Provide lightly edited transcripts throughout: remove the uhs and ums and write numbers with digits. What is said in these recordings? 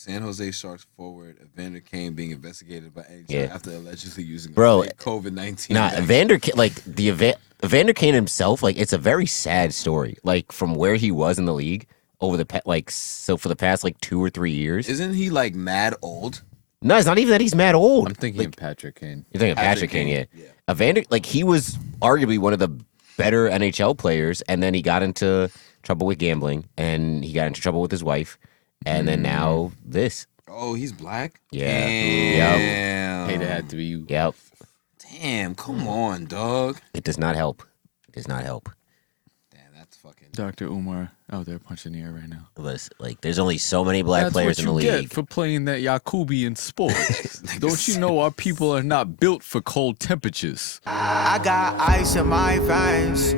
San Jose Sharks forward Evander Kane being investigated by NHL after allegedly using COVID-19. Nah, Evander Kane himself, like, it's a very sad story. Like, from where he was in the league over the for the past like 2 or 3 years. Isn't he like mad old? No, it's not even that he's mad old. I'm thinking of Patrick Kane. You're thinking of Patrick Kane, yeah. Evander, like, he was arguably one of the better NHL players, and then he got into trouble with gambling, and he got into trouble with his wife, and then now this. Oh, he's black? Yeah. Damn. Hey, that had to be you. Yep. Damn, come on, dog. It does not help. It does not help. Damn, that's fucking... Dr. Umar out there punching the air right now. Listen, like, there's only so many black players in the league. That's what you get for playing that Yakubian sport. Don't you know our people are not built for cold temperatures? I got ice in my veins.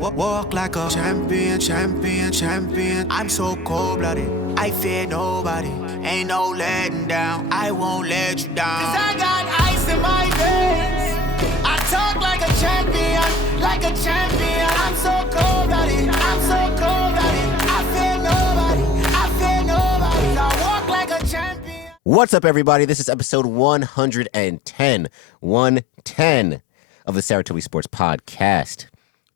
Walk like a champion, champion, champion. I'm so cold-blooded, I fear nobody. Ain't no letting down, I won't let you down. 'Cause I got ice in my veins. I talk like a champion, like a champion. I'm so cold-blooded, I'm so cold-blooded. I fear nobody, I fear nobody. I walk like a champion. What's up, everybody? This is episode 110 of the Saratobi Sports Podcast.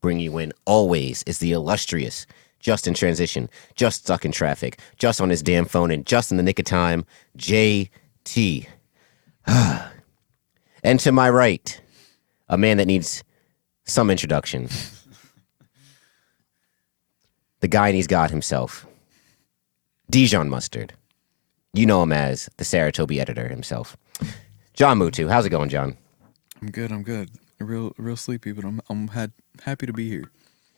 Bring you in always is the illustrious, just in transition, just stuck in traffic, just on his damn phone, and just in the nick of time, JT. And to my right, a man that needs some introduction. The guy and he's got himself. Dijon Mustard. You know him as the Saratobi editor himself. John Mutu. How's it going, John? I'm good. Real sleepy, but I'm happy to be here.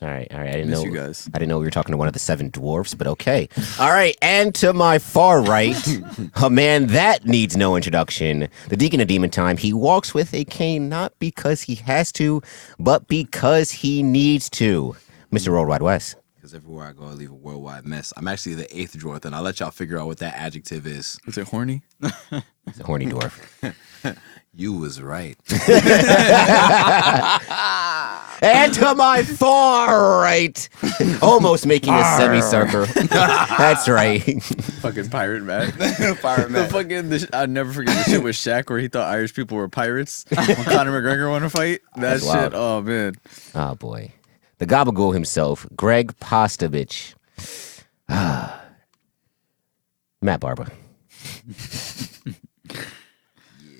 All right. I didn't Miss know you guys. I didn't know we were talking to one of the 7 dwarfs, but okay. All right, and to my far right, a man that needs no introduction, the Deacon of Demon Time. He walks with a cane not because he has to, but because he needs to. Mr. Worldwide West. Because everywhere I go, I leave a worldwide mess. I'm actually the 8th dwarf, and I'll let y'all figure out what that adjective is. Is it horny? He's a horny dwarf. You was right. And to my far right, almost making a semicircle. That's right. Fucking pirate Matt. Pirate Matt. I'll never forget the shit with Shaq where he thought Irish people were pirates when Conor McGregor wanted to fight. That shit, wild. oh man. Oh, boy. The Gabagool himself, Greg Postovich. Matt Barber.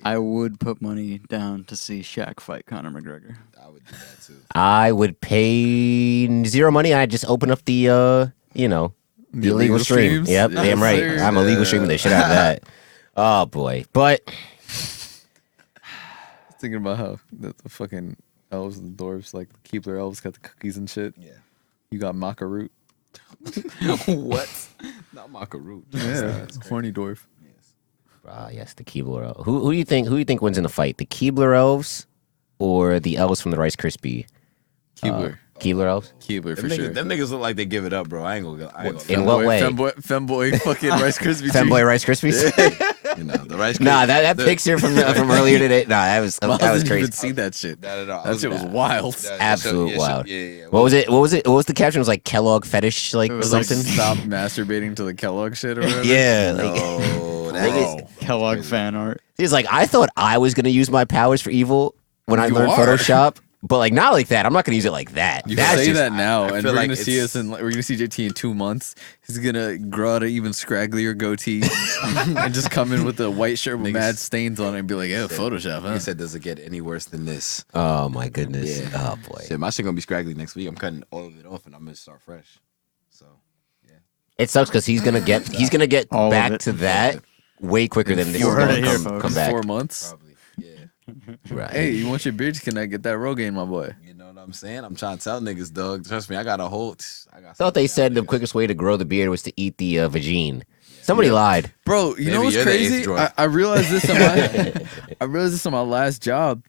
I would put money down to see Shaq fight Conor McGregor. I would do that, too. I would pay zero money. I'd just open up the illegal stream. streams? Yep, Yes, damn right. sir. I'm illegal streaming the shit out of that. Oh, boy. But Thinking about how the fucking elves and the dwarves, like the Keebler elves, got the cookies and shit. Yeah. You got maca root. What? Not maca root. Yeah, That's crazy. horny dwarf. yes, the Keebler elves. Who do you think wins in the fight? The Keebler elves or the elves from the Rice Krispie? Keebler. Keebler elves? Keebler for Them sure. niggas, them niggas look like they give it up, bro. I ain't gonna In what way? Femboy fucking Rice Krispie. Femboy Rice Krispies? You know, the Rice Nah, that the- picture from earlier today. Nah, that was I crazy. didn't even see that shit. Not at all. That shit was wild. Absolute wild. Yeah. What was it? What was the caption? It was like Kellogg fetish, like It was like something. stop masturbating to the Kellogg shit or whatever. Yeah, like Oh, that is. Kellogg fan art. he's like, I thought I was gonna use my powers for evil when I You learned are. Photoshop, but like not like that. I'm not gonna use it like that. You That's say just- that now, I and feel we're like gonna see it's- us in. We're gonna see JT in 2 months. He's gonna grow out an even scragglier goatee and just come in with a white shirt with mad stains on it and be like, "Yeah, Photoshop." Huh? He said, does it get any worse than this? Oh my goodness. Yeah. Oh boy. Shit, my shit gonna be scraggly next week. I'm cutting all of it off, and I'm gonna start fresh. So It sucks because he's gonna get All of back it. to that way quicker than this is You heard gonna it here, come folks. back. 4 months. probably, yeah. Right. Hey, you want your beard to connect? Get that Rogaine, my boy. You know what I'm saying? I'm trying to tell niggas, dog. Trust me, I got a whole. I thought they said the quickest way to grow the beard was to eat the vagine. Somebody lied. Bro, you know Maybe what's you're the eighth crazy? drawer. I realized this on my last job.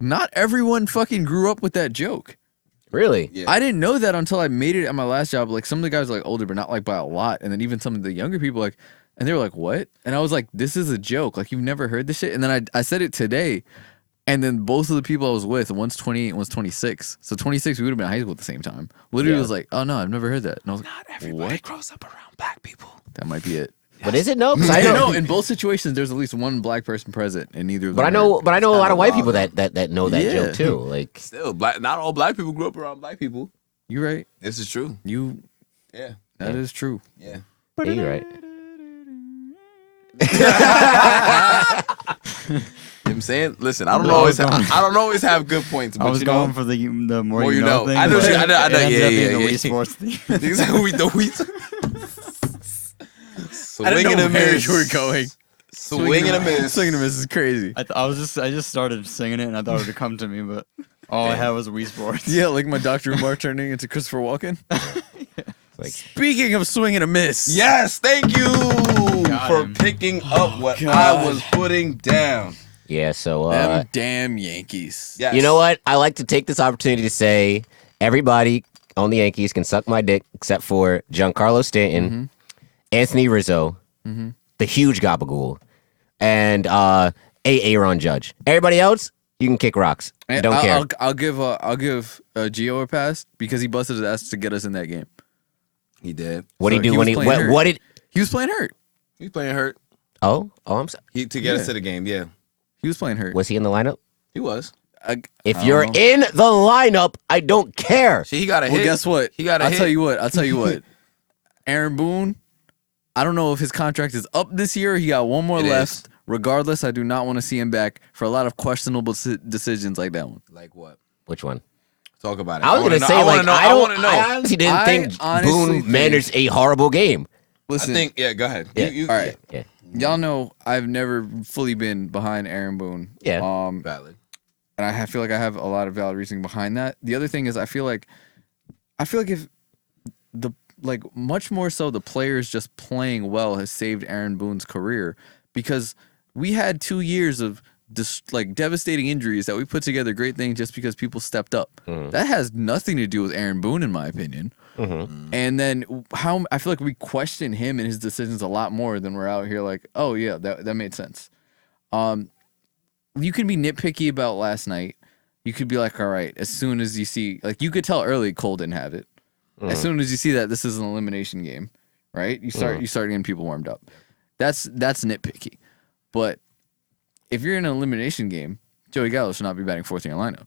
Not everyone fucking grew up with that joke. Really? Yeah. I didn't know that until I made it at my last job. Like some of the guys were like older, but not like by a lot. And then even some of the younger people like, and they were like, "What?" And I was like, "This is a joke. Like you've never heard this shit." And then I said it today, and then both of the people I was with, one's 28, one's 26. So 26, we would have been in high school at the same time. Literally Yeah. was like, "Oh no, I've never heard that." And I was like, Not everybody "What?" grows up around black people. That might be it. But is it no? 'Cause I I know. know in both situations there's at least one black person present in either of them. But I know a lot of white people wild, that know that Yeah. joke too. Like, Still, not all black people grew up around black people. You're right. This is true. That is true. Yeah. yeah, you're right. You know what I'm saying? Listen, I don't always have good points. But I was you going know, for the more, more you know thing. I know. but I know. it ended up being Yeah. the Wii Sports thing. These are the weeds. I didn't Swing and know a where miss. you were going. Swing and a miss. Swing and a miss is crazy. I just started singing it and I thought it would come to me, but all I had was Wii Sports. Yeah, like my Dr. Umar turning into Christopher Walken. Like, Speaking of swing and a miss. Yes, thank you for him. picking up what God. I was putting down. yeah. So, Them damn Yankees. Yes. you know what? I like to take this opportunity to say everybody on the Yankees can suck my dick except for Giancarlo Stanton, Anthony Rizzo, the huge Gabagool, and Aaron Judge. Everybody else, you can kick rocks. And Don't care. I'll give Gio a pass because he busted his ass to get us in that game. He did. What did So he do he when was he playing hurt. what did? He was playing hurt. He's playing hurt. Oh, I'm sorry. To get us Yeah. to the game. Yeah, He was playing hurt. Was he in the lineup? he was. If I don't you're know. in the lineup, I don't care. See, he got a Well, hit. guess what? He got a I'll hit. tell you what. Aaron Boone, I don't know if his contract is up this year. He got one more It left. is. Regardless, I do not want to see him back for a lot of questionable decisions like that one. Like what? Which one? Talk about it. I was wanna gonna say, know- like, wanna know- I wanna don't. know. I honestly didn't I think honestly Boone think- managed a horrible game. Listen, I think. Yeah, go ahead. Yeah. You, all right. Yeah. Y'all know I've never fully been behind Aaron Boone. Yeah. Valid. And I feel like I have a lot of valid reasoning behind that. The other thing is I feel like if the much more so the players just playing well has saved Aaron Boone's career, because we had 2 years of devastating injuries that we put together great things just because people stepped up. That has nothing to do with Aaron Boone, in my opinion. And then how I feel like we question him and his decisions a lot more than we're out here like, oh yeah, that made sense. You can be nitpicky about last night. You could be like, all right, as soon as you see, like, you could tell early Cole didn't have it. As soon as you see that this is an elimination game, right? You start getting people warmed up. That's nitpicky. But if you're in an elimination game, Joey Gallo should not be batting fourth in your lineup.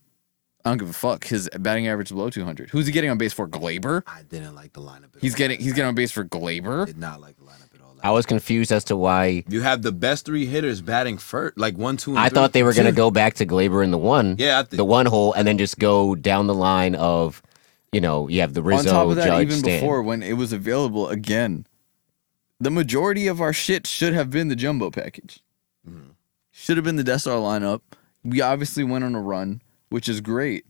I don't give a fuck. His batting average is below 200. Who's he getting on base for? Glaber? I didn't like the lineup. He's getting on base for Glaber. Did not like the lineup at all. I was confused as to why. You have the best three hitters batting first, like 1, 2, and 3. I thought they were gonna go back to Glaber in the one, Yeah, the one hole, and then just go down the line of, you have the Rizzo, On top of that, Judge, even Stanton. before when it was available again, the majority of our shit should have been the jumbo package. Should have been the Death Star lineup. We obviously went on a run, which is great.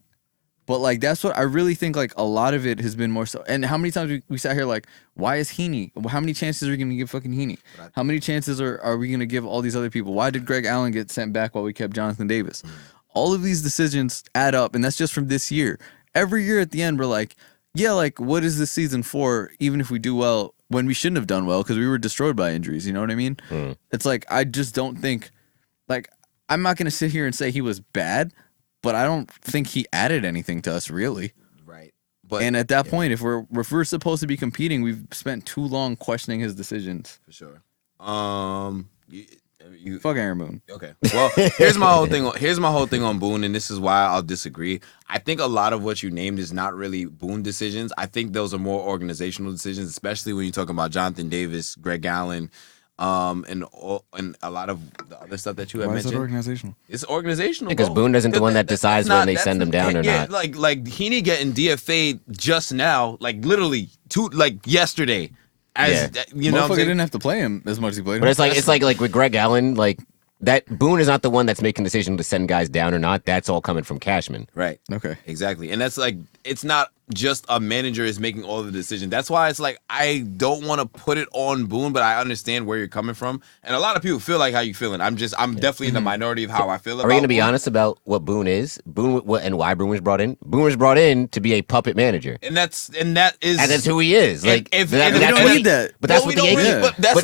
But like that's what I really think. Like a lot of it has been more so. And how many times we sat here like, why is Heaney? How many chances are we gonna give fucking Heaney? How many chances are we gonna give all these other people? Why did Greg Allen get sent back while we kept Jonathan Davis? All of these decisions add up, and that's just from this year. Every year at the end, we're like, yeah, like what is this season for? Even if we do well, when we shouldn't have done well because we were destroyed by injuries. You know what I mean? It's like I just don't think. Like I'm not gonna sit here and say he was bad. But I don't think he added anything to us, really. Right. But And at that point, if we're supposed to be competing, we've spent too long questioning his decisions. for sure. You Fuck Aaron Boone. okay. Well, here's my whole thing. Here's my whole thing on Boone, and this is why I'll disagree. I think a lot of what you named is not really Boone decisions. I think those are more organizational decisions, especially when you're talking about Jonathan Davis, Greg Allen, and a lot of the other stuff that you have Why is that mentioned. organizational? It's organizational. Because bro. Boone isn't the one that decides when they that's send him down or yeah, not. Like Heaney getting DFA'd just now, like literally yesterday. As you know, what I'm Motherfucker saying? didn't have to play him as much as he played him. But it's like with Greg Allen, like that Boone is not the one that's making the decision to send guys down or not. That's all coming from Cashman. Right. Okay. Exactly. And that's like, it's not just a manager is making all the decisions. That's why it's like, I don't want to put it on Boone, but I understand where you're coming from. And a lot of people feel like how you feeling. I'm definitely in the minority of how I feel about Are we going to be Boone. honest about what Boone is? And why Boone was brought in? Boone was brought in to be a puppet manager. And that is. And that's who he is. Like, if that- we that's don't what need he- that. But that's No, what we the don't Yankees. really- but that's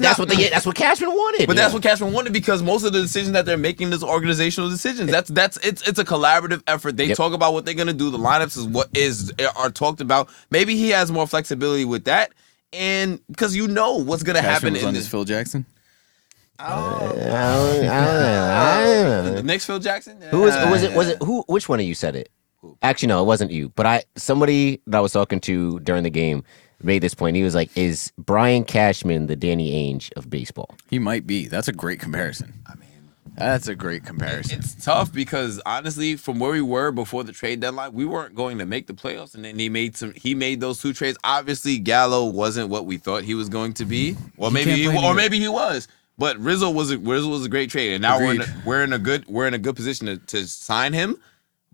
that's what Cashman wanted. But that's what Cashman wanted, because most of the decisions that they're making is organizational decisions. It's a collaborative effort. They talk about what they're gonna do. The lineups are talked about. Maybe he has more flexibility with that. and because you know what's gonna Cashman happen was in on this. this Phil Jackson. I don't know. The next Phil Jackson. Who was it? Was it who? Which one of you said it? Actually, no, it wasn't you. But somebody that I was talking to during the game made this point. He was like, "Is Brian Cashman the Danny Ainge of baseball?" He might be. That's a great comparison. I mean, that's a great comparison. It's tough because honestly, from where we were before the trade deadline, we weren't going to make the playoffs, and then he made those 2 trades. Obviously, Gallo wasn't what we thought he was going to be. Well, maybe he was. But Rizzo was a great trade, and now we're in a good position to sign him.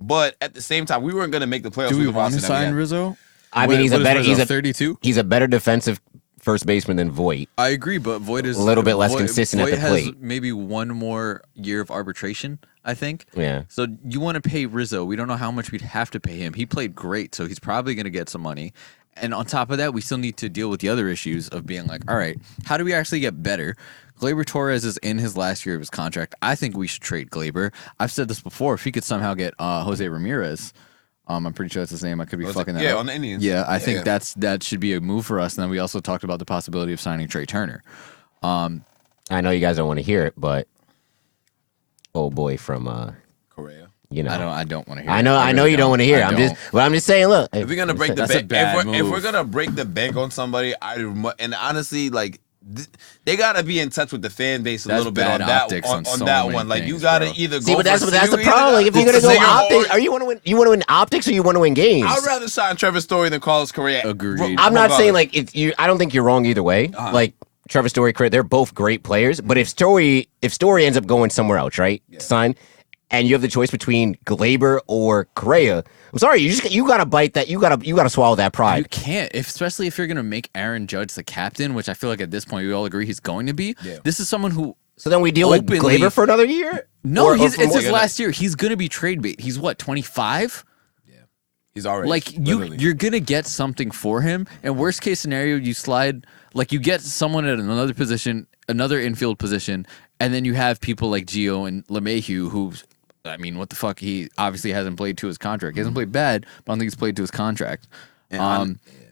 But at the same time, we weren't going to make the playoffs. Do we with the want to roster that we sign had. Rizzo? I mean, he's a 32. He's a better defensive first baseman than Voit. I agree, but Voit is A little bit less consistent at the plate. Has maybe one more year of arbitration, I think. Yeah. So you want to pay Rizzo. We don't know how much we'd have to pay him. He played great, so he's probably going to get some money. And on top of that, we still need to deal with the other issues of being like, all right, how do we actually get better? Gleyber Torres is in his last year of his contract. I think we should trade Gleyber. I've said this before. If he could somehow get Jose Ramirez, I'm pretty sure that's his name. I could be fucking that up. Yeah, on the Indians. Yeah, I think that should be a move for us. And then we also talked about the possibility of signing Trey Turner. I know you guys don't want to hear it, but old boy from Correa. you know, I don't want to hear. I know you don't want to hear it. I'm just saying. Look, If we're gonna break the That's a bank, bad if we're move. gonna break the bank on somebody, and honestly, like they gotta be in touch with the fan base a That's little bit on bad that optics on on so that many one. Like you things, gotta bro. either go. see, but that's for, the you problem. Like, if you're gonna go Singer optics, or- are you want to win? You want to win optics, or you want to win games? I'd rather sign Trevor Story than Carlos Correa. Agreed. I'm not saying Regardless. like it's you. I don't think you're wrong either way. Like Trevor Story, they're both great players. But if Story ends up going somewhere else, right? Sign, and you have the choice between Gleyber or Correa. I'm sorry, you gotta bite that. You gotta swallow that You pride. can't, especially if you're gonna make Aaron Judge the captain, which I feel like at this point we all agree he's going to be. Yeah. This is someone who So then we deal with Openly- Gleyber for another year. no, Or it's for more? his last year. He's gonna be trade bait. He's what 25. He's already Like literally. you're gonna get something for him. And worst case scenario, you slide like you get someone at another position, another infield position, and then you have people like Gio and LeMahieu who. I mean, what the fuck? He obviously hasn't played to his contract. He hasn't played bad, but I don't think he's played to his contract.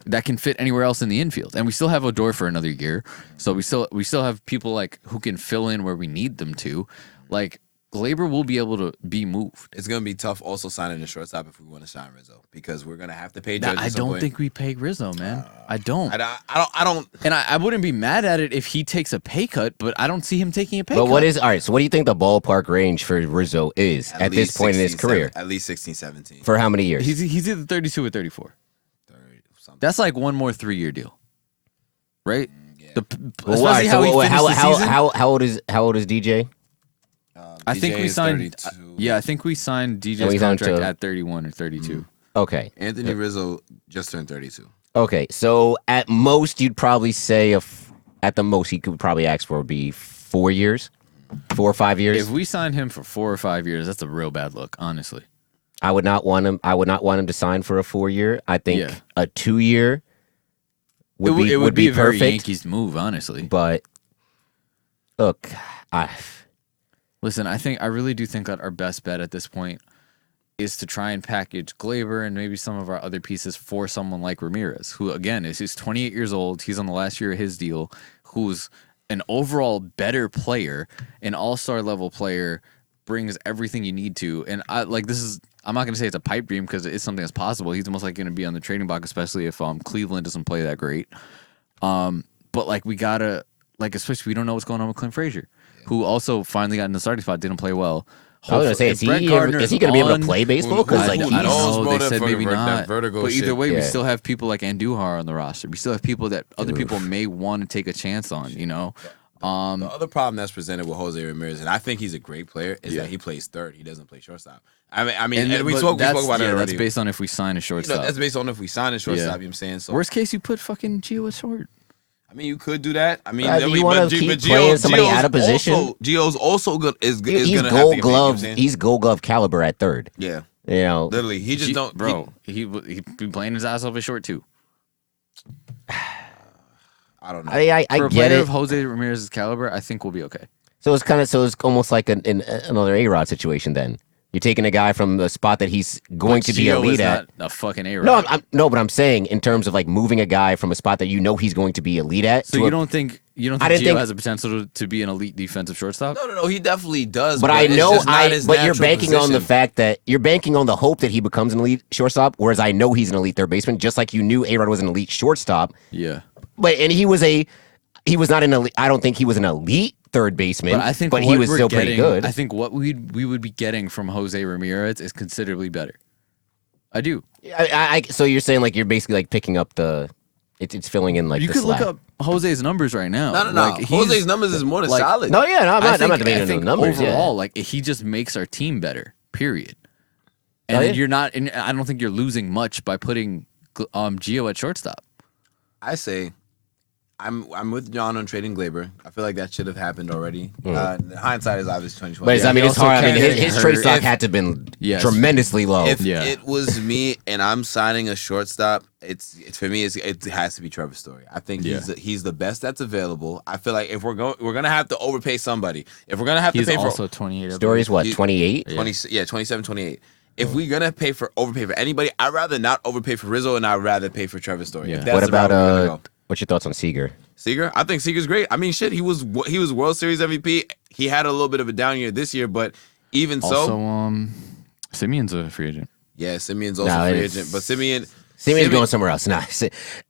That can fit anywhere else in the infield, and we still have Odor for another year. So we still have people like who can fill in where we need them to. Like Gleyber will be able to be moved. It's gonna be tough also signing a shortstop if we want to sign Rizzo because we're gonna have to pay Judge. I at some don't point. think we pay Rizzo, man. I don't. I don't. And I wouldn't be mad at it if he takes a pay cut, but I don't see him taking a pay But cut. what is all right? So what do you think the ballpark range for Rizzo is at this least point in his 16, career? At least 16, 17. For how many years? He's either 32 or 34. 30, something. That's like one more 3-year deal, right? Yeah. Well, Especially all right, how he finished the season. How old is DJ? I think DJ we is signed. 32. Yeah, I think we signed And DJ's he's on contract to- at 31 or 32. Okay. Anthony Rizzo just turned 32. Okay. So at most, you'd probably say at the most he could probably ask for would be 4 years, 4 or 5 years. If we signed him for 4 or 5 years, that's a real bad look, honestly. I would not want him. I would not want him to sign for a 4-year. I think Yeah. a 2-year It would be a very perfect. Yankees move, honestly. But look, Listen, I really do think that our best bet at this point is to try and package Gleyber and maybe some of our other pieces for someone like Ramirez, who again he's 28 years old. He's on the last year of his deal. Who's an overall better player, an all-star level player, brings everything you need to. And I'm not going to say it's a pipe dream because it's something that's possible. He's almost like going to be on the trading block, especially if Cleveland doesn't play that great. But like we gotta especially we don't know what's going on with Clint Frazier, who also finally got in the starting spot, didn't play well. I was gonna say, If is he Brett going Gardner's to be able to on- play baseball? Because I like don't he's know. bro, They that said maybe that not. vertigo But either shit. way, we Yeah. still have people like Andujar on the roster. We still have people that other people may want to take a chance on. You know, The other problem that's presented with Jose Ramirez, and I think he's a great player, is that he plays third. He doesn't play shortstop. I mean, and we but spoke about it yeah, already. that's based on if we sign a You know, shortstop. that's based on if we sign a shortstop. Yeah. You know what I'm saying? So Worst case, you put fucking Gio at short. I mean, you could do that. I mean, Right, but you wanna keep playing somebody out of position? Gio's also good. Is he's gonna have to Gold get paid, you know what I'm Glove. saying? He's Gold Glove caliber at third. Yeah, You know, literally. He just don't, bro. He be playing his ass off at short too. I don't know. I For a get player it. of Jose Ramirez's caliber, I think we'll be okay. So it's almost like another A-Rod situation then. You're taking a guy from the spot that he's going to be Gio elite is at. not a fucking A-Rod. No, but I'm saying in terms of like moving a guy from a spot that you know he's going to be elite at. So you don't think I didn't Gio think- has the potential to be an elite defensive shortstop? No, he definitely does. But I it's know just not his but you're natural banking on the position. fact that you're banking on the hope that he becomes an elite shortstop, whereas I know he's an elite third baseman, just like you knew A-Rod was an elite shortstop. Yeah. But he was not an elite. I don't think he was an elite third baseman. But I think he what was we're still getting, pretty good. I think what we would be getting from Jose Ramirez is considerably better. I do. So you're saying like you're basically like picking up it's filling in like You the could slack. look up Jose's numbers right now. No. Like, he's- Jose's numbers is more than like- solid. No, yeah, no, I'm I not think, debating I the think numbers. overall, like he just makes our team better. Period. And Oh, then yeah? you're not. And I don't think you're losing much by putting Gio at shortstop. I say, I'm with John on trading Glaber. I feel like that should have happened already. Hindsight is obviously 2020. But I mean, he it's also hard. I mean, can't his get trade hurt. stock had to have been Yes. tremendously low. If Yeah. it was me and I'm signing a shortstop, it's for me. It has to be Trevor Story. I think he's the best that's available. I feel like if we're gonna have to overpay somebody. If we're gonna have He's to pay also for 28. Story's what, He- 28? 27, 28. If we're gonna overpay for anybody, I'd rather not overpay for Rizzo and I'd rather pay for Trevor Story. Yeah. If that's What the route about we're gonna go. what's your thoughts on Seager? Seager? I think Seager's great. I mean, shit, he was World Series MVP. He had a little bit of a down year this year, but even so, Also, Simeon's a free agent. yeah, Simeon's also No, free it's- agent. But Simeon's going somewhere else. Nah,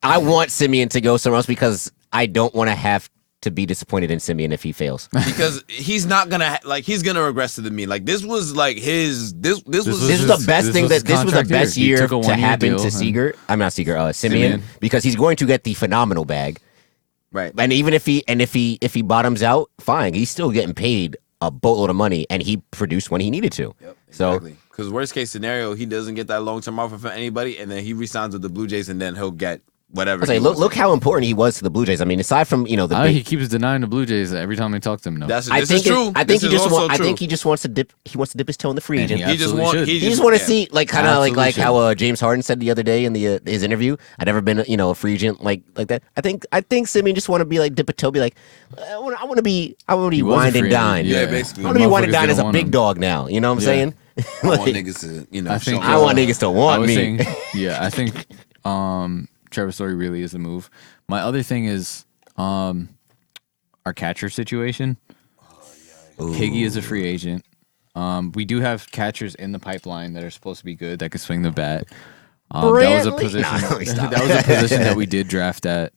I want Simeon to go somewhere else because I don't want to have to be disappointed in Simeon if he fails. because he's not gonna he's gonna regress to the mean. Like this was like this was This was his- the best this thing was that his this was the contract year. best He year took a to one-year happen deal, to and- Seager. I'm not Seager, Simeon, Simeon. because he's going to get the phenomenal bag. right. And even if he bottoms out, fine, he's still getting paid a boatload of money, and he produced when he needed to. Yep, So exactly. Because worst case scenario, he doesn't get that long term offer from anybody, and then he resigns with the Blue Jays, and then he'll get whatever. I say, he look, wants. look how important he was to the Blue Jays. I mean, aside from the He big, keeps denying the Blue Jays every time they talk to him. No, This I is think true. I think This he is just also I true. think he just wants to dip his toe in the free And agent. he He just absolutely want should. he You just want to yeah. see, like, kind of like Absolutely how James Harden said the other day in his interview. I've never been, a free agent like that. I think Simeon just want to be like dip a toe, be like, I want to be He was a wined and free agent, dined. Yeah, basically. I want to be wined and Motherfuckers dined as a didn't want big him. dog now. You know what I'm Yeah. saying? I want Like, niggas to I think, show I want niggas to I want was me. saying, I think Trevor Story really is the move. My other thing is our catcher situation. Higgy is a free agent. We do have catchers in the pipeline that are supposed to be good that can swing the bat. That was a Brantley? position. No, stop. That was a position that we did draft at.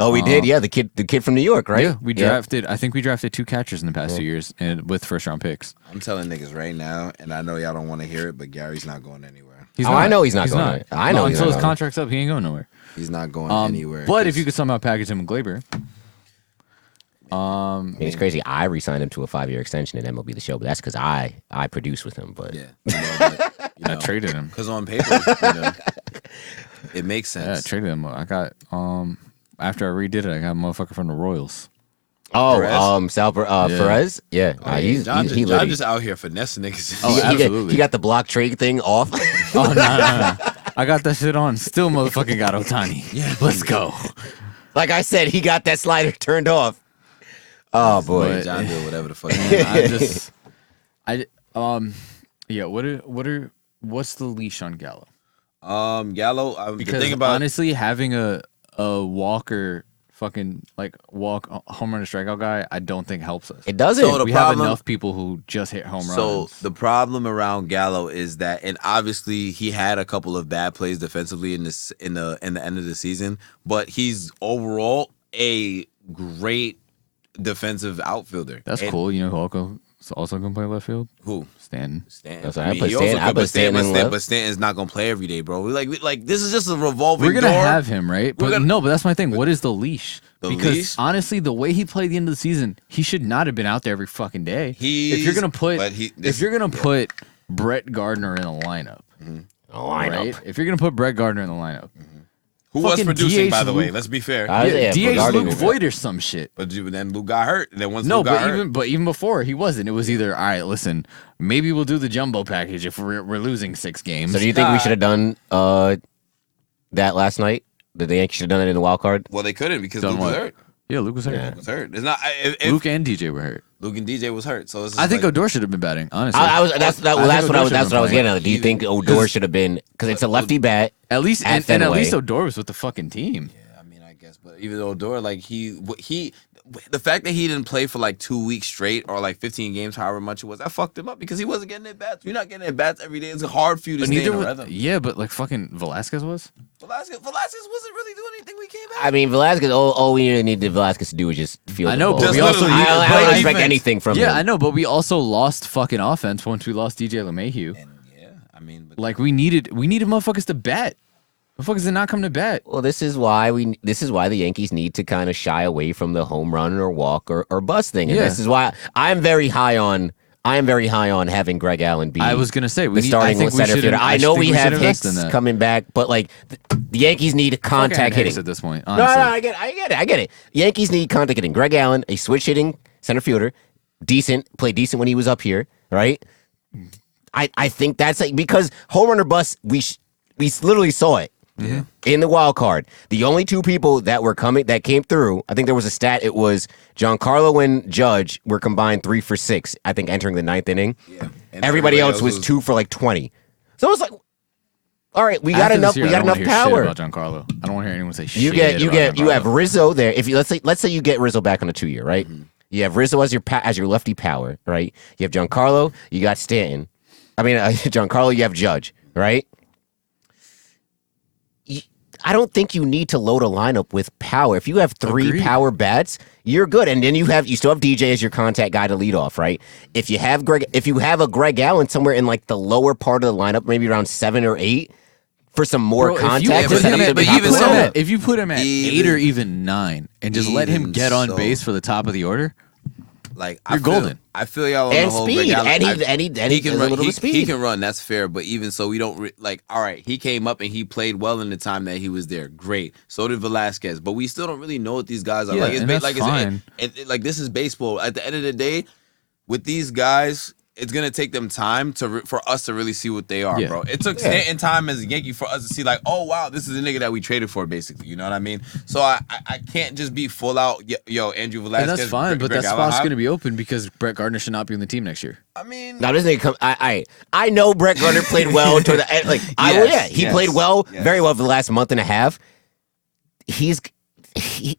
Oh, we did. Yeah, the kid from New York, right? Yeah, we drafted. I think we drafted 2 catchers in the past 2 years, and with first round picks. I'm telling niggas right now, and I know y'all don't want to hear it, but Gary's not going anywhere. He's Oh, I know he's not going not. anywhere. I know he's until not his going. contract's up, he ain't going nowhere. He's not going anywhere. But if you could somehow package him with Glaber, I mean, it's crazy. I re-signed him to a 5-year extension in MLB The Show, but that's because I produced with him. But yeah, I traded him. because on paper, it makes Yeah, I sense. traded him. I got after I redid it, I got a motherfucker from the Royals. Perez? Perez, yeah, he's John he John lit. just out here finessing niggas. Oh, absolutely. He got the block trade thing off. Oh no. I got that shit on. Still motherfucking got Otani. Yeah, let's go. Like I said, he got that slider turned off. Oh boy, But- John do whatever the fuck. What's the leash on Gallo? Gallo. The Because thing about honestly, having a Walker fucking like home run and strikeout guy, I don't think helps us. it doesn't. So the We have problem- enough people who just hit home runs. So the problem around Gallo is that, and obviously he had a couple of bad plays defensively in the end of the season, but he's overall a great defensive outfielder. that's And cool. You know who also gonna play left field? Who? Stanton. Stanton. That's right. I put he Stanton- also I could, put Stanton in left. but Stanton's not gonna play every day, bro. Like this is just a revolving We're gonna door. have him, right? We're But gonna- no, but that's my thing. What is the leash? The Because leash? honestly, the way he played the end of the season, he should not have been out there every fucking day. If you're He's- gonna put, but he- if you're gonna put Brett Gardner in a lineup, right? If you're gonna put Brett Gardner in the lineup, Who was fucking producing, DH by the way? Luke- Let's be fair. DH Gardner Luke was- Voigt or some shit. But then Luke got hurt. And then once No, Luke got hurt, even before he wasn't. It was either all right. Listen, maybe we'll do the jumbo package if we're losing 6 games. So do you think we should have done that last night? Did the Yankees should have done it in the wild card? well, they couldn't because Done Luke was what? hurt. Yeah, Luke was hurt. Yeah. Luke was hurt. It's not. Luke and DJ were hurt. Luke and DJ was hurt, so it's just I think like, Odor should have been batting. Honestly, That's what I was getting at. Do you Even- think Odor should have been? Because it's a lefty bat. at least at and at Fenway. least Odor was with the fucking team. Yeah, I mean, I guess, but even Odor, like the fact that he didn't play for like 2 weeks straight or like 15 games, however much it was, that fucked him up because he wasn't getting at bats. You're not getting at bats every day. It's hard for you to But stay in neither a was, rhythm. yeah, but like fucking Velasquez was. Velasquez wasn't really doing anything. We came back. I mean, Velasquez. All we needed Velasquez to do was just feel. I the know, ball. but we also I don't play expect defense. anything from Yeah, him. I know, but we also lost fucking offense once we lost DJ LeMahieu. And yeah, I mean, but Like we needed motherfuckers to bat. Motherfuckers did not come to bat. Well, this is why the Yankees need to kind of shy away from the home run or walk or bust thing, and Yeah. this is why I am very high on having Greg Allen be. I was gonna say the starting center fielder. I know we have Hicks coming back, but like the Yankees need contact hitting at this point. No, Honestly. I get it. Yankees need contact hitting. Greg Allen, a switch hitting center fielder, played decent when he was up here, right? I think that's like, because home run or bust, we literally saw it in the wild card. The only two people that came through, I think there was a stat. It was Giancarlo and Judge were combined 3 for 6. I think entering the 9th inning. yeah. And Everybody else was 2 for like 20. So it was like, all right, we got After enough. this year, We got I don't enough wanna hear power. Shit about Giancarlo. I don't want to hear anyone say shit. You about have Giancarlo. Rizzo there. If you let's say you get Rizzo back on a 2-year, right? You have Rizzo as your lefty power, right? You have Giancarlo, you got Stanton. I mean, Giancarlo, you have Judge, right? I don't think you need to load a lineup with power. If you have 3 Agreed. power bats, you're good. And then you still have DJ as your contact guy to lead off, right? If you have a Greg Allen somewhere in like the lower part of the lineup, maybe around 7 or 8, for some more Bro, if contact. you to put set him up at- the but top even of the so, lineup. if you put him at 8 or even 9 and just let him even get on so. base for the top of the order, Like You're golden. I feel y'all on And the whole speed. Greg Allen. And he he can has run. a little He, bit of speed. he can run. That's fair. But even so, we don't like. All right, he came up and he played well in the time that he was there. Great. So did Velasquez. But we still don't really know what these guys are. Yeah, like. It's and ba- that's like fine. like this is baseball. At the end of the day, with these guys, it's gonna take them time for us to really see what they are, Yeah. bro. It took Stanton time as a Yankee for us to see, like, oh wow, this is a nigga that we traded for, basically. You know what I mean? So I can't just be full out, yo, Andrew Velasquez. and that's fine. But Greg that Allen spot's high. going to be open because Brett Gardner should not be on the team next year. I mean, Now this nigga come. I know Brett Gardner played well toward the end. Like he yes, played well, yes. very well for the last month and a half.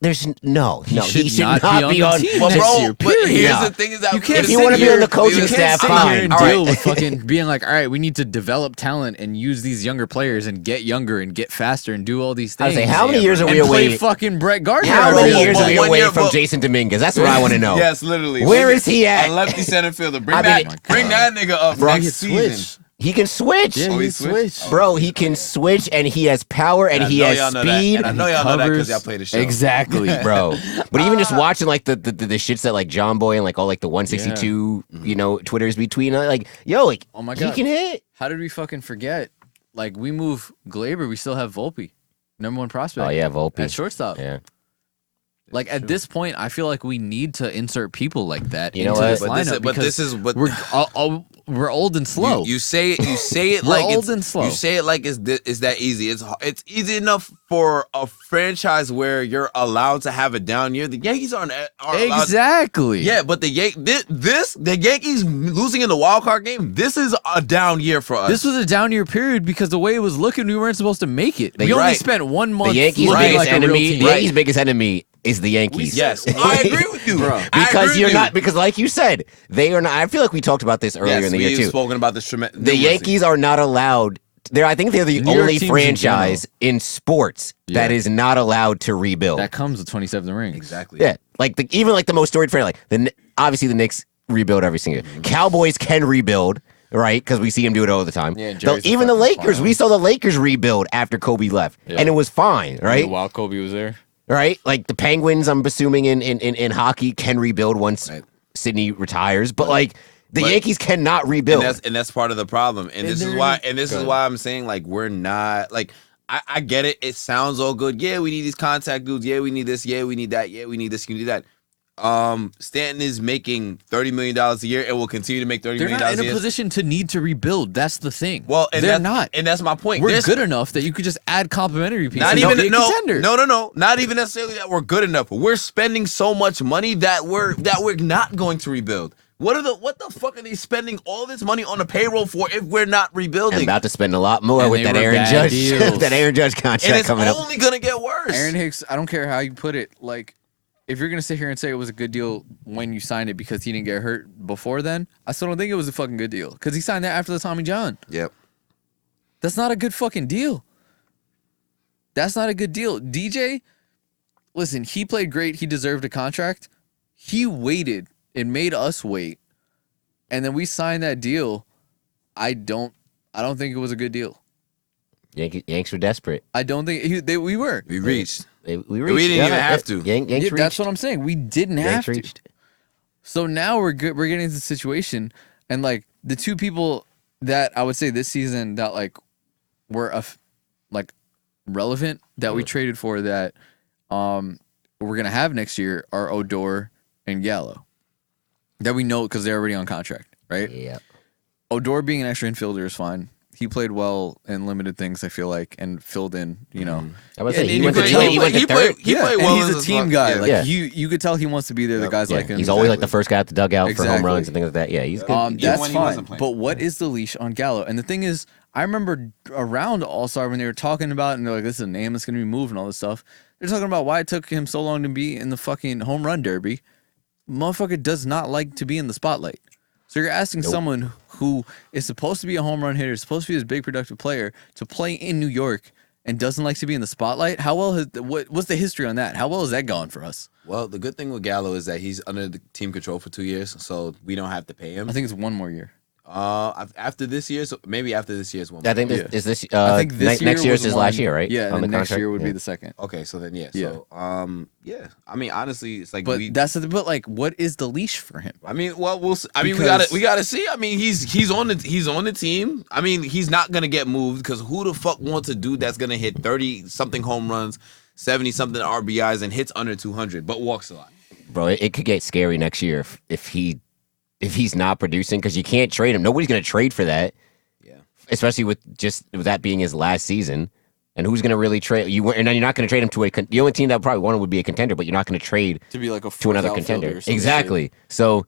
There's no, he should not be on. the team well, next bro, year, but here's Yeah. the thing is that You can't If you want to be on the coaching staff, sit fine. here and All deal right. with fucking being like, all right, we need to develop talent and use these younger players and get younger and get faster and do all these I things. was like, how many years are and we play away? fucking Brett Gardner? How every many year? years are we one away year, from but- Jason Dominguez? That's what I want to know. Yes, literally. Where is he at? A lefty center fielder. Bring I mean, that nigga up Bro, next season. He can switch. Yeah, Oh, he he switched? switched. Bro, he can switch and he has power and he has speed. And I know y'all know that because Covers. y'all play the show. Exactly. Bro, but even just watching like the shits that like John Boy and like all like the 162 Twitters between like like Oh my he God. can hit. How did we fucking forget? Like, we move Glaber, we still have Volpe, #1 prospect. Oh yeah, Volpe. At shortstop. Yeah. Like, at this point, I feel like we need to insert people like that You know into what? this But lineup this is- but because this is what- we're old and slow. You say it We're like old it's and slow. You say it like it's that easy. It's easy enough for a franchise where you're allowed to have a down year. The Yankees aren't allowed. Exactly. Yeah, but the Yankees losing in the wild card game. This is a down year for us. This was a down year period because the way it was looking, we weren't supposed to make it. We You're only right. spent 1 month The Yankees' looking biggest like a real enemy. team. The Yankees' biggest enemy is the Yankees. yes, I agree with you, Bro. Because you're not. Because like you said, they are not. I feel like we talked about this earlier Yes, in the year we've too. spoken about this. The Yankees are not allowed. I think they're the New York only teams in franchise in sports that Yeah. is not allowed to rebuild. That comes with 27 rings. exactly. Yeah, like even like the most storied franchise. Like obviously the Knicks rebuild every single year. Cowboys can rebuild, right? Because we see them do it all the time. Yeah, Jerry's a Even the fucking Lakers, clown. we saw the Lakers rebuild after Kobe left, Yeah. and it was fine, right? While Kobe was there. Right? Like the Penguins, I'm assuming in hockey can rebuild once Right. Sydney retires, but like the but- Yankees cannot rebuild. And that's part of the problem. And this is why I'm saying like we're not like I get it. It sounds all good. Yeah, we need these contact dudes. Yeah, we need this. Yeah, we need that. Yeah, we need this. We need that. Stanton is making $30 million a year and will continue to make $30 They're million not in a a year. position to need to rebuild. That's the thing. Well, and they're that's, not. and that's my point. We're There's- good enough that you could just add complimentary pieces. Not and even be a contender. no. Not even necessarily that we're good enough. We're spending so much money that we're not going to rebuild. What the fuck are they spending all this money on the payroll for if we're not rebuilding? And about to spend a lot more And with they that were Aaron bad Judge deals. that Aaron Judge contract and it's coming up. only gonna get worse. Aaron Hicks, I don't care how you put it. Like, if you're gonna sit here and say it was a good deal when you signed it because he didn't get hurt before then, I still don't think it was a fucking good deal because he signed that after the Tommy John. Yep. That's not a good fucking deal. That's not a good deal. DJ, listen, he played great. He deserved a contract. He waited and made us wait, and then we signed that deal. I don't think it was a good deal. Yanks were desperate. I don't think we were. We reached. We didn't even have to. Yanks Yeah, reached. that's what I'm saying. We didn't have Yanks to. reached. So now we're good. We're getting into the situation, and like the two people that I would say this season that like were like relevant that we traded for that we're gonna have next year are Odor and Gallo. That we know because they're already on contract, right? Yeah. Odor being an extra infielder is fine. He played well in limited things, I feel like, and filled in. You know, I would Yeah, say he and went he to played- he went to he third. played and well he's as a a team fuck. guy. Yeah. Like Yeah. you could tell he wants to be there. The guys Yeah, like him. he's always like the Exactly. first guy at the dugout for home Exactly. runs and things like that. Yeah, he's good. Even That's when he fine. wasn't playing. But what is the leash on Gallo? And the thing is, I remember around All-Star when they were talking about it, and they're like, this is a name that's going to be moved and all this stuff. They're talking about why it took him so long to be in the fucking home run derby. Motherfucker does not like to be in the spotlight. So you're asking someone who is supposed to be a home run hitter, supposed to be this big productive player, to play in New York and doesn't like to be in the spotlight? How well what's the history on that? How well has that gone for us? Well, the good thing with Gallo is that he's under the team control for 2 years, so we don't have to pay him. I think it's one more year. After this year, so maybe after this year's one. I think Yeah. is this I think this year next year was is his one- last year, right? Yeah, On and the then next contract? year would Yeah. be the second. Okay, so then yeah. Yeah. So yeah. I mean, honestly, it's like But we. but like, what is the leash for him? I mean, well, we'll. I mean, Because- we gotta see. I mean, he's on the team. I mean, he's not gonna get moved because who the fuck wants a dude that's gonna hit 30 something home runs, 70 something RBIs, and hits under 200, but walks a lot. Bro, it could get scary next year if he's not producing because you can't trade him. Nobody's gonna trade for that. Yeah. Especially with that being his last season. And who's gonna really trade you? And then you're not gonna trade him to the only team that probably wanted would be a contender, but you're not gonna trade To be like a to another fourth outfielder contender. or some Exactly. So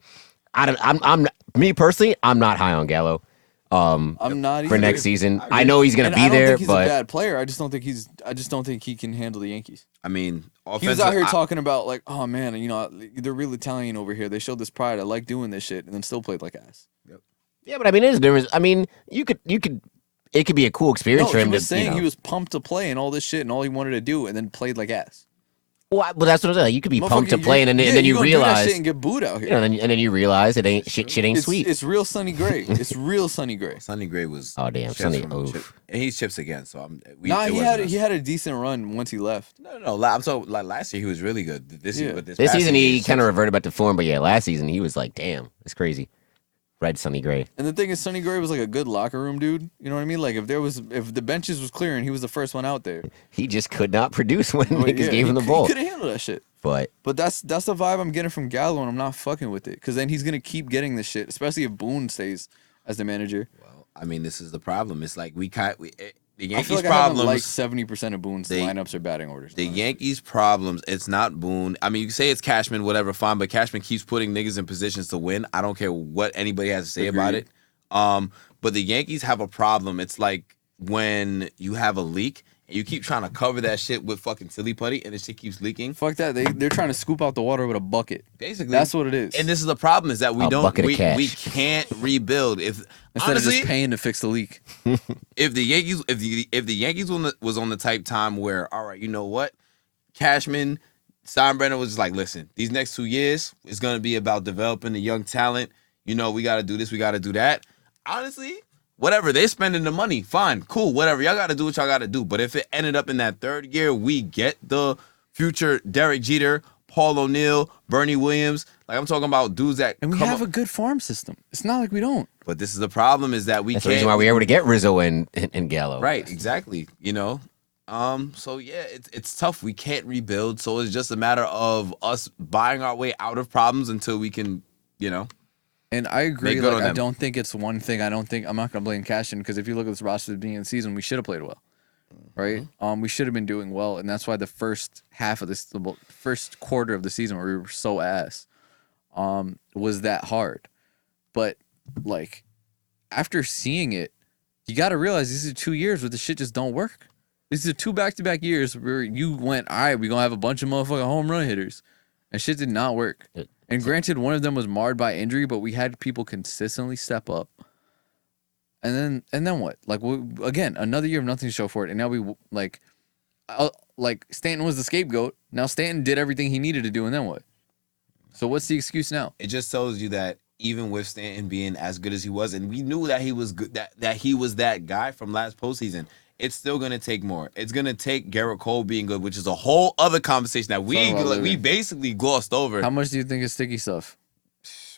I'm me personally, I'm not high on Gallo. shit. I'm not For either. next season, I know he's gonna And be I don't there, think he's a but bad player. I just don't think he can handle the Yankees. I mean, He was out here I- talking about like, oh man, you know, they're really Italian over here. They showed this pride. I like doing this shit, and then still played like ass. yeah, but I mean, there's a difference. I mean, you could. It could be a cool experience No, for he him was to. saying you know, he was pumped to play and all this shit, and all he wanted to do, and then played like ass. well, but that's what I'm saying. You could be pumped to Motherfucker, play, and then yeah, you gonna do that realize, shit and get booed out you here. know, and then you realize it ain't shit ain't sweet. It's real Sonny Gray. It's real Sonny Gray. Sonny Gray was. Oh, damn, chips Sonny, from oof. Chip- and he's chips again. So Nah, it he wasn't us. had a decent run once he left. No. I'm talking like last year he was really good. This year, Yeah. but this This past season year, he he's kind of chips. reverted back to form, but yeah, last season he was like, damn, it's crazy. Red Sonny Gray. And the thing is, Sonny Gray was like a good locker room dude. You know what I mean? Like if the benches was clearing, he was the first one out there. He just could not produce when Well, niggas yeah, gave him the He ball. couldn't handle that shit. But But that's the vibe I'm getting from Gallo, and I'm not fucking with it. Because then he's gonna keep getting this shit, especially if Boone stays as the manager. Well, I mean, this is the problem. It's like the I Yankees' feel like I haven't problems. liked 70% of Boone's They- lineups or batting orders. The Yankees' problems, it's not Boone. I mean, you can say it's Cashman, whatever, fine, but Cashman keeps putting niggas in positions to win. I don't care what anybody has to say about it. But the Yankees have a problem. It's like when you have a leak and you keep trying to cover that shit with fucking silly putty and the shit keeps leaking. Fuck that. They're trying to scoop out the water with a bucket. Basically, That's what it is. And this is the problem: is that A bucket of we cash. can't rebuild if Instead honestly, of just paying to fix the leak. if the Yankees was on the type time where, all right, you know what, Cashman, Steinbrenner was just like, listen, these next 2 years is gonna be about developing the young talent. You know, we gotta do this, we gotta do that. Honestly, whatever, they're spending the money, fine, cool, whatever. Y'all gotta do what y'all gotta do. But if it ended up in that third year, we get the future Derek Jeter, Paul O'Neill, Bernie Williams. Like I'm talking about dudes that And we come have up- a good farm system. It's not like we don't. But this is the problem: is that we that's the can't. reason why we were able to get Rizzo and Gallo. Right, exactly. You know, So yeah, it's tough. We can't rebuild, so it's just a matter of us buying our way out of problems until we can, And I agree. Make good Like, on I them. don't think it's one thing. I'm not gonna blame Cashin because if you look at this roster at the beginning of the season, we should have played well, right? We should have been doing well, and that's why the first half of the first quarter of the season where we were so ass, was that hard. But like, after seeing it, you got to realize these are 2 years where the shit just don't work. These are 2 back-to-back years where you went, all right, we're going to have a bunch of motherfucking home run hitters. And shit did not work. And granted, one of them was marred by injury, but we had people consistently step up. And then what? Like, again, another year of nothing to show for it. And now like Stanton was the scapegoat. Now Stanton did everything he needed to do, and then what? So what's the excuse now? It just tells you that even with Stanton being as good as he was, and we knew that he was good, that he was that guy from last postseason, it's still gonna take more. It's gonna take Garrett Cole being good, which is a whole other conversation that we basically glossed over. How much do you think is sticky stuff?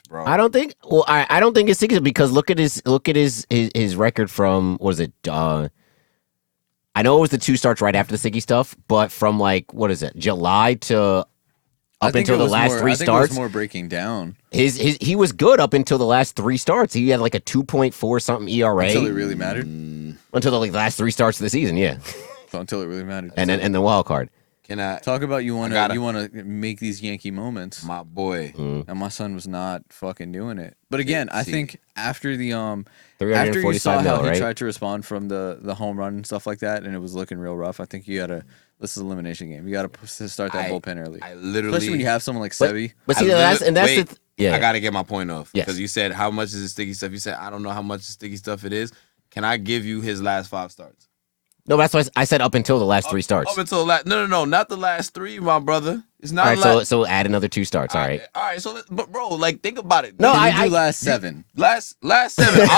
Bro. I don't think. Well, I don't think it's sticky because look at his record from what is it? I know it was the 2 starts right after the sticky stuff, but from like what is it? July to up until the last 3 starts. It was more breaking down. He was good up until the last 3 starts. He had like a 2.4 something ERA Until it really mattered. until the last 3 starts of the season. Yeah, So until it really mattered. and then the wild card. Can I Talk about you want to make these Yankee moments. my boy? And my son was not fucking doing it. But again, I think after the after you 345 saw mil, how he right? tried to respond from the home run and stuff like that, and it was looking real rough. I think you gotta. This is an elimination game. You gotta start that bullpen early. I literally, Especially when you have someone like Sevi. But see, I that's yeah. I gotta get my point off Yes. because you said how much is the sticky stuff. You said I don't know how much sticky stuff it is. Can I give you his last 5 starts? No, that's why I said up until the last 3 starts. Up until no, not the last 3, my brother. It's not. All right, the last, so add another 2 starts. All right. All right. So, but bro, like think about it. No, I do last 7. last 7.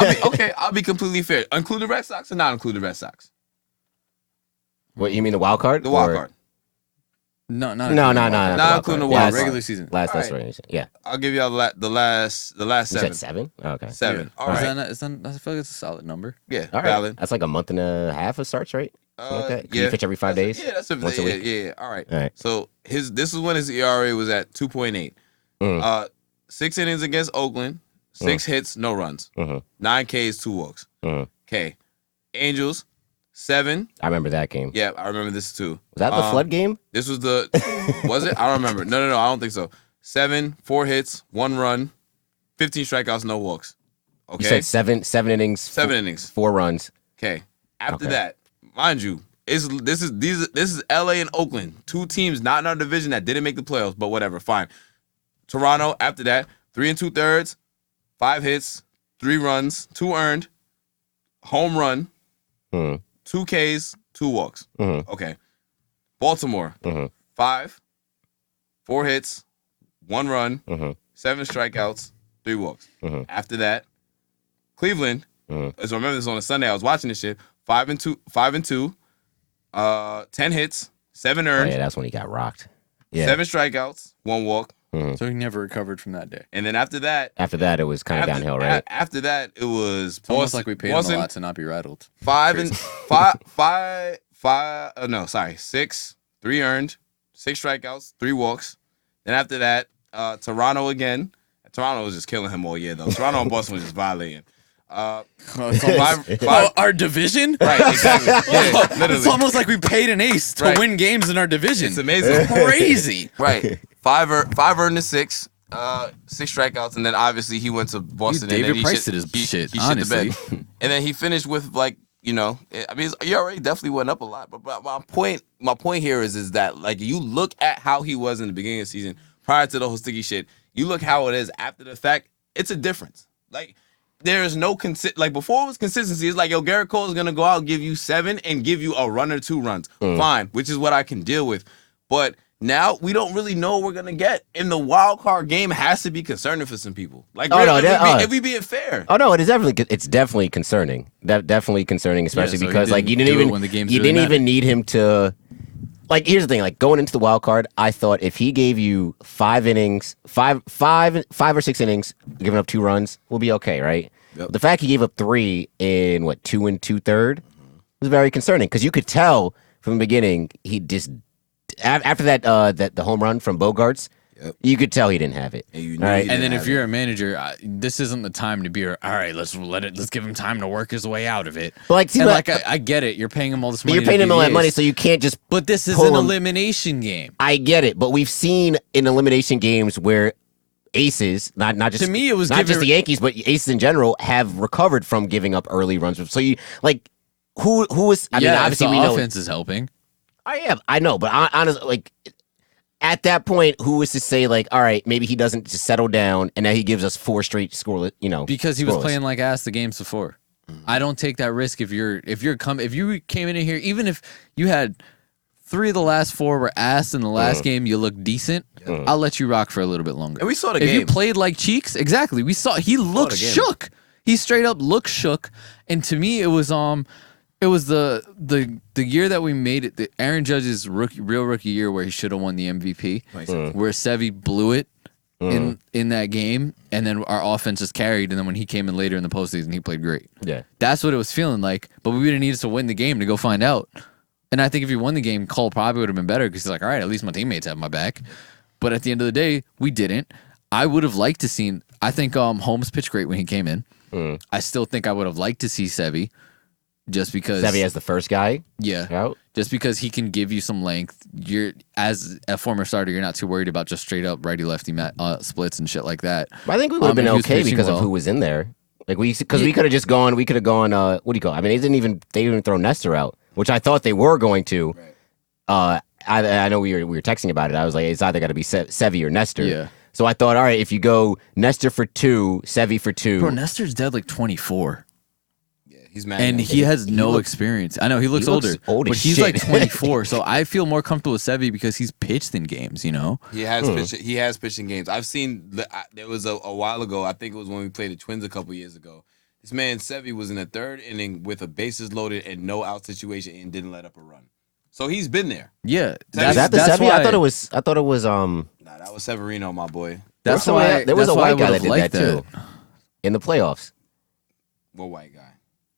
I'll be completely fair. Include the Red Sox or not include the Red Sox? What you mean the wild card? The wild Or- card. No, No. Not including the wild card. regular season. Last All right. regular season. Yeah. I'll give y'all the last You 7. said 7? Oh, okay. 7. All Is right. that I feel like it's a solid number. Yeah. All right. Valid. That's like a month and a half of starts, right? Like that? Can you pitch every 5 days? Yeah, that's Once a week? Yeah. All right. All right. So this is when his ERA was at 2.8. Mm. 6 innings against Oakland, 6 hits, no runs, Mhm. 9 Ks, 2 walks. Mhm. Okay. Angels, 7. I remember that game. Yeah, I remember this too. Was that the flood game? This was was it? I don't remember. No, I don't think so. 7, 4 hits, 1 run, 15 strikeouts, no walks. Okay. You said 7 innings, 7 innings. 4 runs. Okay. After Okay. that, mind you, this is LA and Oakland, 2 teams not in our division that didn't make the playoffs, but whatever, fine. Toronto, after that, 3 2/3, 5 hits, 3 runs, 2 earned, home run, Mhm. 2 Ks, 2 walks. Mhm. Okay. Baltimore, Mhm. 5, 4 hits, 1 run, Mhm. 7 strikeouts, 3 walks. Mhm. After that, Cleveland, Mhm. as I remember this on a Sunday, I was watching this shit. 5 and 2, 10 hits, 7 Oh, earned, yeah, that's when he got rocked. Yeah. 7 strikeouts, 1 walk. So he never recovered from that day. And then after that, After that, it was kind of downhill, right? After that, it was It's almost like we paid him Boston, a lot to not be rattled. 5 and 5. No, sorry, 6, 3 earned, 6 strikeouts, 3 walks. Then after that, Toronto again. Toronto was just killing him all year though. Toronto and Boston was just violating. Our division? Right, exactly. Yeah, literally. It's almost like we paid an ace to Right. win games in our division. It's amazing. Crazy. Right. 5 earned to 6, 6 strikeouts, and then obviously he went to Boston. David and then Price did his shit, He shit the honestly. bed. And then he finished with I mean, his ERA definitely went up a lot. But my point here is that like you look at how he was in the beginning of the season prior to the whole sticky shit. You look how it is after the fact. It's a difference. Like there is no like before it was consistency. It's like Garrett Cole is gonna go out, give you 7 and give you a run or 2 runs. Fine, which is what I can deal with. But now we don't really know what we're gonna get. And the wild card game has to be concerning for some people. Like, if we being fair. Oh no, it's definitely concerning. Definitely concerning, especially so he because like you didn't didn't do it even when the games you really didn't even mattered. need him to. Like here's the thing, like going into the wild card, I thought if he gave you 5 innings, five or 6 innings, giving up 2 runs, we'll be okay, right? Yep. The fact he gave up 3 in 2 2/3 was very concerning because you could tell from the beginning, he just after that the home run from Bogarts, you could tell he didn't have it. And you All right? And then if you're a manager, this isn't the time to be all right. Let's give him time to work his way out of it. But like, see, And like, I get it. You're paying him all this money. you're paying him all that DVAs. money, so you can't just. But this is pull an him. elimination game. I get it, but we've seen in elimination games where aces, not just To me, it was not just giving- the Yankees, but aces in general have recovered from giving up early runs. So you like who is? I mean, obviously if we the know. offense is helping. I know, but honestly, like at that point, who is to say like, all right, maybe he doesn't just settle down and now he gives us 4 straight scoreless, Because he was scoreless. playing like ass the games before. I don't take that risk if you came in here, even if you had 3 of the last 4 were ass in the last game, you look decent. I'll let you rock for a little bit longer. And we saw the if game. you played like cheeks, exactly. We saw he looked the game. shook. He straight up looked shook. And to me, it was the year that we made it, the Aaron Judge's real rookie year where he should have won the MVP, where Sevy blew it in that game, and then our offense just carried, and then when he came in later in the postseason, he played great. Yeah. That's what it was feeling like, but we didn't need to win the game to go find out. And I think if he won the game, Cole probably would have been better because he's like, all right, at least my teammates have my back. But at the end of the day, we didn't. I would have liked to seen. I think Holmes pitched great when he came in. I still think I would have liked to see Sevy. Just because Sevy as the first guy out. just because he can give you some length. You're as a former starter, you're not too worried about just straight up righty lefty splits and shit like that. But I think we would have been if he was okay pitching because well. of who was in there. Like we could have just gone. We could have gone. What do you call it? I mean, they didn't even throw Nestor out, which I thought they were going to. I know we were texting about it. I was like, it's either got to be Sevy or Nestor. Yeah. So I thought, all right, if you go Nestor for 2, Sevy for 2. Bro, Nestor's dead like 24. He's mad. And he has no experience. I know he looks older, old but as he's shit. like 24. So I feel more comfortable with Sevy because he's pitched in games, He has pitched. He has pitched in games. I've seen. There was a while ago. I think it was when we played the Twins a couple years ago. This man Sevy was in the 3rd inning with a bases loaded and no out situation and didn't let up a run. So he's been there. Yeah, Is that the Sevy? why, I thought it was Nah, that was Severino, my boy. That's there was why there was that's a why I white guy that would've did liked that too in the playoffs. What white guy?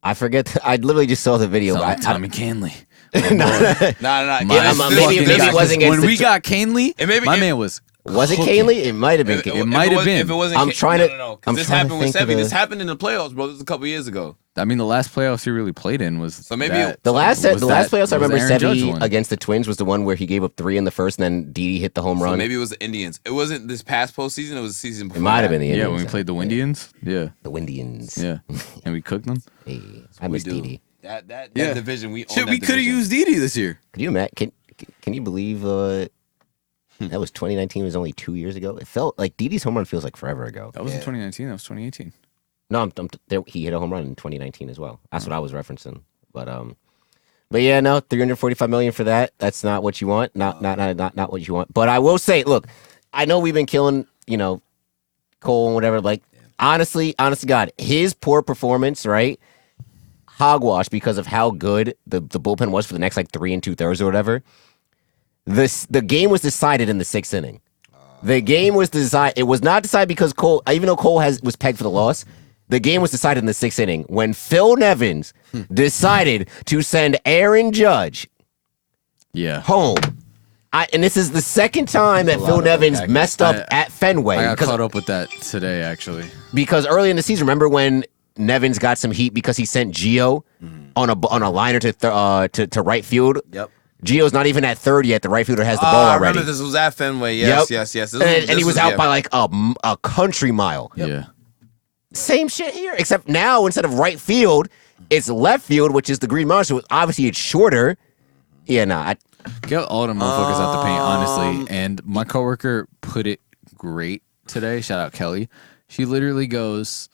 I forget. I literally just saw the video. So, but Tommy Canley. Nah. Maybe it wasn't against when the we got Canley. And maybe my it- man was. Was it cooking. Canley? It might have been. It might have been. If it wasn't, I'm trying to- No. 'Cause I'm this trying to happened with think of Sevy. the- This happened in the playoffs, bro. This was a couple years ago. I mean, the last playoffs he really played in was So maybe that. The last Was playoffs I was remember Aaron Judge Sevy one. against the Twins was the one where he gave up 3 in the first, and then Didi hit the home So run. maybe it was the Indians. It wasn't this past postseason. It was the season before. It might have that. been the Yeah, Indians. when we played the Windians. Yeah, the Windians. yeah, and we cooked them. Hey, I We miss do. Didi. That Yeah. division we own. Shit, that we could have division. used Didi this year. Could you imagine? Can you believe that was 2019? It was only 2 years ago. It felt like Didi's home run feels like forever ago. That wasn't 2019. That was 2018. No, he hit a home run in 2019 as well. That's what I was referencing. But yeah, no, $345 million for that. That's not what you want. Not what you want. But I will say, look, I know we've been killing, Cole and whatever. Like, honestly, honest to God, his poor performance, right? Hogwash because of how good the bullpen was for the next 3 2/3 or whatever. The game was decided in the 6th inning. The game was decided. It was not decided because Cole, even though Cole was pegged for the loss, the game was decided in the 6th inning when Phil Nevins decided to send Aaron Judge Yeah, home. And this is the second time that Phil Nevins messed up at Fenway. I got because- caught up with that today, actually. because early in the season, remember when Nevins got some heat because he sent Gio on a liner to right field? Yep. Gio's not even at third yet. The right fielder has the ball I already. remember this was at Fenway. Yes, Yep. yes. And he was out by like a country mile. Yeah, Same shit here, except now instead of right field, it's left field, which is the Green Monster. Obviously, it's shorter. Yeah, nah. get all the motherfuckers out the paint, honestly. And my coworker put it great today. Shout out Kelly. She literally goes,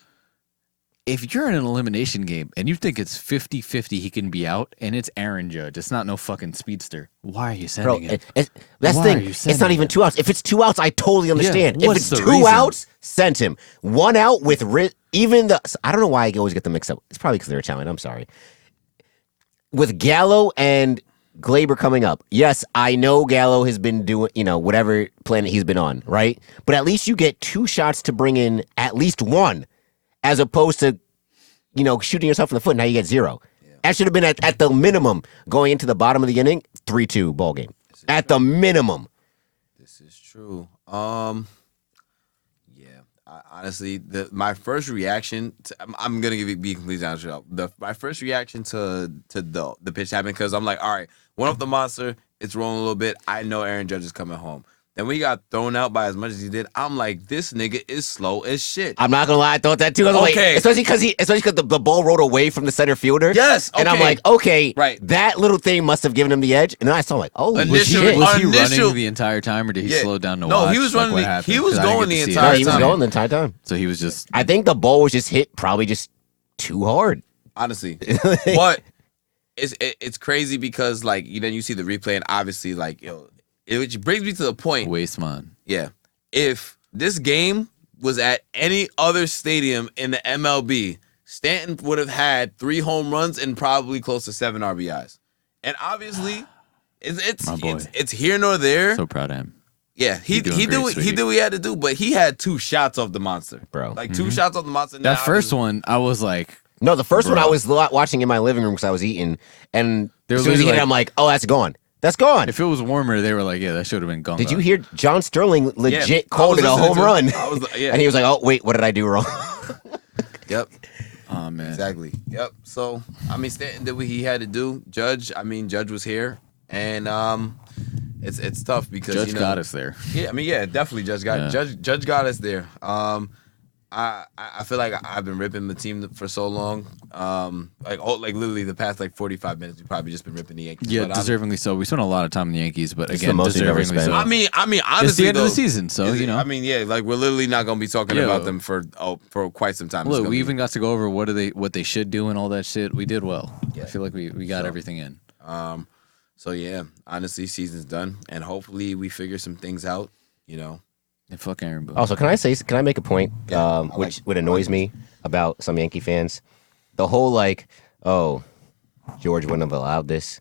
if you're in an elimination game and you think it's 50-50 he can be out and it's Aaron Judge, it's not no fucking speedster, why are you Bro, sending it? that's the Why thing. are you It's sending not even it? 2 outs. If it's 2 outs, I totally understand. If what's it's the 2 reason? outs, send him. 1 out with even the. I don't know why I always get them mixed up. It's probably because they're Italian. I'm sorry. With Gallo and Glaber coming up, yes, I know Gallo has been doing, whatever planet he's been on, right? But at least you get 2 shots to bring in at least 1, as opposed to, shooting yourself in the foot. Now you get 0. That should have been at the minimum going into the bottom of the inning, 3-2 ball game. At the minimum. This is true. Honestly, my first reaction I'm gonna be completely honest with you. My first reaction to the pitch happened because I'm like, all right, one up the monster, it's rolling a little bit. I know Aaron Judge is coming home. Then when he got thrown out by as much as he did, I'm like, this nigga is slow as shit. I'm not gonna lie, I thought that too. I was Okay. like, especially because the ball rolled away from the center fielder. Yes, And I'm okay. like, okay, Right. that little thing must have given him the edge. And then I saw like, oh, Initial- shit. Was he Initial- running the entire time, or did he Yeah. slow down to No, watch? he was like, running what the- happened? he was 'Cause I didn't going get the to see entire No, that. he was time. going the entire time. So he was just. I think the ball was just hit probably just too hard. Honestly. But it's crazy because like then you see the replay and obviously like which brings me to the point. Wastemon. Yeah. If this game was at any other stadium in the MLB, Stanton would have had 3 home runs and probably close to 7 RBIs. And obviously, My boy. it's here nor there. So proud of him. Yeah, he You're doing did great, what he sweetie. did what he had to do, but he had 2 shots off the monster, Bro. Like 2 shots off the monster. That first one, I was like, No, the first one I Bro. was watching in my living room because I was eating. And They were as soon as he hit it, literally I'm like, oh, that's gone. That's gone. if it was warmer, they were like, yeah, that should have been gone. Did you hear John Sterling legit Yeah, I called was it a listening home to run? I was, yeah. And he was like, oh, wait, what did I do wrong? Yep. Oh man. Exactly. Yep. So I mean, Stanton did what he had to do. Judge was here, and it's tough because Judge got us there. Yeah, I mean, yeah, definitely Judge got Judge got us there. I feel like I've been ripping the team for so long. Like literally the past 45 minutes, we've probably just been ripping the Yankees. Yeah, But deservingly so. We spent a lot of time in the Yankees, but It's the again, most you've ever deservingly spent. so. I mean, honestly, it's the end of though, the season, so you know. I mean, yeah, like we're literally not gonna be talking Yo. about them for quite some time. It's Look, gonna we be- even got to go over what they should do and all that shit. We did well. Yeah. I feel like we got everything in. So yeah, honestly, season's done, and hopefully we figure some things out. You know. And fuck Aaron Boone. Also, can I make a point, Yeah, which would annoys me about some Yankee fans? The whole oh, George wouldn't have allowed this.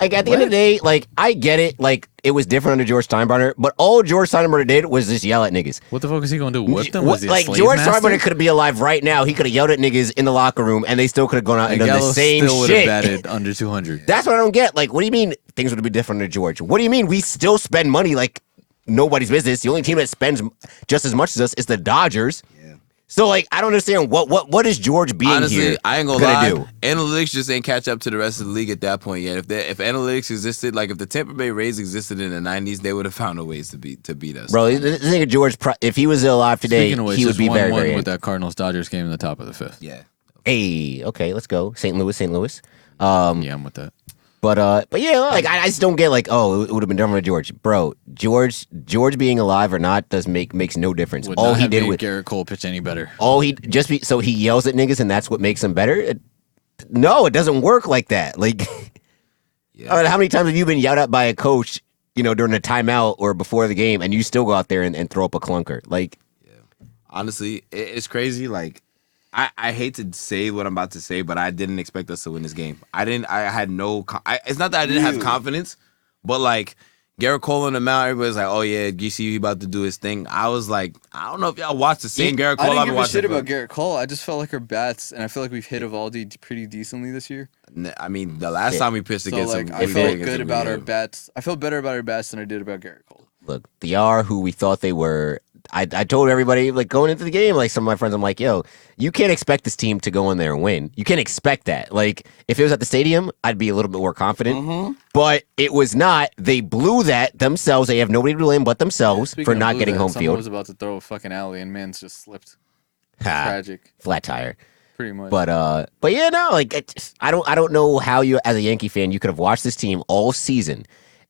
Like at the end of the day, I get it. Like it was different under George Steinbrenner, but all George Steinbrenner did was just yell at niggas. What the fuck is he gonna do? Whip them? Was he a Like slave George master? Steinbrenner could be alive right now. He could have yelled at niggas in the locker room, and they still could have gone out and done the Gallo same still would have shit. batted under 200. That's what I don't get. Like, what do you mean things would be different under George? What do you mean we still spend money like nobody's business? The only team that spends just as much as us is the Dodgers. Yeah. So I don't understand what is George being Honestly, here I ain't gonna lie. do? Analytics just ain't catch up to the rest of the league at that point yet. If analytics existed, like if the Tampa Bay Rays existed in the '90s, they would have found a ways to beat us. Bro, this nigga George, if he was alive today, Speaking of which, he would just be very, 1-1 very with angry. that Cardinals-Dodgers game in the top of the 5th. Yeah. Hey, okay, let's go. St. Louis. Yeah, I'm with that. But yeah, I just don't get oh, it would have been different with George. Bro, George being alive or not makes no difference. Would All not he have did made was Garrett Cole pitch any better. so he yells at niggas and that's what makes him better. No, it doesn't work like that. Yeah. I mean, how many times have you been yelled at by a coach, during a timeout or before the game, and you still go out there and throw up a clunker? Honestly, it's crazy. I hate to say what I'm about to say, but I didn't expect us to win this game. I had no. It's not that I didn't have confidence, but Garrett Cole on the mound, everybody's like, "Oh yeah, GC about to do his thing." I was like, I don't know if y'all watched the same Garrett Cole I I've didn't been give a watching. shit about Garrett Cole. I just felt like our bats, and I feel like we've hit Evaldi pretty decently this year. I mean, the last time we pitched So against him, I we felt played against good him, about yeah. our bats. I felt better about our bats than I did about Garrett Cole. Look, they are who we thought they were. I told everybody going into the game, some of my friends, I'm like, yo, you can't expect this team to go in there and win. You can't expect that. If it was at the stadium, I'd be a little bit more confident. Mm-hmm. But it was not. They blew that themselves. They have nobody to blame but themselves Speaking for of not blue getting that, home someone field. was about to throw a fucking alley, and Mans just slipped. Ha, Tragic, flat tire. pretty much. But yeah, no, I don't know how you, as a Yankee fan, you could have watched this team all season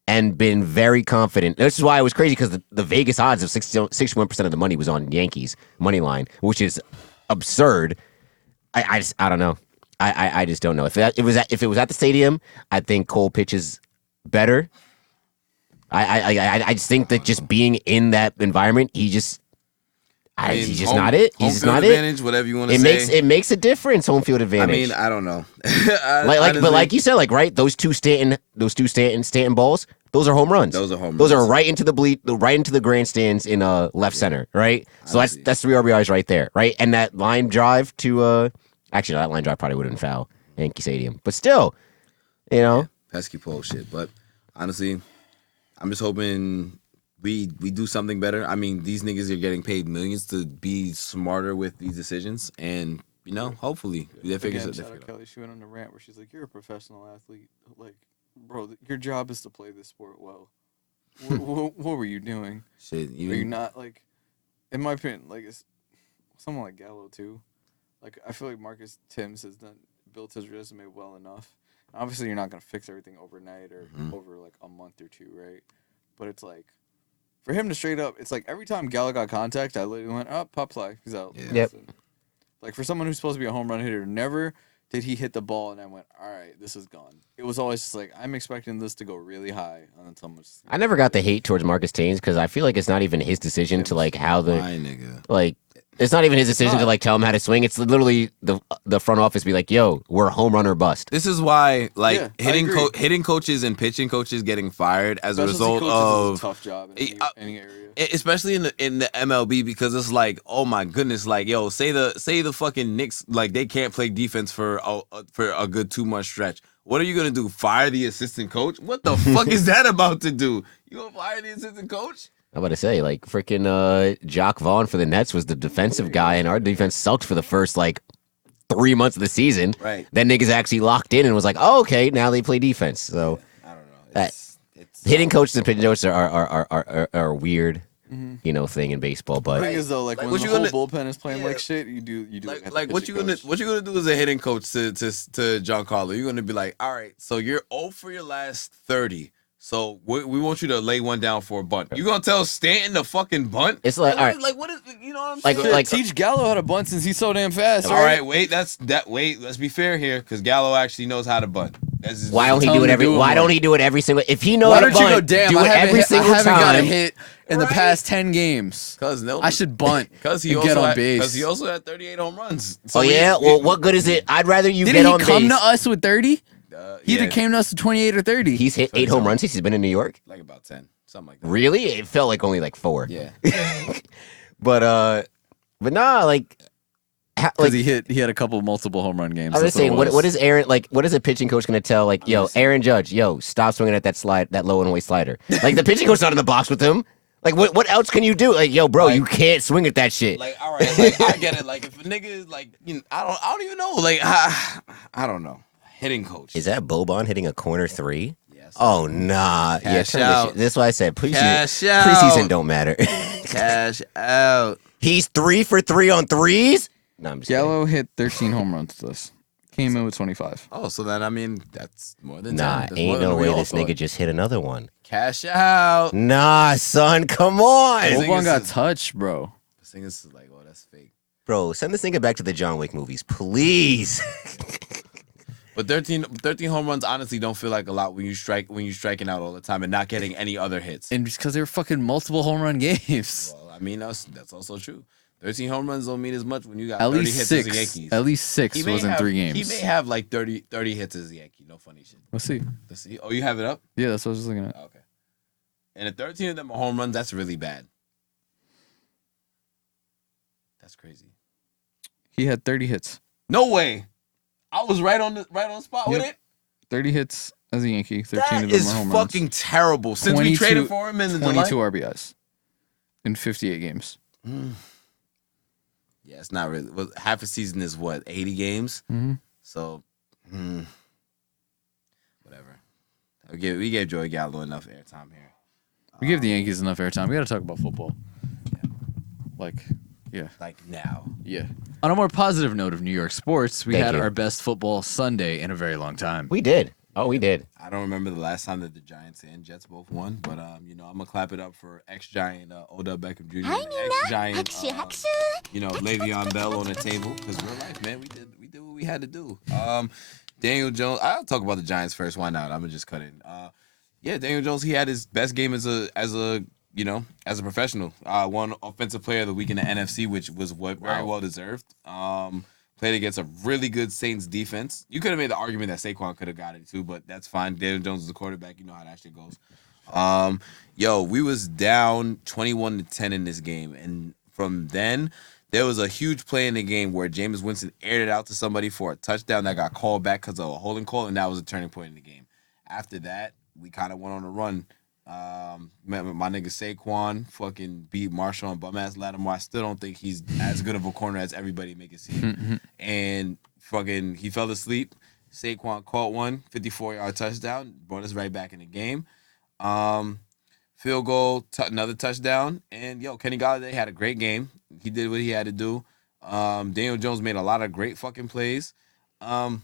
and been very confident. This is why it was crazy, because the Vegas odds of 61% of the money was on Yankees money line, which is absurd. I don't know. I just don't know. If it was at the stadium, I think Cole pitches better. I just think that just being in that environment, he's just not it. He's just not it. advantage, whatever you want to say. It makes a difference. Home field I advantage. mean, I don't know. But like you said, right, those two Stanton balls, those are home runs. Those are home Those are runs. right into the grandstands in left center, right? So that's 3 RBIs right there, right? And that line drive to actually that line drive probably would have been foul. Yankee Stadium. But still, you know. Pesky pole shit. But honestly, I'm just hoping we do something better. I mean, these niggas are getting paid millions to be smarter with these decisions, and hopefully they figure Again, it shout out Kelly. She went on a rant where she's like, "You're a professional athlete. Like, bro, your job is to play this sport well. What were you doing? Shit, Are you not like?" In my opinion, like it's someone like Gallo too. Like I feel like Marcus Timms has built his resume well enough. Obviously, you're not gonna fix everything overnight or over like a month or two, right? But it's like for him to straight up, it's like every time Gallo got contact, I literally went, "Oh, pop fly, he's out." Yeah. Yep. Like for someone who's supposed to be a home run hitter, never did he hit the ball and I went, "All right, this is gone." It was always just like I'm expecting this to go really high, and then someone. I never got the hate towards Marcus Taines because I feel like it's not even his decision to like how the my nigga. like. It's not even his decision to like tell him how to swing. It's literally the front office be like, "Yo, we're home run or bust." This is why, like, Yeah, I agree. hitting coaches and pitching coaches getting fired as a Specialty result coaches of is a tough job in any area. especially in the MLB, because it's like, oh my goodness, like, yo, say the fucking Knicks, like, they can't play defense for a good 2 month stretch. What are you gonna do? Fire the assistant coach? What the fuck is that about to do? You gonna fire the assistant coach? I'm about to say, like, freaking Jock Vaughn for the Nets was the defensive guy, and our defense sucked for the first, like, 3 months of the season. Right. Then niggas actually locked in and was like, oh, okay, now they play defense. So I don't know. It's hitting coaches and pitching coaches are a weird, thing in baseball. The But thing is though, like when what the you whole gonna- bullpen is playing like shit, you do like what you gonna do as a hitting coach to Giancarlo? You're gonna be like, all right, so you're 0 for your last 30. So we want you to lay one down for a bunt. You gonna tell Stanton to fucking bunt? it's like, all right, Like what is you know what I'm Like- saying? like- teach Gallo how to bunt since he's so damn fast. All right, wait. Let's be fair here, because Gallo actually knows how to bunt. why don't he Tell do him it to do it why more. don't he do it every single? If he knows Why how don't to you go? bunt, Damn, do I it haven't every hit, single I haven't got a time. hit in the Right? past 10 games. Because I should bunt Because he and also get on had, base. Because he also had 38 home runs. Oh yeah, well, what good is it? I'd rather you Didn't get he on come base. to us with 30? He yeah, either came to us with 28 or 30. He's hit 8 home runs since he's been in New York. like about 10, something like that. Really? It felt like only like 4. Yeah. But nah, like Because he had a couple multiple home run games. I was That's saying, it what is Aaron like? What is a pitching coach gonna tell? Like, yo, Aaron Judge, yo, stop swinging at that low and away slider. Like the pitching coach not in the box with him. Like, what else can you do? Like, yo, bro, you can't swing at that shit. Like, all right, like, I get it. Like, if a nigga is like, I don't even know. Like, I don't know. Hitting coach. Is that Boban hitting a corner 3? Yes. Oh nah, yeah. Cash Turn this out. shit. That's why I said Cash preseason. out. Preseason don't matter. Cash out. He's 3 for 3 on threes. No, I'm just kidding. Gallo hit 13 home runs to us. Came in with 25. Oh, so then, I mean, that's more than 10. Nah, That's more ain't than no we way all this thought. nigga just hit another one. Cash out. Nah, son, come on. This Boban nigga's got just- touched, bro. This thing is like, oh, that's fake. Bro, send this nigga back to the John Wick movies, please. But 13 home runs honestly don't feel like a lot when you're striking out all the time and not getting any other hits. And just because they were fucking multiple home run games. Well, I mean, that's also true. 13 home runs don't mean as much when you got At 30 least hits 6. as the Yankees. At least 6 He may was in have- 3 games. He may have like 30 hits as a Yankee. No funny shit. Let's see. Let's see. Oh, you have it up? Yeah, that's what I was just looking at. Okay. And if 13 of them are home runs, that's really bad. That's crazy. He had 30 hits. No way. I was right on spot with Yep. it. 30 hits as a Yankee. 13 That of them is were home fucking runs. terrible. Since we traded for him in the 22 July. RBIs in 58 games. Yeah, it's not really. Well, half a season is what, 80 games? Mm-hmm. So, whatever. We gave Joey Gallo enough airtime here. We give the Yankees enough airtime. We got to talk about football. Like now. Yeah. On a more positive note of New York sports, we Thank had you. our best football Sunday in a very long time. We did. Oh, we did. I don't remember the last time that the Giants and Jets both won, but I'm gonna clap it up for ex-Giant Odell Beckham Jr. and ex-Giant Le'Veon Bell on the table, because real life, man, we did what we had to do. Daniel Jones. I'll talk about the Giants first. Why not? I'm gonna just cut in. Daniel Jones. He had his best game as a professional. Won Offensive Player of the Week in the NFC, which was very well deserved. Played against a really good Saints defense. You could have made the argument that Saquon could have got it too, but that's fine. Daniel Jones is the quarterback. You know how that shit goes. We was down 21-10 in this game, and from then There was a huge play in the game where Jameis Winston aired it out to somebody for a touchdown that got called back because of a holding call, and that was a turning point in the game. After that, we kind of went on a run. My nigga Saquon fucking beat Marshall and bum-ass Lattimore. I still don't think he's as good of a corner as everybody make it seem. And fucking he fell asleep. Saquon caught one, 54-yard touchdown, brought us right back in the game. Field goal, another touchdown. And, Kenny Golladay had a great game. He did what he had to do. Daniel Jones made a lot of great fucking plays. And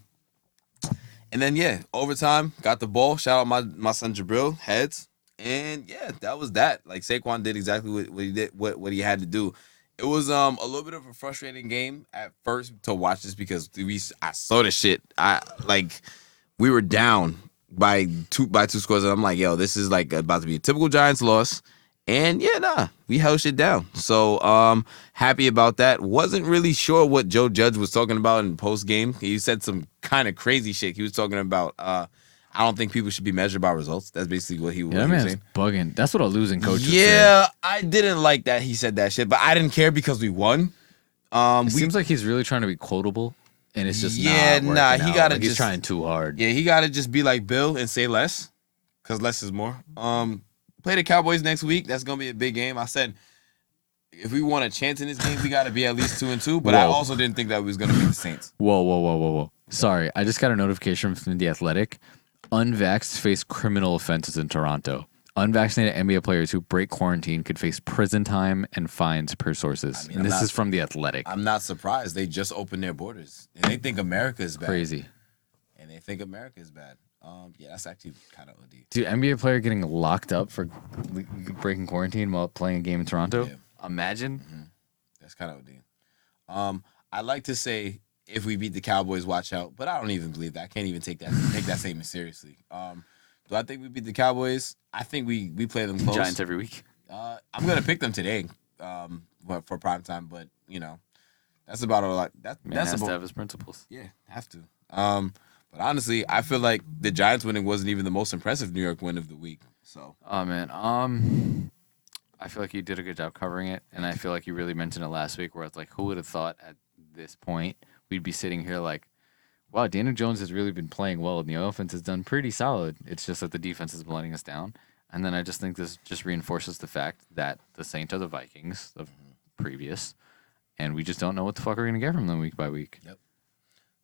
then, overtime, got the ball. Shout out my son Jabril, heads. And, that was that. Like, Saquon did exactly what he did, what he had to do. It was a little bit of a frustrating game at first to watch this because I saw the shit. We were down by two scores, and I'm like, this is like about to be a typical Giants loss. And we held shit down. So happy about that. Wasn't really sure what Joe Judge was talking about in post game. He said some kind of crazy shit. He was talking about I don't think people should be measured by results. That's basically what he was that man's saying. bugging. That's what a losing coach would say. Yeah, I didn't like that he said that shit, but I didn't care because we won. It seems like he's really trying to be quotable, and it's just not working out. He gotta he's just trying too hard. Yeah, he gotta just be like Bill and say less, because less is more. Play the Cowboys next week. That's gonna be a big game. I said if we want a chance in this game, we gotta be at least 2-2. But I also didn't think that we was gonna beat the Saints. Whoa. Sorry, I just got a notification from The Athletic. Unvaxxed face criminal offenses in Toronto. Unvaccinated NBA players who break quarantine could face prison time and fines per sources. And this is from The Athletic. I'm not surprised. They just opened their borders. And they think America is bad. Crazy. And they think America is bad. That's actually kind of OD. Dude, NBA player getting locked up for breaking quarantine while playing a game in Toronto? Yeah. Imagine. Mm-hmm. That's kind of OD. I'd like to say if we beat the Cowboys, watch out. But I don't even believe that. I can't even take that statement seriously. Do I think we beat the Cowboys? I think we play them close. Giants every week. I'm gonna pick them today, for primetime. But that's about all. That's has about, to have his principles. Yeah, have to. But honestly, I feel like the Giants winning wasn't even the most impressive New York win of the week. So. Oh man. I feel like you did a good job covering it, and I feel like you really mentioned it last week, where it's like, who would have thought at this point we'd be sitting here like, wow, Daniel Jones has really been playing well, and the offense has done pretty solid. It's just that the defense is letting us down. And then I just think this just reinforces the fact that the Saints are the Vikings of previous, and we just don't know what the fuck we're going to get from them week by week. Yep.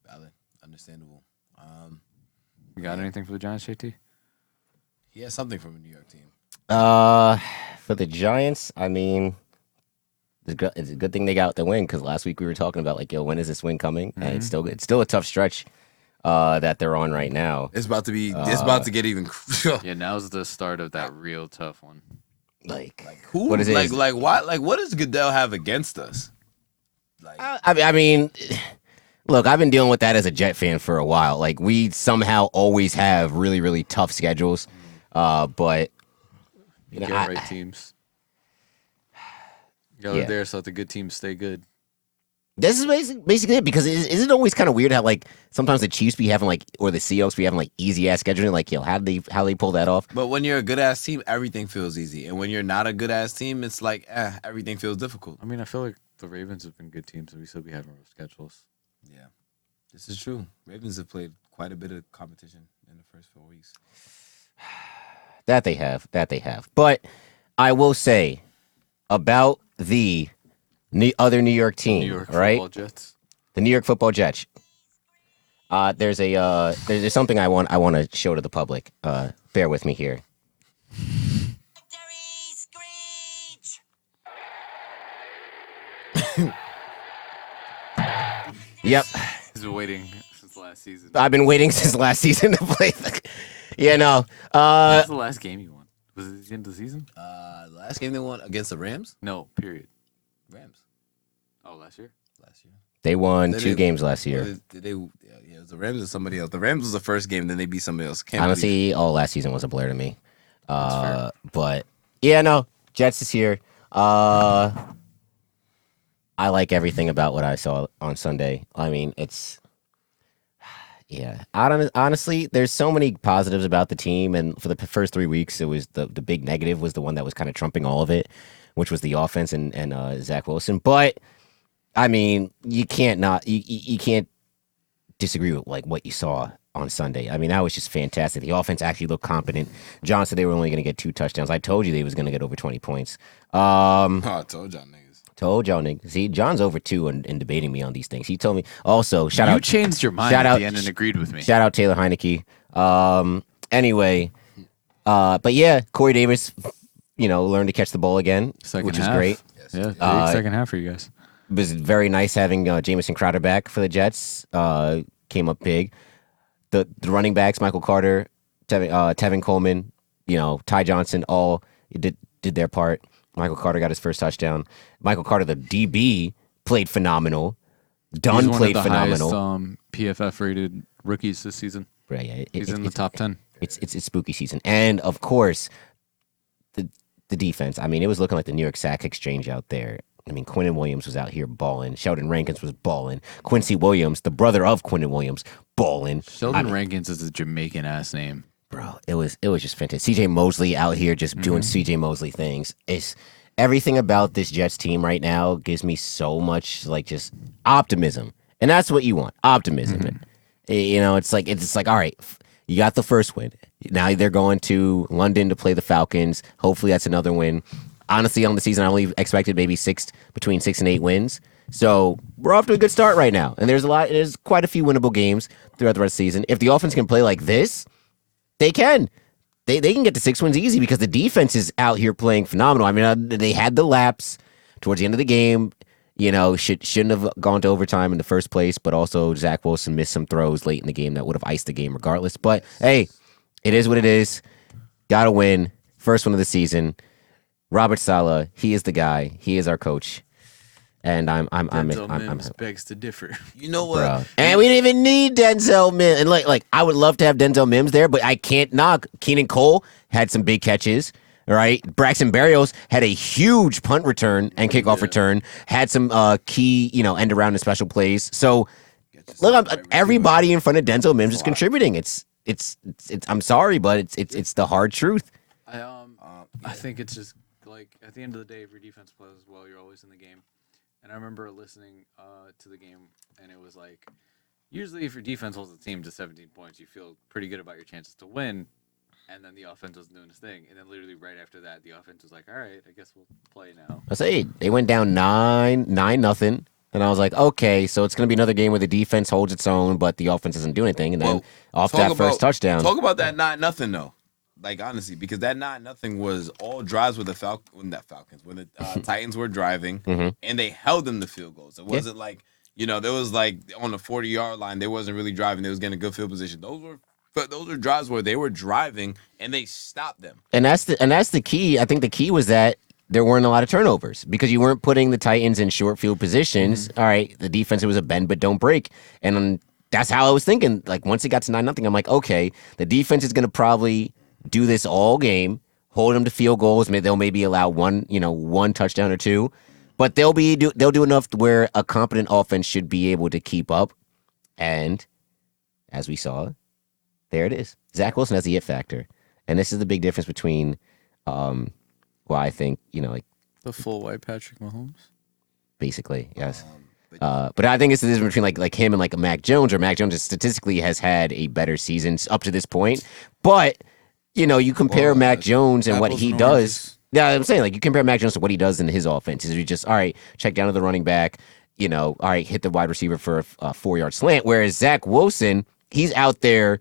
Valid. Understandable. You got anything for the Giants, JT? He has something from a New York team. For the Giants, I mean, it's a good thing they got the win, because last week we were talking about like, when is this win coming? And it's still a tough stretch that they're on right now. It's about to be. It's about to get even. Yeah, now's the start of that real tough one. Like who? What is it? Like why? Like what does Goodell have against us? Like I mean, look, I've been dealing with that as a Jet fan for a while. Like, we somehow always have really, really tough schedules. But You get right teams. You gotta there so that the good teams stay good. This is basically it, because isn't it always kind of weird how like sometimes the Chiefs be having like, or the Seahawks be having like easy ass scheduling, like how they pull that off? But when you're a good ass team, everything feels easy, and when you're not a good ass team, it's like everything feels difficult. I mean, I feel like the Ravens have been good teams, and we still be having rough schedules. Yeah, this is true. Ravens have played quite a bit of competition in the first 4 weeks. That they have. But I will say about the other New York team, New York right? Football Jets. The New York Football Jets. There's something I want to show to the public. Bear with me here. Yep. He's been waiting since last season. I've been waiting since last season to play. What's the last game you won? Was it the end of the season? The last game they won against the Rams. No, period. Rams. Oh, last year? Last year. They won They 2 didn't- games last year. Did they? Yeah, it was the Rams or somebody else. The Rams was the first game, then they beat somebody else. Can't believe- Honestly, all last season was a blur to me. fair. But yeah, no, Jets is here. I like everything about what I saw on Sunday. I mean, honestly, there's so many positives about the team, and for the first 3 weeks, it was the big negative was the one that was kind of trumping all of it, which was the offense and Zach Wilson. But I mean, you can't disagree with like what you saw on Sunday. I mean, that was just fantastic. The offense actually looked competent. John said they were only going to get 2 touchdowns. I told you they was going to get over 20 points. I told y'all niggas. Told y'all niggas. See, John's over 2 in debating me on these things. He told me also. Shout You out. changed your mind shout at out- the end and agreed with me. Shout out Taylor Heineke. Anyway, but yeah, Corey Davis, learned to catch the ball again, Second which half. is great. Yeah, big second half for you guys. It was very nice having Jamison Crowder back for the Jets. Came up big. The running backs, Michael Carter, Tevin Coleman, Ty Johnson, all did their part. Michael Carter got his first touchdown. Michael Carter, the DB, played phenomenal. Dunn He's played one of the phenomenal. highest PFF rated rookies this season. Right, yeah, He's in the top 10. It's spooky season, and of course, the defense. I mean, it was looking like the New York Sack Exchange out there. I mean, Quinnen Williams was out here balling. Sheldon Rankins was balling. Quincy Williams, the brother of Quinnen Williams, balling. Sheldon Rankins is a Jamaican ass name. Bro, it was just fantastic. CJ Mosley out here just doing CJ Mosley things. It's everything about this Jets team right now gives me so much like just optimism, and that's what you want, optimism. And, it's like all right, you got the first win. Now they're going to London to play the Falcons. Hopefully that's another win. Honestly, on the season, I only expected maybe between 6 and 8 wins. So we're off to a good start right now. And there's quite a few winnable games throughout the rest of the season. If the offense can play like this, they can. They can get to 6 wins easy because the defense is out here playing phenomenal. I mean, they had the lapse towards the end of the game. Shouldn't have gone to overtime in the first place, but also Zach Wilson missed some throws late in the game that would have iced the game regardless. But hey, it is what it is. Got to win. First one of the season. Robert Saleh, he is the guy. He is our coach, and I'm begs to differ. You know what? bro. And we didn't even need Denzel Mims. And like I would love to have Denzel Mims there, but I can't knock. Keenan Cole had some big catches. Right, Braxton Berrios had a huge punt return and kickoff return. Had some key, end around and special plays. So look, everybody in front of Denzel Mims is contributing. It's. I'm sorry, but it's the hard truth. I think it's just like at the end of the day, if your defense plays well, you're always in the game. And I remember listening to the game, and it was like, usually if your defense holds the team to 17 points, you feel pretty good about your chances to win. And then the offense wasn't doing its thing. And then literally right after that, the offense was like, all right, I guess we'll play now. I say they went down 9-0. And I was like, okay, so it's going to be another game where the defense holds its own, but the offense doesn't do anything. And then off that first touchdown. Talk about that 9-0 though. Like honestly, because that 9-0 was all drives with the Falcons, when the Titans were driving and they held them to field goals. It wasn't like, there was like on the 40-yard line, they wasn't really driving. They was getting a good field position. Those were drives where they were driving and they stopped them. And that's the key. I think the key was that there weren't a lot of turnovers because you weren't putting the Titans in short field positions. All right, the defense, it was a bend but don't break. And that's how I was thinking. Like once it got to 9-0, I'm like, okay, the defense is going to probably do this all game, hold them to field goals. They'll maybe allow one touchdown or two, but they'll do enough to where a competent offense should be able to keep up. And as we saw, there it is. Zach Wilson has the it factor, and this is the big difference between, I think The full white Patrick Mahomes. basically yes. But I think it's the difference between like him and like a Mac Jones, or Mac Jones statistically has had a better season up to this point, but. You compare Mac Jones and what he does. Yeah, I'm saying like you compare Mac Jones to what he does in his offense. Is you just all right, check down to the running back. All right, hit the wide receiver for a 4-yard slant. Whereas Zach Wilson, he's out there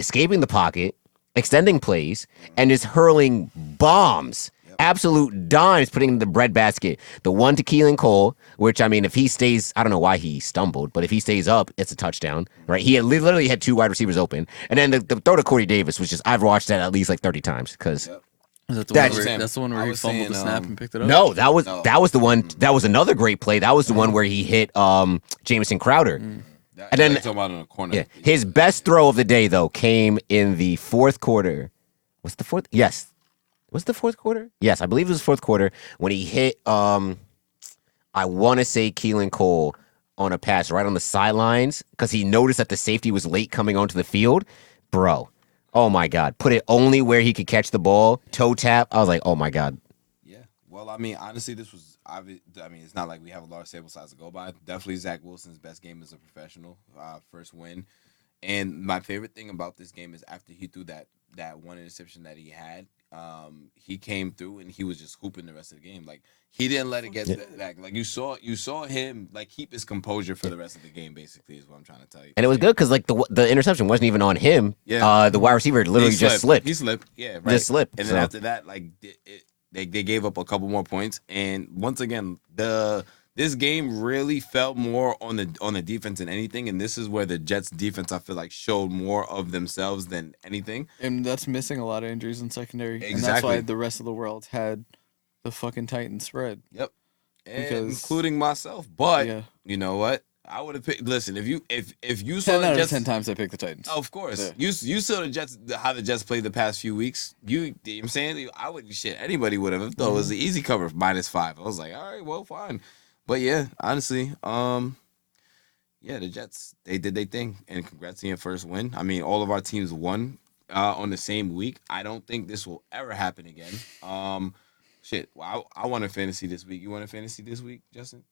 escaping the pocket, extending plays, and just hurling bombs, absolute dimes, putting in the breadbasket. The one to Keelan Cole, which I mean, if he stays, I don't know why he stumbled, but if he stays up, it's a touchdown, right? He literally had 2 wide receivers open, and then the throw to Corey Davis was just I've watched that at least like 30 times because. Is that the That's- one where, that's the one where he fumbled the snap and picked it up? No, that was the one. That was another great play. That was the one where he hit Jamison Crowder. And then talking about in the corner. Yeah, his best throw of the day though came in the fourth quarter. Was the fourth? Yes. Was it the fourth quarter? Yes, I believe it was fourth quarter when he hit I want to say Keelan Cole on a pass right on the sidelines because he noticed that the safety was late coming onto the field. Bro, oh my God. Put it only where he could catch the ball, toe tap. I was like, oh my God. Yeah. Well, I mean, honestly, this was I mean, it's not like we have a large sample size to go by. Definitely Zach Wilson's best game as a professional, first win. And my favorite thing about this game is after he threw that one interception that he had, he came through and he was just hooping the rest of the game. Like he didn't let it get to that. Like you saw him like keep his composure for the rest of the game. Basically, is what I'm trying to tell you. And it was good because like the interception wasn't even on him. Yeah. The wide receiver literally just slipped. He slipped. Yeah, right. Just slipped. And then after that, like they gave up a couple more points. And once again, this game really felt more on the defense than anything. And this is where the Jets defense, I feel like, showed more of themselves than anything. And that's missing a lot of injuries in secondary. Exactly. And that's why the rest of the world had the fucking Titans spread. Yep. And Because- including myself. But Yeah. you know what? I would have picked. Listen, if you saw 10 the out of Jets, 10 times I picked the Titans. of course, Yeah. you saw the Jets, how the Jets played the past few weeks. You know what I'm saying? I would anybody would have. I thought it was an easy cover -5. I was like, all right, well, fine. But yeah, honestly, yeah, the Jets, they did their thing, and congrats on your first win. I mean, all of our teams won on the same week. I don't think this will ever happen again. Well, I won a fantasy this week. You won a fantasy this week, Justin?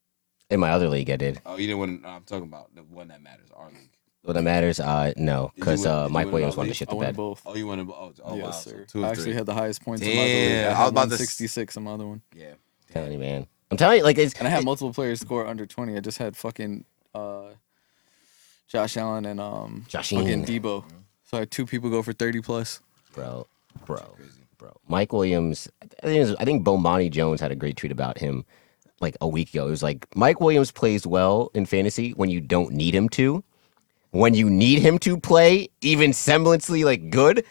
In my other league, I did. Oh, you didn't win. I'm talking about the one that matters, our league. What that matters, no, Did you because win- did you Mike win Williams both wanted to leagues? shit I the won bed. both. Oh, you won it. Oh, Yes, wow. sir. So 2 I of actually 3. had the highest points in my Damn, other league. I I was had about to 166 in my other one. Yeah. Telling you, man. I'm telling you, like it's. And I had multiple players score under 20. I just had fucking Josh Allen and fucking Debo. So I had 2 people go for 30 plus. bro. Mike Williams. I think Bomani Jones had a great tweet about him like a week ago. It was like Mike Williams plays well in fantasy when you don't need him to. When you need him to play even semblantly like good,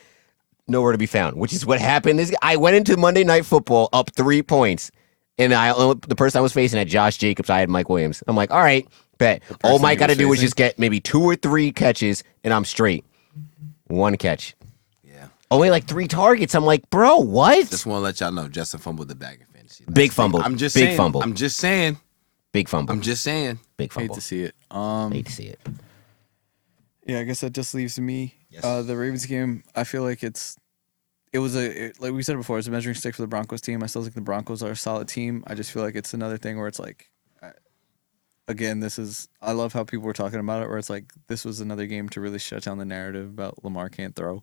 nowhere to be found. Which is what happened. I went into Monday Night Football up 3 points, and the person I was facing had Josh Jacobs. I had Mike Williams. I'm like, all right, bet. All Mike got to do is just get maybe 2 or 3 catches, and I'm straight. 1 catch. Only like 3 targets. I'm like, bro, what? Just want to let y'all know, Justin fumbled the bag in fantasy. Big fumble. I'm just Big saying. fumble. I'm just saying. Big fumble. I'm just saying. Big Hate fumble. to see it. Hate to see it. Yeah, I guess that just leaves me. Yes. The Ravens game, I feel like it was like we said before, it's a measuring stick for the Broncos team. I still think the Broncos are a solid team. I just feel like it's another thing where it's like, again, I love how people were talking about it, where it's like this was another game to really shut down the narrative about Lamar can't throw.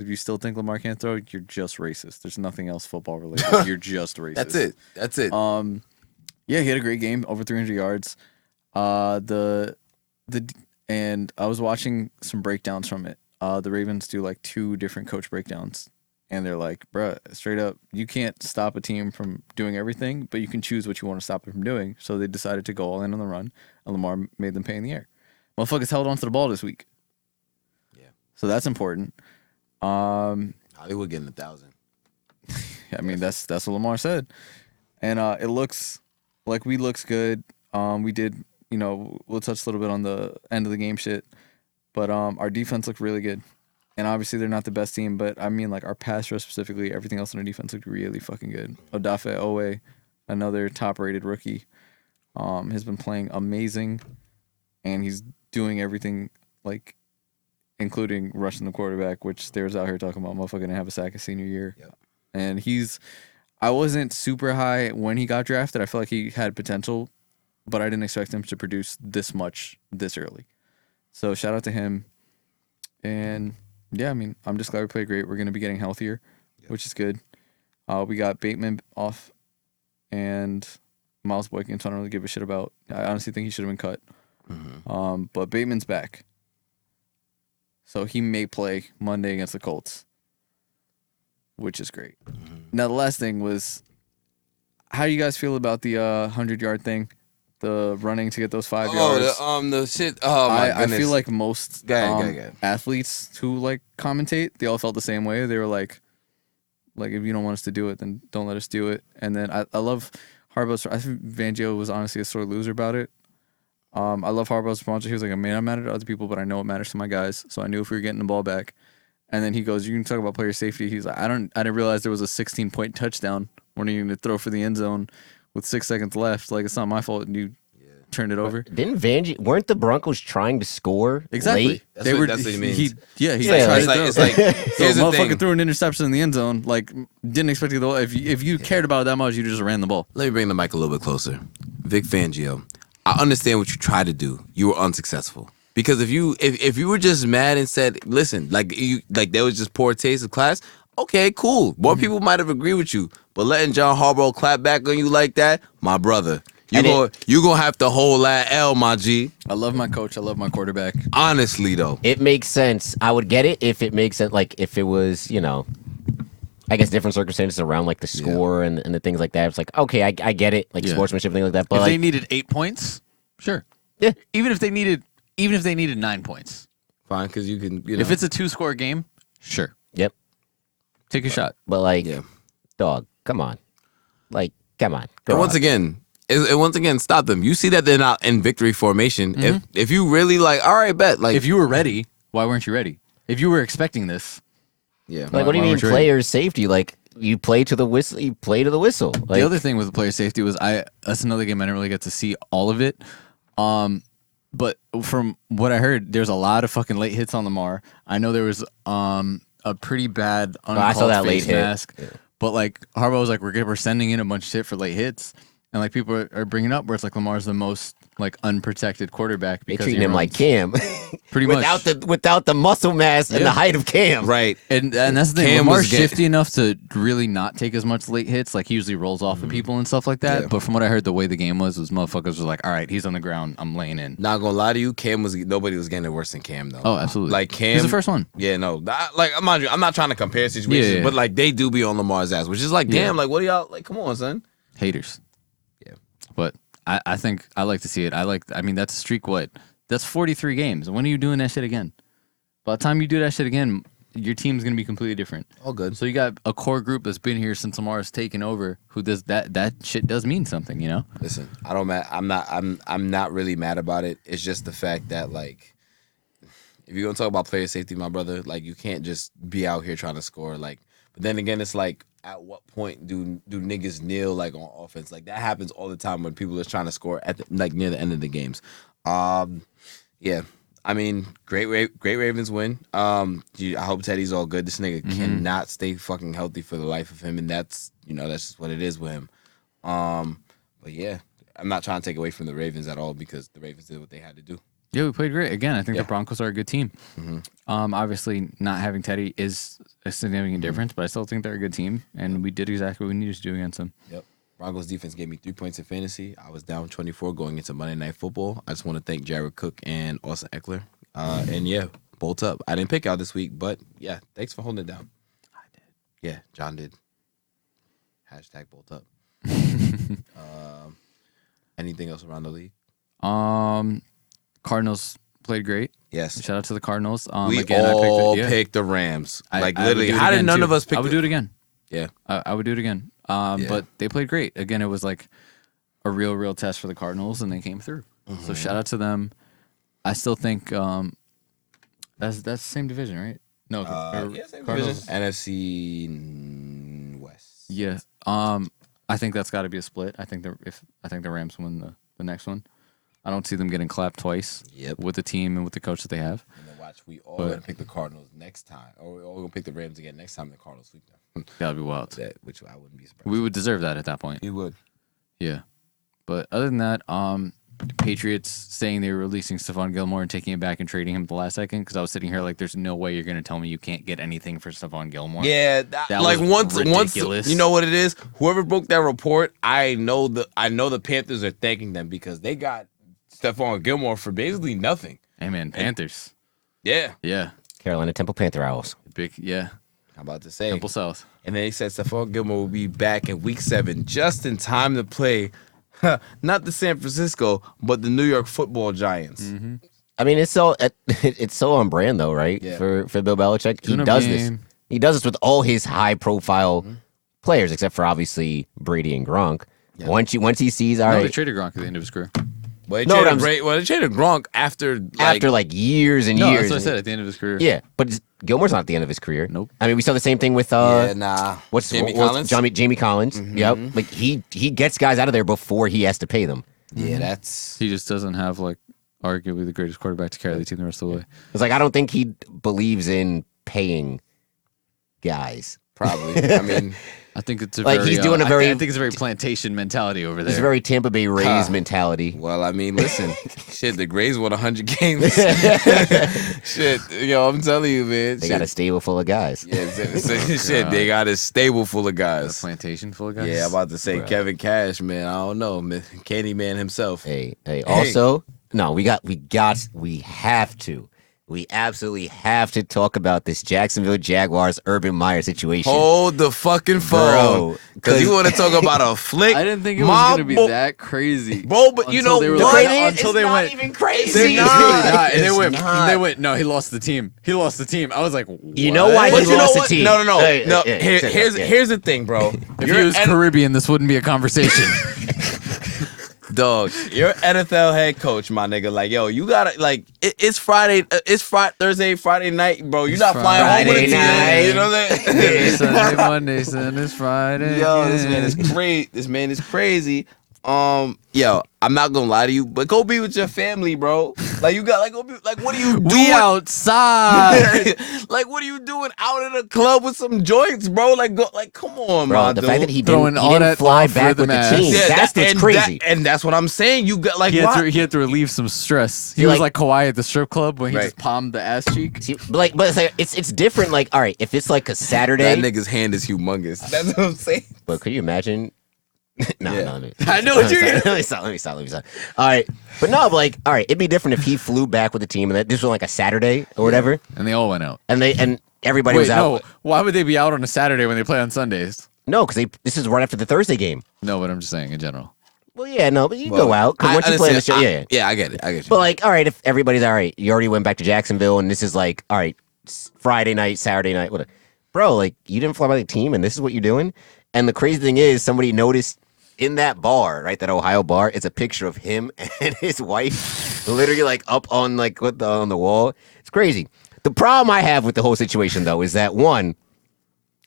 If you still think Lamar can't throw, you're just racist. There's nothing else football related. You're just racist. That's it. Yeah, he had a great game, over 300 yards. And I was watching some breakdowns from it. The Ravens do like 2 different coach breakdowns, and they're like, bruh, straight up, you can't stop a team from doing everything, but you can choose what you want to stop them from doing. So they decided to go all in on the run, and Lamar made them pay in the air. Motherfuckers held on to the ball this week. Yeah. So that's important. Hollywood getting 1,000. I mean, that's what Lamar said. And it looks like we looks good. We did, we'll touch a little bit on the end of the game shit. But our defense looked really good. And obviously they're not the best team, but I mean like our pass rush specifically, everything else on our defense looked really fucking good. Odafe Owe, another top-rated rookie, has been playing amazing. And he's doing everything like including rushing the quarterback, which there's out here talking about motherfucker gonna have a sack his senior year. Yep. And I wasn't super high when he got drafted. I felt like he had potential, but I didn't expect him to produce this much this early. So shout out to him. And yeah, I mean, I'm just glad we played great. We're gonna be getting healthier, which is good. We got Bateman off and Mylz Boykins, I don't really give a shit about. I honestly think he should have been cut. Mm-hmm. But Bateman's back. So he may play Monday against the Colts, which is great. Mm-hmm. Now, the last thing was, how do you guys feel about the 100-yard thing? The running to get those 5 yards? The shit. Oh, my I goodness. feel like most Go ahead. athletes who, like, commentate, they all felt the same way. They were like, if you don't want us to do it, then don't let us do it. And then I love Harbaugh's. I think Fangio was honestly a sore loser about it. I love Harbaugh's response. He was like, I may not matter to other people, but I know it matters to my guys. So I knew if we were getting the ball back. And then he goes, you can talk about player safety. He's like, I didn't realize there was a 16-point touchdown when you to throw for the end zone with 6 seconds left. Like, it's not my fault. You turned it over. Didn't Vanjie? Weren't the Broncos trying to score Exactly. late? That's what he means. He Yeah, tried It's to like, throw. it's like here's the motherfucker thing. threw an interception in the end zone. Like, didn't expect to go. If you cared about it that much, you just ran the ball. Let me bring the mic a little bit closer. Vic Fangio, I understand what you tried to do. You were unsuccessful. Because if you were just mad and said, listen, like there was just poor taste of class, okay, cool. More people might have agreed with you. But letting John Harbaugh clap back on you like that, my brother, you gonna have to hold that L, my G. I love my coach. I love my quarterback. Honestly, though. It makes sense. I would get it if it makes sense. Like if it was, I guess different circumstances around like the score and the things like that. It's like, okay, I get it, like sportsmanship things like that. But If like, they needed 8 points, sure. Yeah. Even if they needed 9 points, Fine, because you can, if it's a 2-score game, sure. yep. Take a shot. But like, Yeah. dog, come on, like, come on. And grow once up. again, stop them. You see that they're not in victory formation. Mm-hmm. If you really like, all right, bet. Like, If you were ready, why weren't you ready? If you were expecting this, yeah. Like, what do you why mean weren't you ready? player safety? Like, you play to the whistle. You play to the whistle. Like, the other thing with the player safety was that's another game I didn't really get to see all of it. But from what I heard, there's a lot of fucking late hits on Lamar. I know there was a pretty bad I uncalled saw that face late hit. mask. But like Harbaugh was like, we're sending in a bunch of shit for late hits, and like people are bringing up where it's like Lamar's the most like unprotected quarterback they because treating he him like runs- Cam, pretty much without the muscle mass and the height of Cam. Right. And that's the thing. Cam Lamar's was getting- shifty enough to really not take as much late hits. Like he usually rolls off of people and stuff like that. Yeah. But from what I heard, the way the game was motherfuckers were like, all right, he's on the ground, I'm laying in. Not gonna lie to you, nobody was getting it worse than Cam though. Oh, absolutely. Like Cam, He's the first one. Yeah, no. I'm not trying to compare situations, Yeah. but like they do be on Lamar's ass, which is like, damn, like what are y'all like? Come on, son. Haters. Yeah. But I think I like to see it. I mean, that's a streak. What? That's 43 games. When are you doing that shit again? By the time you do that shit again, your team's gonna be completely different. All good. So you got a core group that's been here since Lamar's taken over. Who does that? That shit does mean something, you know. Listen, I'm not really mad about it. It's just the fact that like, if you're gonna talk about player safety, my brother, like you can't just be out here trying to score. Like, but then again, it's like, at what point do niggas kneel like on offense? Like that happens all the time when people are trying to score at near the end of the games. Yeah. I mean, great Ravens win. I hope Teddy's all good. This nigga cannot stay fucking healthy for the life of him, and that's just what it is with him. But yeah, I'm not trying to take away from the Ravens at all because the Ravens did what they had to do. Yeah, we played great. Again, I think Yeah. the Broncos are a good team. Obviously, not having Teddy is a significant difference, but I still think they're a good team, and we did exactly what we needed to do against them. Yep. Broncos defense gave me 3 points in fantasy. I was down 24 going into Monday Night Football. I just want to thank Jared Cook and Austin Eckler. And yeah, bolt up. I didn't pick out this week, but yeah, thanks for holding it down. I did. Yeah, John did. Hashtag bolt up. Anything else around the league? Cardinals played great. Yes. Shout out to the Cardinals. We again, all I picked picked the Rams. I Like would literally, do it how did again, none too. of us pick? I would do it again. Yeah. I would do it again. But they played great. Again, it was like a real test for the Cardinals, and they came through. So shout out to them. I still think that's the same division, right? No, Yeah, same division. Cardinals. NFC West. Yeah. I think that's got to be a split. I think the Rams win the next one. I don't see them getting clapped twice. Yep. With the team and with the coach that they have. And then watch, we all gonna pick the Cardinals next time, or we're all gonna pick the Rams again next time the Cardinals sweep them. That'd be wild. That, which I wouldn't be surprised. We would deserve that at that point. We would. Yeah. But other than that, Patriots saying they were releasing Stephon Gilmore and taking it back and trading him at the last second, because I was sitting here like, there's no way you're going to tell me you can't get anything for Stephon Gilmore. Yeah, That like was once ridiculous. you know what it is. Whoever broke that report, I know the Panthers are thanking them because they got Stephon Gilmore for basically nothing. Hey, man, Panthers. Yeah, Yeah. Carolina Temple Panther Owls. Big, yeah. I'm about to say. Temple South. And then they said Stephon Gilmore will be back in Week 7, just in time to play, not the San Francisco, but the New York Football Giants. I mean, it's so on brand though, right? Yeah. For Bill Belichick, he Tune-up does this. game. He does this with all his high profile players, except for obviously Brady and Gronk. Yeah. Once he sees all No, they right, traded Gronk at the end of his career. Well, they No, traded I'm- they traded Gronk after years and No, years. that's what I and- said, at the end of his career. Yeah, but Gilmore's not at the end of his career. Nope. I mean, we saw the same thing with Jamie Jamie Collins? Collins. Yep. Like he gets guys out of there before he has to pay them. Yeah, that's He just doesn't have like arguably the greatest quarterback to carry the team the rest of the way. It's like I don't think he believes in paying guys. probably. I mean, I think it's a Like, very, he's doing a I very- think it's a very plantation mentality over It's a there. very Tampa Bay Rays mentality. well, I mean, listen, shit, the Grays won 100 games. Shit, yo, I'm telling you, man. They got a stable full of guys. Yeah, shit, they got a stable full of A guys. plantation full of guys. Yeah, I'm about to say Kevin Cash, man. I don't know, man. Candyman himself. Hey. Also, no, we absolutely have to talk about this Jacksonville Jaguars Urban Meyer situation. Hold the fucking phone, Bro, because you want to talk about a flick. I didn't think it was My gonna be boy- that crazy. Bro, but you Until know they were what? like, until they went. even crazy. They're not. not. And they It's went. not. They went. No, he lost the team. He lost the team. I was like, You know why But he you know lost the what? team? No. Hey, No. yeah, Here- say that, here's yeah. here's the thing, bro. If You're he was an- Caribbean, this wouldn't be a conversation. Dog, you're NFL head coach, my nigga. Like, yo, you gotta like. It's Friday. It's Thursday, Friday night, bro. You're not flying home with a Friday team. night. You know what I'm saying? Sunday, Monday, Sunday, Friday. Yo, this man is crazy. This man is crazy. Yo, I'm not gonna lie to you, but go be with your family, bro. Like you got like go be like what are you doing? We outside. Like what are you doing out in a club with some joints, bro? Like go like come on, Bro, my the dude. fact that he Throwing didn't all that fly off back rhythm with the ass. team. Yeah, That's what's crazy. and that's what I'm saying. You got like He why? had to relieve some stress. He You're was like Kawhi at the strip club when he Right. just palmed the ass cheek. See, but it's different. Like, all right, if it's like a That Saturday, nigga's hand is humongous. That's what I'm saying. but could you imagine? No, Yeah. no, no. I know what you're Let me stop. All right, but no, but like, all right, it'd be different if he flew back with the team and that this was like a Saturday or whatever, And they all went out. and everybody Wait, was out. no. Why would they be out on a Saturday when they play on Sundays? No, because this is right after the Thursday game. No, but I'm just saying in general. Well, yeah, no, but you Well, go out because I once you play the understand. show, yeah. Yeah, I get it. I get you. But like, all right, if everybody's all right, you already went back to Jacksonville, and this is like, all right, Friday night, Saturday night, whatever. Bro, like, you didn't fly by the team, and this is what you're doing. And the crazy thing is, somebody noticed in that bar, right, that Ohio bar, it's a picture of him and his wife, literally like up on like on the wall. It's crazy. The problem I have with the whole situation though is that one,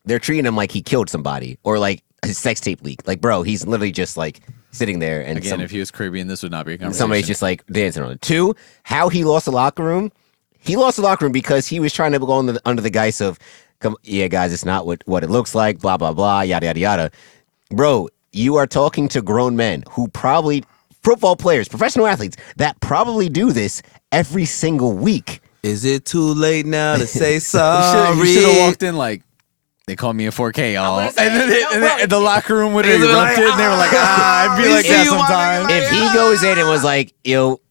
they're treating him like he killed somebody or like his sex tape leaked. Like, bro, he's literally just like sitting there and Again, if he was Caribbean, this would not be a conversation. somebody's just like dancing on it. Two, how he lost the locker room. He lost the locker room because he was trying to go under the guise of, yeah, guys, it's not what it looks like, blah, blah, blah, yada, yada, yada. Bro, you are talking to grown men who probably, football players, professional athletes, that probably do this every single week. Is it too late now to say You sorry? should have walked in like, they call me a 4K, y'all. And then the locker room would have They'd be like, erupted, and they were like, I'd be we like see that you, my sometimes. nigga. If he goes in and was like, yo,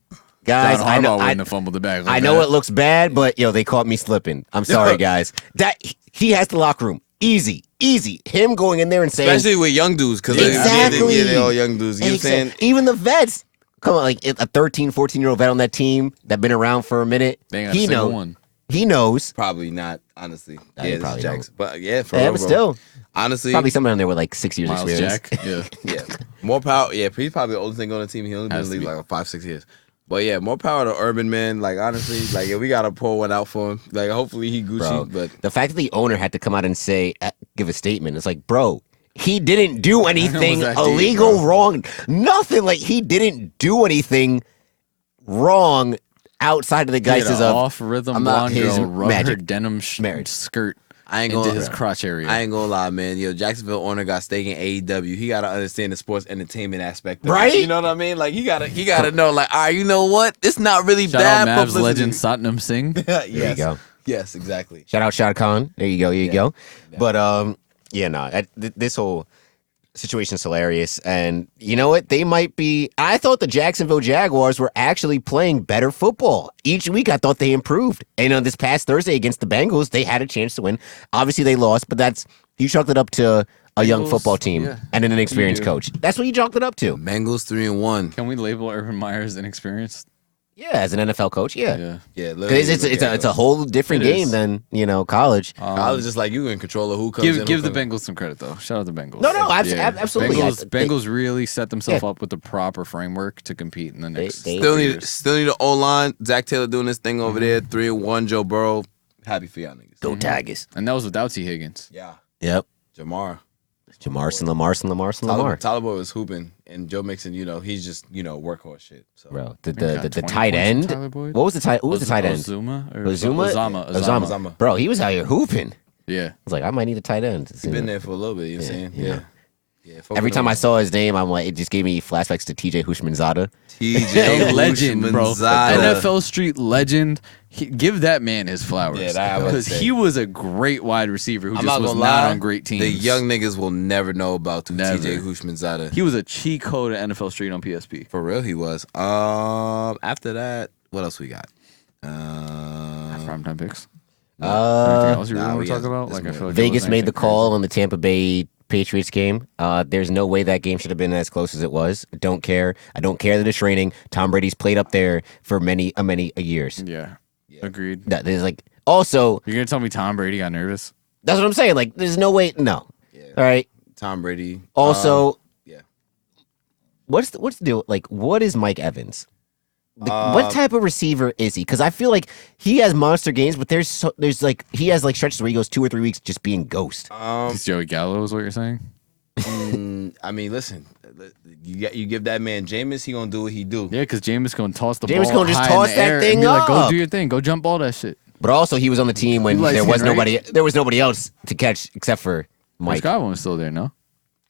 guys, John I know, Harbaugh wouldn't have fumbled the bag. I know it looks bad, but yo, they caught me slipping. I'm sorry, guys. That he has the locker room. Easy. Him going in there and saying, Especially with young dudes, because Exactly. they're all young dudes. You know what I'm saying? even the vets, come on, like a 13, 14-year-old vet on that team that been around for a minute, They ain't got a he single knows. one. He knows. Probably not, honestly. Nah, Yeah, you this probably is don't. Jackson. But yeah, for Yeah, real, but bro. still, Honestly, probably someone on there with like 6 years Mylz experience. Jack. Yeah. yeah. More power. Yeah, he's probably the oldest thing on the team. He only been in Has the to league be. like 5-6 years. But yeah, more power to Urban, man. Like honestly, like yeah, we gotta pour one out for him. Like hopefully he Gucci, Bro, but the fact that the owner had to come out and say, give a statement, it's like, bro, he didn't do anything that deep, illegal, bro? wrong, nothing. Like he didn't do anything wrong outside of the guises of off rhythm I'm not blonde his girl rub her magic. denim Marriage. skirt I ain't into gonna his crotch area. I ain't gonna lie, man. Yo, Jacksonville owner got stake in AEW. He gotta understand the sports entertainment aspect of it. Right? You know what I mean? Like he gotta know, like, all right, you know what? It's not really Shout bad out Mavs publicity. legend Satnam Singh. Yes. There you go. Yes, exactly. Shout out Shad Khan. There you go. Here you go. Yeah. But yeah, no, this whole situation's hilarious. And you know what? They might be. I thought the Jacksonville Jaguars were actually playing better football each week. I thought they improved. And on this past Thursday against the Bengals, they had a chance to win. Obviously, they lost, but you chalked it up to a young Bengals, football team yeah, and an inexperienced do. coach. That's what you chalked it up to. Bengals 3-1. Can we label Urban Meyer as inexperienced? Yeah, as an NFL coach, yeah. Yeah, Because it's a whole different It game is. than college. I was just like you in control of who comes in. Give who the comes- Bengals some credit though. Shout out the Bengals. No, absolutely. Bengals really set themselves up with the proper framework to compete in the next. they- Still 3 need years. still need an O line. Zach Taylor doing this thing over there. 3-1. Joe Burrow. Happy for y'all niggas. Go Tigers. And that was without T Higgins. Yeah. Yep. Jamar. Lamar. Tyler Boy was hooping. and Joe Mixon, he's just workhorse shit. So. Bro, He got the 20 tight points end. from Tyler Boyd? What was the tight? Who was the tight end? Ozama. Bro, he was out here hooping. Yeah. I was like, I might need a tight end. He's been there for a little bit. You know what I'm saying? yeah. Yeah. Every time I saw his name, I'm like, it just gave me flashbacks to TJ Hushmanzada. TJ Legend, bro. Hushmanzada. NFL Street legend. Give that man his flowers. Yeah, that I would because say. he was a great wide receiver who I'm just not was gonna not lie, on great teams. The young niggas will never know about Never. TJ Hushmanzada. He was a cheat code at NFL Street on PSP. For real, he was. After that, what else we got? Primetime picks. Anything Uh, else you really want we to talk got- about? this Like I more- feel like Vegas made the call on the Tampa Bay Patriots game. There's no way that game should have been as close as it was. Don't care. I don't care that it's raining. Tom Brady's played up there for many years. Yeah. Agreed. There's like also You're gonna tell me Tom Brady got nervous? that's what I'm saying. Like there's no way. No. Yeah. All right. Tom Brady. Also, yeah. What's the deal? Like, what is Mike Evans? What type of receiver is he? Because I feel like he has monster games, but there's like he has like stretches where he goes 2 or 3 weeks just being ghost. It's Joey Gallo is what you're saying? I mean, listen, you give that man Jameis, he gonna do what he do. Yeah, because Jameis gonna toss the Jameis ball gonna just high toss in the that air thing and be like, go up. do your thing. Go jump ball that shit. But also, he was on the team when You like there was him, right? nobody. There was nobody else to catch except for Mike Mike. Godwin was still there, no?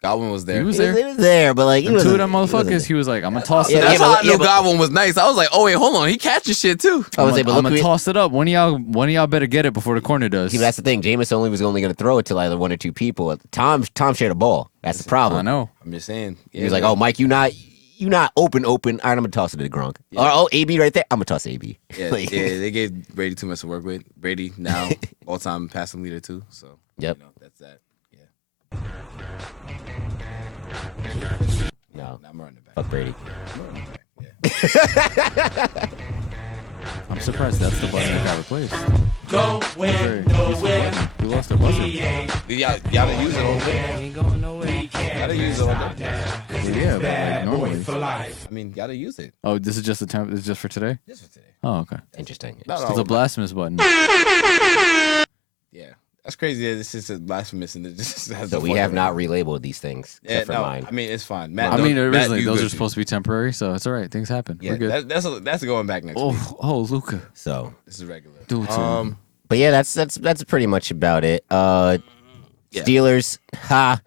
Godwin was there. He was He there. was there, but like he Them two of wasn't- them he wasn't motherfuckers, he was like, I'm gonna toss Yeah, it That's up. but- how I knew yeah, but- Godwin was nice. I was like, oh wait, hold on, he catches shit too. I was like, but I'm look, gonna we- toss it up. One of y'all better get it before the corner does. see, that's the thing. Jameis was only going to throw it to either 1 or 2 people. Tom shared a ball. That's the problem. I know. I'm just saying. He was like, "Oh, Mike, you not open. All right, I'm gonna toss it to Gronk. Yeah. Oh, AB right there. I'm gonna toss AB. Yeah, Like- they gave Brady too much to work with. Brady now all-time passing leader too. So Yep. that's that. No, Now I'm running it back. fuck Brady. I'm running it back. Yeah. I'm surprised that's the button that got replaced. Nowhere. We lost our buzzer. Y'all use it all day. Gotta use it all day. Yeah, but like normally. I mean, gotta use it. Oh, this is just the time. This is just for today. Just for today. Oh, okay. Interesting. No, It's a blasphemous button. Yeah, that's crazy. That this is a blasphemous and it just has So the we fuck have of not it. relabeled these things Yeah, except for no, mine. I mean, it's fine. Matt, I mean, Matt, originally you those good are supposed to be temporary, so it's all right. Things happen. Yeah, We're good. that's going back next week. Oh, Luca. So, This is regular. Do it to him. but yeah, that's pretty much about it. Yeah. Steelers, ha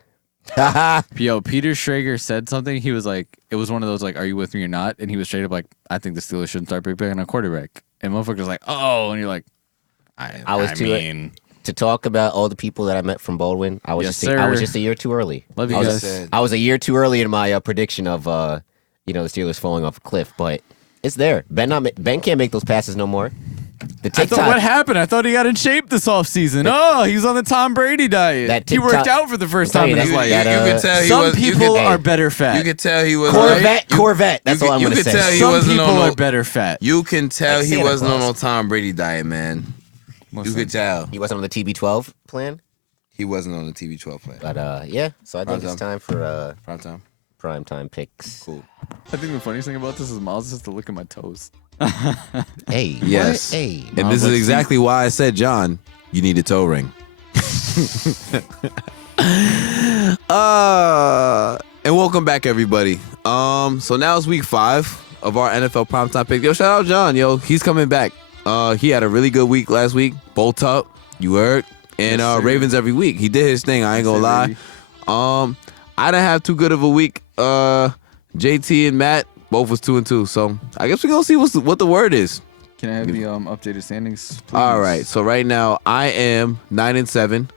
ha. Yo, Peter Schrager said something. He was like, it was one of those like, "Are you with me or not?" And he was straight up like, "I think the Steelers shouldn't start picking a quarterback." And motherfuckers like, "Oh," and you're like, I was too- mean, To talk about all the people that I met from Baldwin, I was Yes, I was sir. just a year too early. love you I was guys. said- I was a year too early in my prediction of the Steelers falling off a cliff, but it's there. Ben can't make those passes no more. The I thought TikTok. what happened? I thought he got in shape this offseason. Oh, he was on the Tom Brady diet. That He worked TikTok- out for the first I'll tell time you, in his that's life. like that, You could tell he Some was. people hey, are better fat. You could tell he was Corvette. That's all I'm you gonna could say. tell he Some wasn't people on are no, better fat. You can tell Like he Santa wasn't on Claus. no Tom Brady diet, man. You could tell He wasn't on the TB12 plan, he wasn't on the TB12 plan. but yeah. So I think it's time for Prime time. primetime picks. Cool. I think the funniest thing about this is Mylz has to look at my toes. Hey, Yes. what? Hey, And this is let's exactly why I said, John, you need a toe ring. And welcome back, everybody. So now it's week 5 of our NFL primetime pick. Yo, shout out John. Yo, he's coming back. He had a really good week last week. Bolt up, you heard. And Yes, sir. Ravens every week. He did his thing. I ain't gonna lie. I didn't have too good of a week. JT and Matt both was 2-2. So I guess we're gonna see what the word is. Can I have the updated standings, please? All right. So right now I am 9-7.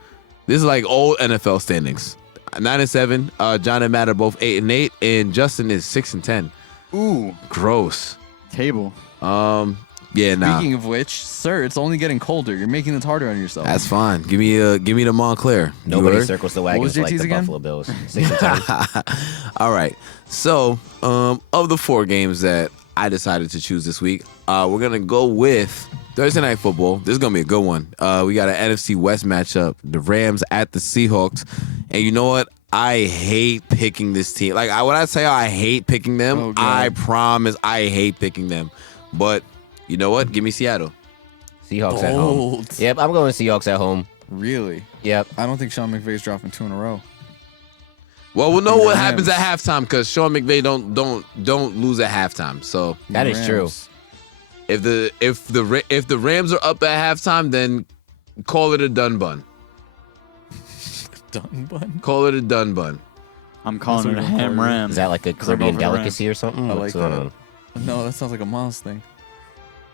This is like old NFL standings. 9-7. John and Matt are both 8-8, and Justin is 6-10. Ooh, Gross. table. Yeah, nah. Speaking of which, sir, it's only getting colder. You're making this harder on yourself. That's fine. Give me the Montclair. You nobody heard? circles the was wagons like JT's the again? Buffalo Bills. 6 and 10. All right. So, of the 4 games that I decided to choose this week, we're gonna go with Thursday Night Football. This is gonna be a good one. We got an NFC West matchup: the Rams at the Seahawks. And you know what? I hate picking this team. Like, when I say I hate picking them, Oh, God. I promise I hate picking them. But you know what? Give me Seattle. Seahawks at home. Bold. Yep, I'm going Seahawks at home. Really? Yep. I don't think Sean McVay's dropping 2 in a row. Well, we'll know what happens at halftime because Sean McVay don't lose at halftime. So That is true. if the Rams are up at halftime, then call it a done bun. Done bun. Call it a done bun. I'm calling it a what ham we're ram. Is that like a Caribbean over the delicacy or something? I What's like going that. on? No, that sounds like a Mylz thing.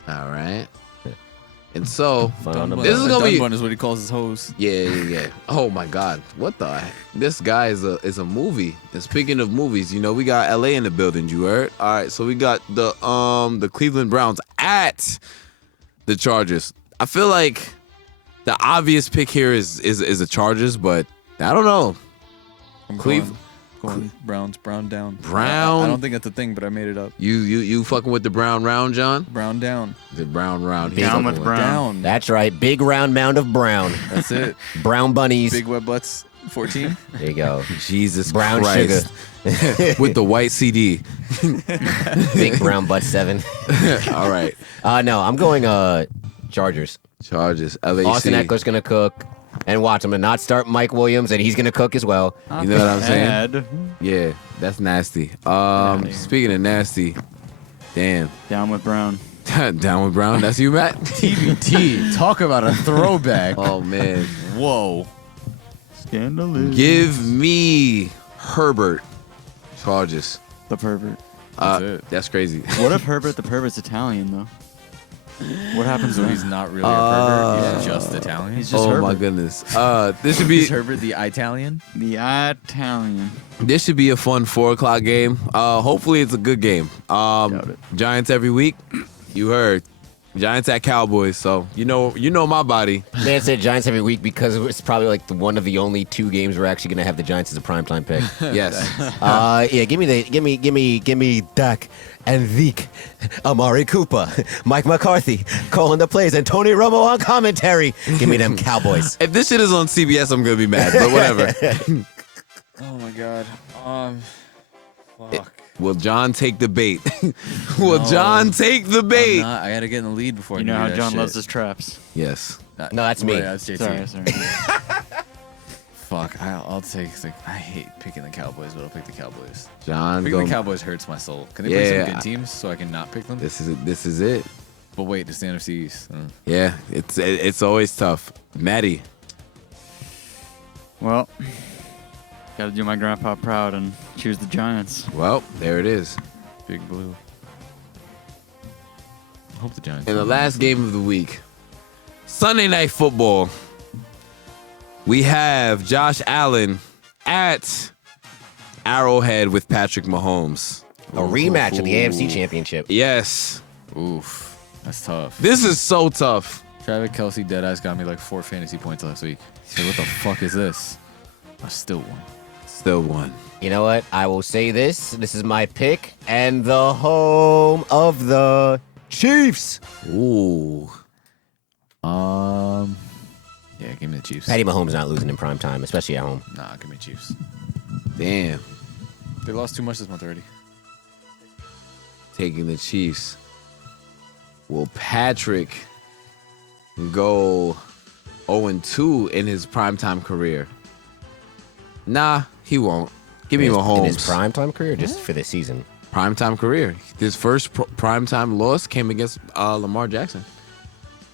All right. And so Fun on the Dun This bun. is A gonna dun be- bun is what he calls his hose. yeah. Oh my God, what the? This guy is a movie. And speaking of movies, you know we got LA in the building. You heard? All right, so we got the Cleveland Browns at the Chargers. I feel like the obvious pick here is the Chargers, but I don't know. I'm Cleve- going Browns. Brown down. Brown? I don't think that's a thing, but I made it up. You fucking with the brown round, John? Brown down. The brown round. Big Down He's with fucking Brown. Down. That's right. Big round mound of brown. That's it. Brown bunnies. Big web butts. 14. There you go. Jesus Brown Christ. sugar. With the white CD. Big brown butt 7. All right. No, I'm going Chargers. Chargers. LAC. Austin Eckler's gonna cook. And watch, I'm gonna not start Mike Williams, and he's gonna cook as well. You know what I'm saying? Bad. Yeah, that's nasty. Speaking of nasty, damn. Down with Brown. Down with Brown. That's you, Matt? TBT. Talk about a throwback. Oh man. Whoa. Scandalous. Give me Herbert. Chargers. The pervert. That's crazy. What if Herbert the pervert's Italian though? What happens So when he's not really a pervert. He's just Italian. He's just Oh Herbert. my goodness. This should be He's Herbert the Italian. The Italian. this should be a fun 4:00 game. Hopefully it's a good game. Doubt it. Giants every week. You heard. Giants at Cowboys. So you know my body. Man said Giants every week because it's probably like one of the only 2 games we're actually gonna have the Giants as a primetime pick. Yes. Yeah, give me Dak and Zeke, Amari Cooper, Mike McCarthy calling the plays, and Tony Romo on commentary. Give me them Cowboys. If this shit is on CBS, I'm gonna be mad. But whatever. Oh my god. Fuck. Will John take the bait? Will John take the bait? I gotta get in the lead before You I know do how that John shit. loves his traps. Yes. No, that's me. Right, that's JT. Sorry. Fuck. I'll take. I hate picking the Cowboys, but I'll pick the Cowboys. John. Picking the Go, Cowboys hurts my soul. Can they play Yeah. some good teams so I can not pick them? this is it. But wait, it's the NFC East. Yeah. It's always tough. Maddie. Well, gotta do my grandpa proud and choose the Giants. Well, there it is. Big Blue. I hope the Giants. In the last game of the week, Sunday Night Football, we have Josh Allen at Arrowhead with Patrick Mahomes. A rematch of the AFC Championship. Yes. Oof. That's tough. This is so tough. Travis Kelce deadass got me like 4 fantasy points last week. So what the fuck is this? I still won. Still one. You know what? I will say this. This is my pick and the home of the Chiefs. Ooh. Yeah, give me the Chiefs. Patty Mahomes not losing in prime time, especially at home. Nah, give me Chiefs. Damn. They lost too much this month already. Taking the Chiefs. Will Patrick go 0-2 in his primetime career? Nah, he won't. Give me In Mahomes. his primetime career, or just for this season. Primetime career. His first primetime loss came against Lamar Jackson.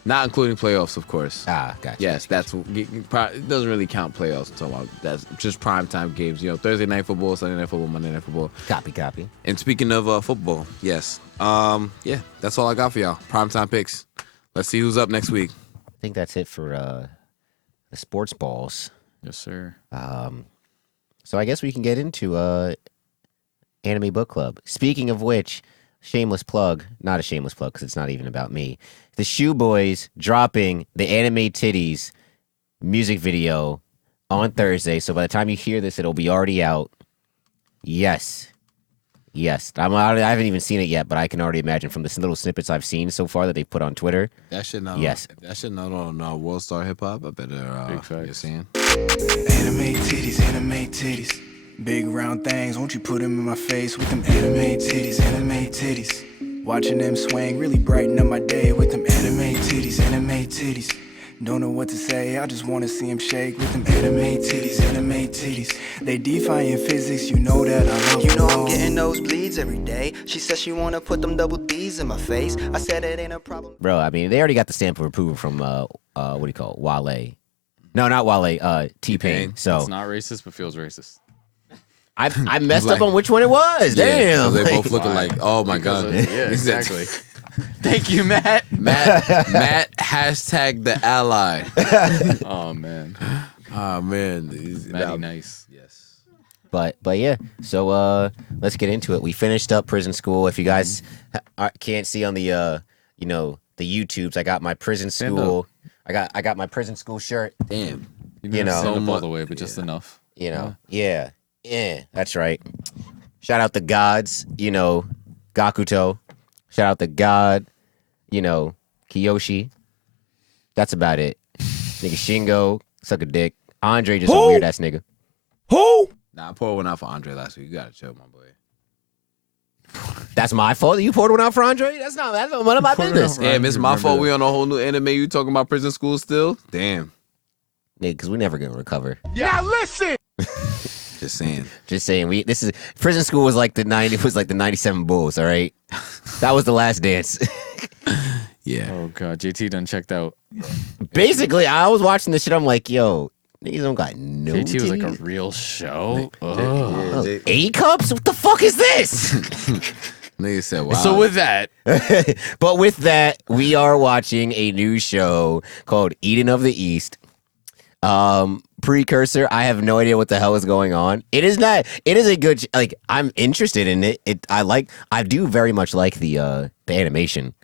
Not including playoffs, of course. Ah, gotcha. Yes, it doesn't really count playoffs. I'm talking about that's just primetime games. You know, Thursday night football, Sunday night football, Monday night football. Copy. And speaking of football, yes. Yeah, that's all I got for y'all. Primetime picks. Let's see who's up next week. I think that's it for the sports balls. Yes, sir. So I guess we can get into Anime Book Club. Speaking of which, shameless plug, not a shameless plug because it's not even about me. The Shoe Boys dropping the Anime Titties music video on Thursday. So by the time you hear this, it'll be already out. Yes. I haven't even seen it yet, but I can already imagine from the little snippets I've seen so far that they put on Twitter. That shit not. Yes. If that shit not on World Star Hip Hop, I better. Big facts. You're saying. Anime titties. Big round things, won't you put them in my face with them anime titties. Watching them swing really brighten up my day with them anime titties. Don't know what to say, I just wanna see him shake with them anime titties. They defying physics, you know that I love You know them I'm all. getting nosebleeds every day. She says she wanna put them double D's in my face. I said it ain't a problem. Bro, I mean, they already got the stamp of approval from what do you call it? Wale. No, not Wale. T-Pain. So It's not racist, but feels racist. I messed Like- up on which one it was. Yeah, Damn. they Like, both looking like, oh my god. Yeah, exactly. Thank you, Matt. Matt hashtag the ally. Oh man, Oh man, Matty nice. Yes. but yeah. So let's get into it. We finished up prison school. If you guys can't see on the the YouTubes, I got my prison Stand school. I got my prison school shirt. Damn. You know. stand up all Somewhat- the way, but just enough. You know. Yeah. That's right. Shout out the gods. Gakuto. Shout out the god. Kiyoshi. That's about it. Nigga Shingo, suck a dick. Andre just a weird ass nigga. Nah, I poured one out for Andre last week. You gotta chill, my boy. That's my fault. You poured one out for Andre. That's not one of my business. Damn, it's my fault. We on a whole new anime. You talking about prison school still? Damn. Nigga, because we're never gonna recover. Just saying. Just saying. This is prison school was like the 97 Bulls. All right, that was the last dance. Yeah. Oh god, JT done checked out. Basically, I was watching this shit. I'm like, yo, niggas don't got no. JT was like a titties. real show. Oh, A cups? What the fuck is this? Nigga said, wow. So with that, But with that, we are watching a new show called Eden of the East. Precursor, I have no idea what the hell is going on. It is a good I'm interested in it. I do very much like the animation.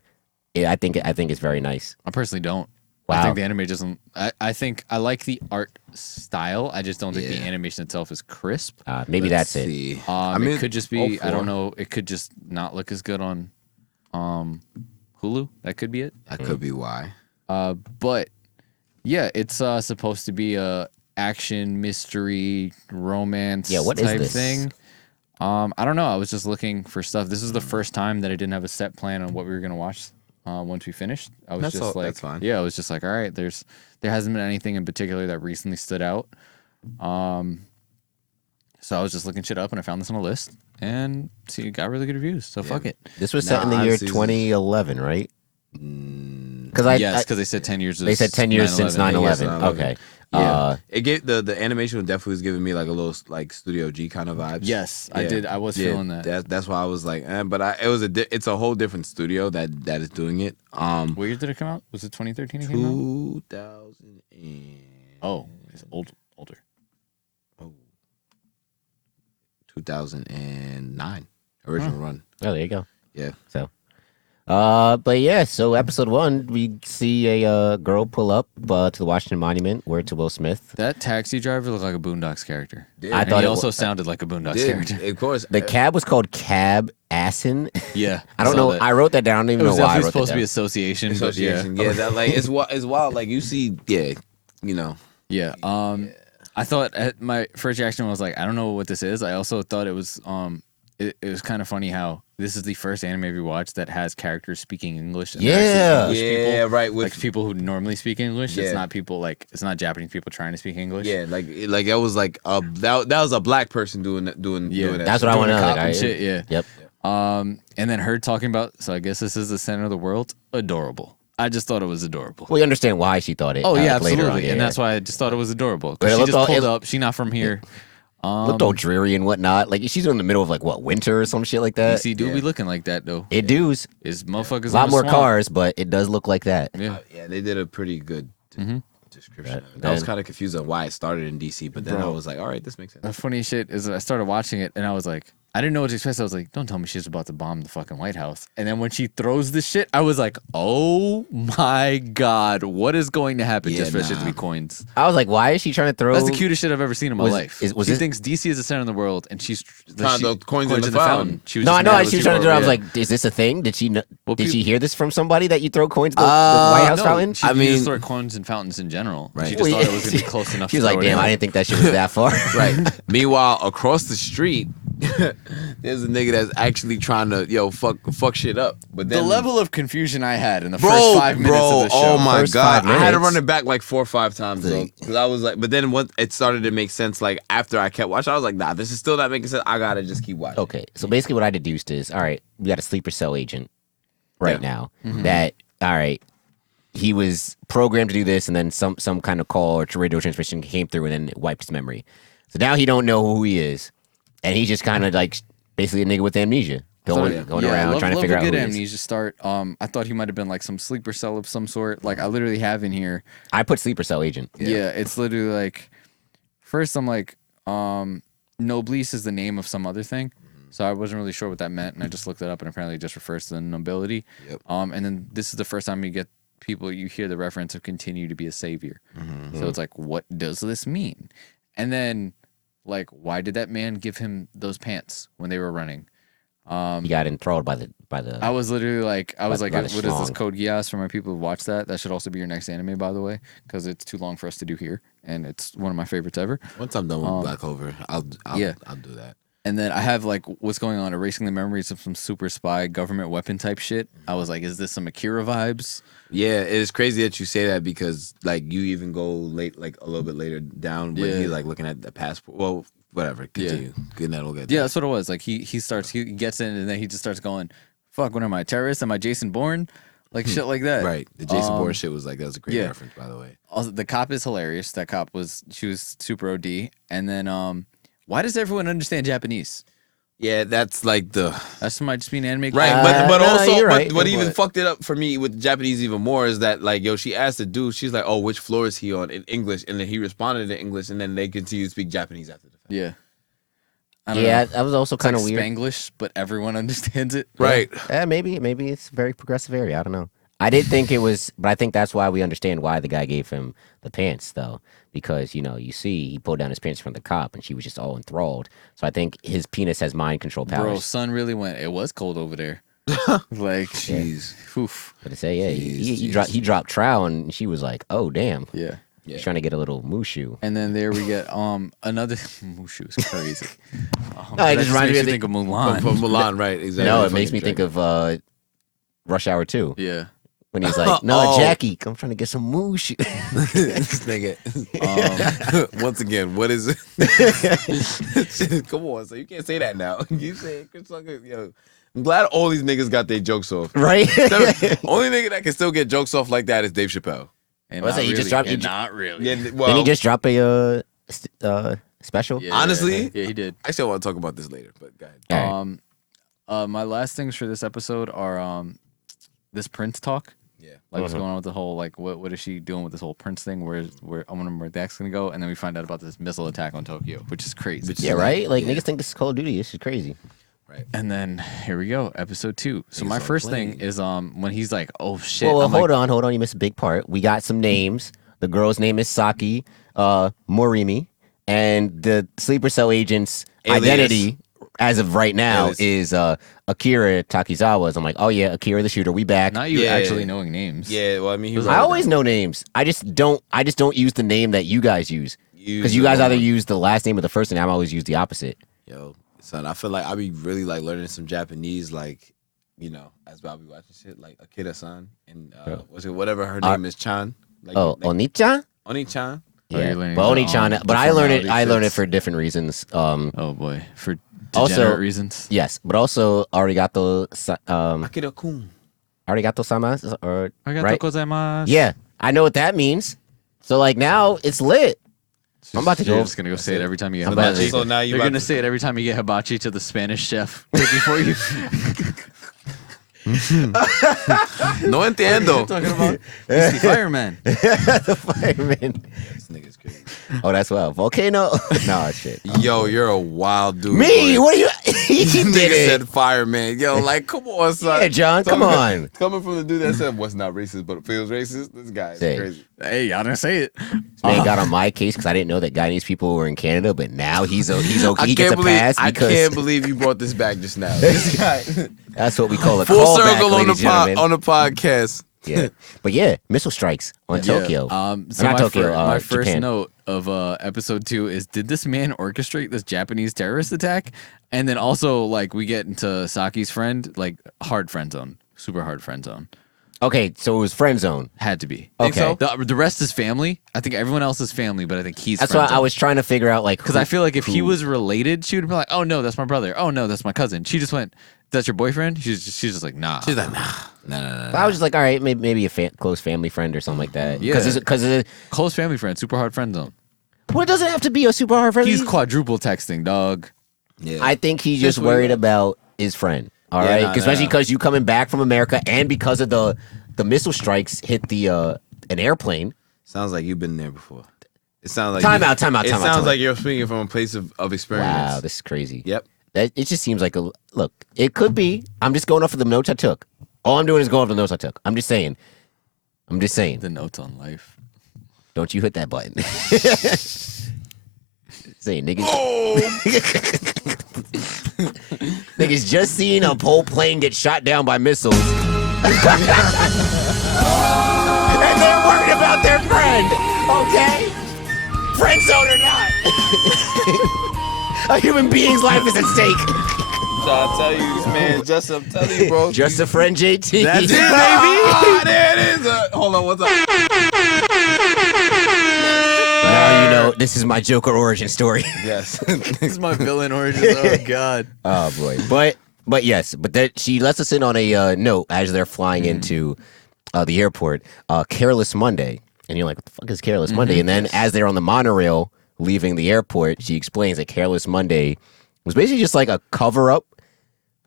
I think it's very nice. I personally don't. Wow. I think the anime doesn't. I think I like the art style. I just don't think the Yeah. animation itself is crisp. Maybe Let's that's it. see. It could just be. I don't for- know. It could just not look as good on, Hulu. That could be it. That could be why. But yeah, it's supposed to be a action mystery romance Yeah, what is type this? thing. I don't know. I was just looking for stuff. This is the first time that I didn't have a set plan on what we were gonna watch. Once we finished, I was That's just all- like, that's fine. yeah, I was just like, all right, there hasn't been anything in particular that recently stood out. So I was just looking shit up and I found this on a list and see, it got really good reviews. So fuck it. This was set in the year honestly, 2011, right? Because Yes, because they said 10 years. they said 10 years since 9/11. 9/11. Okay. Yeah. It gave the animation definitely was giving me like a little like Studio G kind of vibes. Yes, I Yeah. did. I was feeling that. That's why I was like, but it's a whole different studio that is doing it. What year did it come out? Was it 2013 it came out? 2000 and Oh, it's older. 2009 original run. Oh, there you go. Yeah. So, but yeah, so episode 1, we see a girl pull up to the Washington Monument, word to Will Smith. That taxi driver looked like a Boondocks character. I And thought he it also was- sounded like a Boondocks Did, character. of course. The cab was called Cab Assin. Yeah, I don't saw know. that. I wrote that down. I don't It even was know why I definitely wrote supposed that to be down. association. Association. But Yeah, that like it's wild. Like you see, yeah, you know. yeah. I thought my first reaction was like, I don't know what this is. I also thought it was it was kind of funny how this is the first anime we watched that has characters speaking English. And they're Yeah. actually English Yeah, people. right. With Like people who normally speak English. It's Yeah. not people it's not Japanese people trying to speak English. yeah, like that was like that was a black person doing that. That's what I Doing want to a know. cop Like, and shit, yeah. Yep. And then her talking about, so I guess this is the center of the world. Adorable. I just thought it was adorable. Well, you understand why she thought it. Oh yeah, later on, absolutely. And yeah. that's why I just thought it was adorable. 'Cause But it she looked just all- pulled it- up. She not from here. looked all dreary and whatnot. Like she's in the middle of like what winter or some shit like that. DC do be looking like that though. It does. Is motherfuckers A lot in the more swamp. cars, but it does look like that. Yeah. Yeah, they did a pretty good Mhm. description. Right. of it. I was Then- kind of confused on why it started in DC, but then I Bro. was like, all right, this makes sense. The funny shit is I started watching it and I was like, I didn't know what to expect. So I was like, don't tell me she's about to bomb the fucking White House. And then when she throws this shit, I was like, oh my God, what is going to happen Yeah, just for that shit to be nah. coins? I was like, why is she trying to throw? That's the cutest shit I've ever seen in my Was- life. was she this- thinks DC is the center of the world and she's Found the coins in the fountain. She was No, just I know. mad She that was trying to do. I was yeah. like, is this a thing? Did she? Well, Did peop- she hear this from somebody that you throw coins to the White House no, fountain? She I I mean- just throw coins and fountains in general. Right. She just Well, thought yeah. it was gonna be close enough. She was to like, throw it damn, in. I didn't think that shit was that far. Right. Meanwhile, across the street, There's a nigga that's actually trying to fuck shit up. But then The level of confusion I had in the bro, first 5 minutes bro, of the show. oh my First god, 5 I had to minutes. run it back like 4 or 5 times though, because I was like, but then once it started to make sense, like after I kept watching, I was like, nah, this is still not making sense. I gotta just keep watching. Okay, so basically what I deduced is, all right, we got a sleeper cell agent right now that, all right, he was programmed to do this, and then some kind of call or radio transmission came through, and then it wiped his memory. So now he don't know who he is, and he's just kind of like basically a nigga with amnesia, going around trying to figure out who a good he is. amnesia start. I thought he might have been like some sleeper cell of some sort. Like I literally have in here. I put sleeper cell agent. Yeah, it's literally like. First, I'm like, noblesse is the name of some other thing, so I wasn't really sure what that meant, and I just looked it up, and apparently it just refers to the nobility. Yep. And then this is the first time you hear the reference of continue to be a savior. So it's like, what does this mean? And then, like, why did that man give him those pants when they were running? He got enthralled by the. I was literally like, by the what is this schlong. Code Geass for my people who watch that? That should also be your next anime, by the way, because it's too long for us to do here, and it's one of my favorites ever. Once I'm done with Black Clover, I'll do that. And then I have like what's going on, erasing the memories of some super spy government weapon type shit. I was like, is this some Akira vibes? Yeah, it's crazy that you say that because like you even go late, like a little bit later down when he's like looking at the passport. Well, whatever. Continue. Good, that'll get. Yeah, that's what it was. Like he gets in and then he just starts going, "Fuck, what am I, a terrorist? Am I Jason Bourne?" Like shit like that. Right. The Jason Bourne shit was like that was a great reference, by the way. Also, the cop is hilarious. That cop was super OD. And then why does everyone understand Japanese? Yeah, that's like the That might just be an anime. right, but no, also you're right. what even fucked it up for me with the Japanese even more is that like she asked the dude, she's like, oh, which floor is he on in English, and then he responded in English, and then they continue to speak Japanese after the fact. Yeah. I don't Yeah, know. that was also It's kind of like weird. Spanglish, but everyone understands it. Right. Maybe it's a very progressive area. I don't know. I did think it was, but I think that's why we understand why the guy gave him the pants, though, because you see he pulled down his pants from the cop, and she was just all enthralled. So I think his penis has mind control powers. Bro, son really went. It was cold over there. Like, Jeez. oof. But to say, yeah, Jeez. he dropped trowel, and she was like, oh damn, Yeah. he's trying to get a little mushu. And then there we get another Mushu is crazy. No, it that just just reminded makes me you of think of Mulan. From Milan, right? Exactly. No, it Fucking makes me think dragon. of Rush Hour 2. Yeah. When he's like, no, Oh. Jackie, I'm trying to get some mushu. This nigga. Once again, what is it? Come on, so you can't say that now. You say Chris Tucker, yo. I'm glad all these niggas got their jokes off. Right? Only nigga that can still get jokes off like that is Dave Chappelle. And What's not that, you just really, dropped- and you- not really. Yeah, Didn't well, he just drop a special? Yeah. honestly, Yeah, he did. I still want to talk about this later, but go ahead. All right. My last things for this episode are this Prince talk. Yeah. Like what's going on with the whole like what is she doing with this whole Prince thing? Where I wonder where that's gonna go, and then we find out about this missile attack on Tokyo, which is crazy. Yeah, right? Like, niggas think this is Call of Duty. This is crazy. And then here we go, episod 2. So Niggas my are first playing. thing is when he's like, "Oh shit!" Well, I'm like, hold on. You missed a big part. We got some names. The girl's name is Saki Morimi, and the sleeper cell agent's Alias. identity, as of right now, Alias. is Akira Takizawa's. I'm like, oh yeah, Akira the shooter. We back. Not you Yeah. actually knowing names. Yeah, well, I mean, he I wrote I it always down. know names. I just don't use the name that you guys use. Because you the guys wrong either one. use the last name or the first name. I always use the opposite. Yo, son, I feel like I be really like learning some Japanese, like, as I be watching shit, like Akira-san and whatever her name is, Chan. Like, Oh, like, Oni-chan? Oni-chan. Oh, you're Yeah, learning but the, Oni-chan. the But I learned it personality for fits. different reasons. Oh boy, for Also- degenerate reasons. Yes, but also arigato, Akira-kun. arigato-sama, or right? Gozaimasu. Yeah, I know what that means. So like now it's lit. I'm about to You're go. just gonna go say it every time you get I'm about to- hibachi. So now you You're about gonna to- say it every time you get hibachi to the Spanish chef cooking for you. No entiendo. Talking about the fireman. The fireman. This nigga's crazy. Oh, that's well. Volcano. No shit. Yo, you're a wild dude. Me? boy. What are you? He This did nigga it. said fireman. Yo, like, come on, son. Yeah, John. Come on. Coming from the dude that said what's not racist but it feels racist, this guy is Say. crazy. Hey, y'all didn't say it. This man got on my case because I didn't know that Guyanese people were in Canada, but now he's okay. He gets a believe, pass I because can't believe you brought this back just now. This guy. that's what we call a Full callback, circle on the ladies and gentlemen. on the podcast. Yeah. But yeah, missile strikes on Tokyo. So not my, Tokyo, my first Japan. note of episode 2 is: did this man orchestrate this Japanese terrorist attack? And then also, like, we get into Saki's friend, like, hard friend zone, super hard friend zone. Okay, so it was friend zone. Had to be. Okay. The rest is family. I think everyone else is family, but I think he's. That's why I was trying to figure out, like, because I feel like if he was related, she would be like, "Oh no, that's my brother. Oh no, that's my cousin." She just went, "That's your boyfriend?" She's just like, "Nah." She's like, nah. I was just like, all right, maybe a close family friend or something like that. Yeah. Because Close family friend, super hard friend zone. well, it doesn't have to be a super hard friend. He's quadruple texting, dog. Yeah. I think he's Just just what- worried about his friend. All Yeah, right, nah, especially nah. because you coming back from America and because of the missile strikes hit the an airplane. Sounds like you've been there before. It sounds like Time you- out. It sounds like you're speaking from a place of experience. Wow, this is crazy. Yep. It just seems like a look. It could be. I'm just going off of the notes I took. All I'm doing is going off the notes I took. I'm just saying. The notes on life. Don't you hit that button. Say, niggas. Niggas just seen a whole plane get shot down by missiles. And they're worried about their friend. Okay? Friend zone or not. A human being's life is at stake. Trying to tell you, man. Just I'm telling you, bro. Just a friend, JT. That's it, baby. Ah, there it is. Hold on, what's up? Now you know this is my Joker origin story. Yes. This is my villain origin. Oh God. Oh boy, but yes, but that she lets us in on a note as they're flying into the airport. Careless Monday, and you're like, what the fuck is Careless Monday? And then as they're on the monorail leaving the airport, she explains that Careless Monday was basically just like a cover up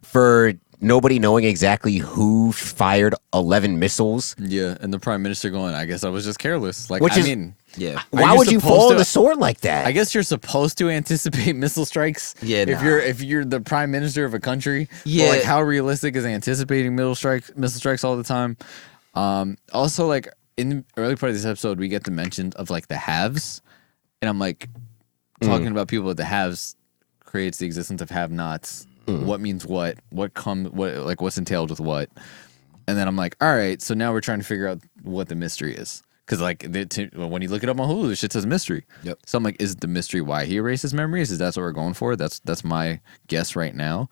for nobody knowing exactly who fired 11 missiles. Yeah, and the prime minister going, "I guess I was just careless." Like, Which I is- mean, Yeah. Why you would you supposed fall on to- the sword like that? I guess you're supposed to anticipate missile strikes. Yeah, If nah. you're the prime minister of a country. Yeah. But like, how realistic is anticipating missile strikes all the time? Also, like in the early part of this episode, we get the mention of like the haves, and I'm like talking about people with the haves creates the existence of have-nots. What means what what's entailed with what, and then I'm like, all right, so now we're trying to figure out what the mystery is. Because like when you look it up on Hulu, the shit says mystery. Yep. So I'm like, is the mystery why he erases memories? Is that what we're going for? That's my guess right now.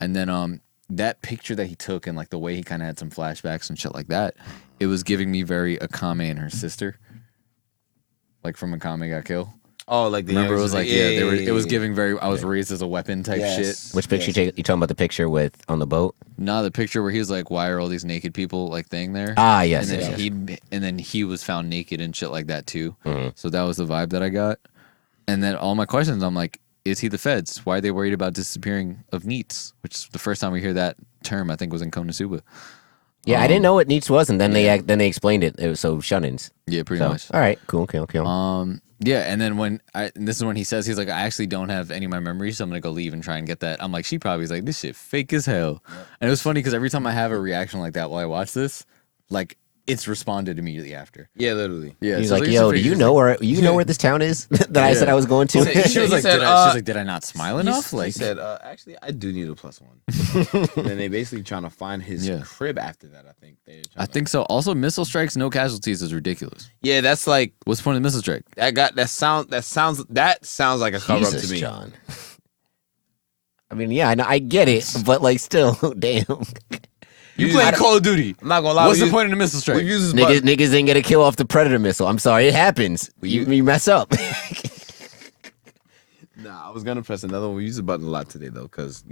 And then that picture that he took and like the way he kind of had some flashbacks and shit like that, it was giving me very Akame and her sister, like from Akame Got Killed. Oh, like the Remember, it was like they were. It was yeah. giving very. I was raised as a weapon type shit. Yes. Which picture you talking about? The picture with on the boat? Nah, the picture where he was like, "Why are all these naked people like thing there?" Ah, yes, and yes, then yes. he was found naked and shit like that too. Mhm. So that was the vibe that I got. And then all my questions, I'm like, is he the feds? Why are they worried about disappearing of NEETs? Which is the first time we hear that term, I think, was in Konosuba. Yeah, I didn't know what NEETs was, and then they explained it. It was so shut-ins. Yeah, pretty So, much. all right, cool. Yeah, and then and this is when he says, he's like, I actually don't have any of my memories, so I'm gonna go leave and try and get that. I'm like, she probably is like, this shit fake as hell. And it was funny because every time I have a reaction like that while I watch this, like it's responded immediately after. Yeah, literally. Yeah, He's so like, it's yo, a do fake- you she's know like- where this town is that I said I was going to? She was like, said, she's like, did I not smile enough? He Like, said, actually, I do need a +1. And then they basically trying to find his Yeah. crib after that. I think. I think so. Also, missile strikes, no casualties is ridiculous. Yeah, that's like What's the point of missile strike? that sounds like a cover up Jesus, to me. John. I mean, yeah, I get it, but like, still, damn. You playing Call of Duty. I'm not gonna lie. What's we the use- point of the missile strike? We use this Niggas, button. niggas didn't get a kill off the Predator missile. I'm sorry, it happens. You mess up. Nah, I was gonna press another one. We use the button a lot today though, because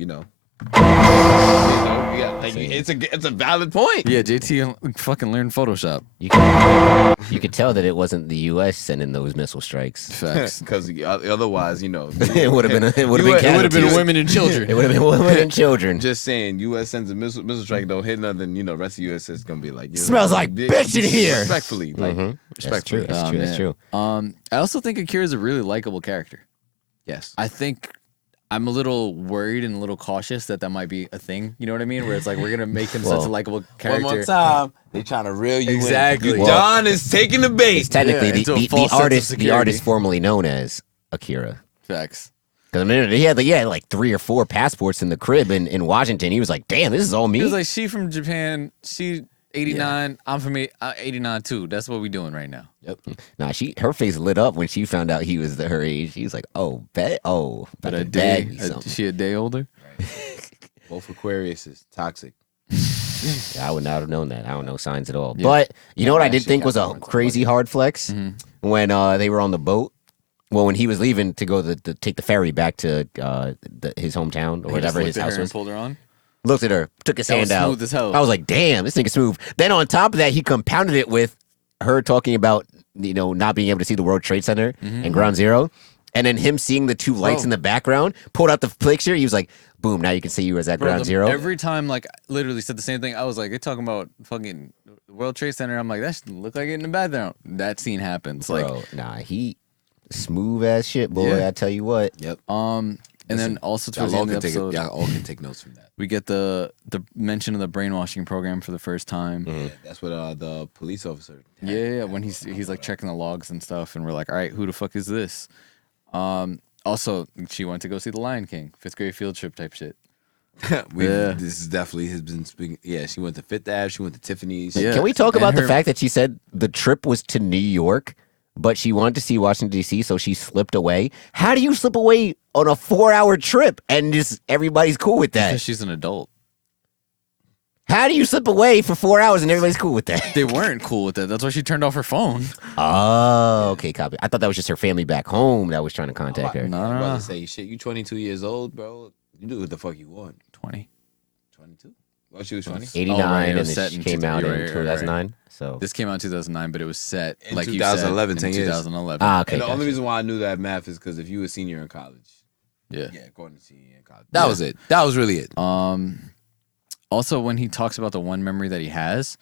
it's a valid point. Yeah, JT fucking learned Photoshop. You could tell that it wasn't the U.S. sending those missile strikes. Facts. Because otherwise, It would have been. It would have been. You would- it would've It would have been casualties. women and children. It would have been women and children. Just saying, U.S. sends a missile strike, don't hit nothing. Rest of U.S. is gonna be like Smells like bitch in here. Respectfully, like That's respectfully. true. That's Oh, true. That's man. true. I also think Akira's a really likable character. Yes. I think I'm a little worried and a little cautious that might be a thing. You know what I mean? Where it's like we're gonna make him such a Well, likable One character. more time, they trying to reel you Exactly. in. Well, Don is taking the bait. It's technically Yeah, into a the false sense of artist. The security. artist formerly known as Akira. Facts. Because I mean, he had like 3 or 4 passports in the crib in Washington. He was like, "Damn, this is all me." He was like, she from Japan. She 89. I'm from 89 too. That's what we doing right now. Yep. Nah, her face lit up when she found out he was her age. She was like, "Oh, bet, oh, But about a to day, bag me something." she a day older. Both Aquariuses, toxic. Yeah, I would not have known that. I don't know signs at all. Yeah. But you know what I that did shit think got was a going. crazy hard flex when they were on the boat. Well, when he was leaving to go to take the ferry back to his hometown or whatever his house was. Pulled her on. Looked at her, took his That hand was out. smooth as hell. I was like, damn, this nigga smooth. Then on top of that, he compounded it with her talking about, not being able to see the World Trade Center and Ground Zero. And then him seeing the two lights in the background, pulled out the picture. He was like, boom, now you can see you as at Ground Zero. Every time, like, literally said the same thing. I was like, they're talking about fucking World Trade Center. I'm like, that should look like it in the background. That scene happens. Bro, nah, he smooth as shit, boy. Yeah. I tell you what. Yep. And then also Y'all towards the all end of can the episode, y'all all can take notes from that. we get the mention of the brainwashing program for the first time. Yeah, that's what the police officer. Yeah, when he's like checking the logs and stuff, and we're like, all right, who the fuck is this? Also, she went to go see the Lion King, 5th grade field trip type shit. This is definitely has been speaking. Yeah, she went to Fifth Ave. She went to Tiffany's. Yeah. Can we talk And about the her- fact that she said the trip was to New York, but she wanted to see Washington, D.C., so she slipped away? How do you slip away on a 4-hour trip and just everybody's cool with Because that? she's an adult. How do you slip away for 4 hours and everybody's cool with that? They weren't cool with it. That's why she turned off her phone. Oh, okay, copy. I thought that was just her family back home that was trying to contact her. No, I was no, about no. to say, shit, you 22 years old, bro. You do what the fuck you want. 20. 22? Oh, she was 20? 89, Oh, right, it and was then set she in came two- out you're in right, you're right. 2009. So This came out in 2009, but it was set, In like 2011, you said, 10 in years. 2011. okay. And the gotcha. only reason why I knew that math is because if you were a senior in college. Yeah. Yeah, going to senior in college. That was it. That was really it. Also, when he talks about the one memory that he has,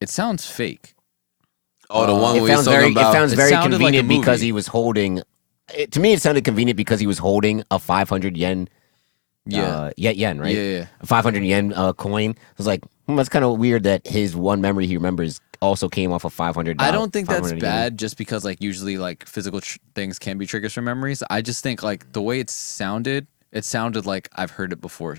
it sounds fake. Oh, the one It where he's sounds talking very, about. it sounds it very sounded like a convenient because movie. he was holding. To me, it sounded convenient because he was holding a 500 yen. Yeah. Yen, right? Yeah. A 500 yen coin. I was like, that's kind of weird that his one memory he remembers also came off of 500. I don't think that's 500 yen. bad just because, like, usually, like, physical things can be triggers for memories. I just think, like, the way it sounded like I've heard it before.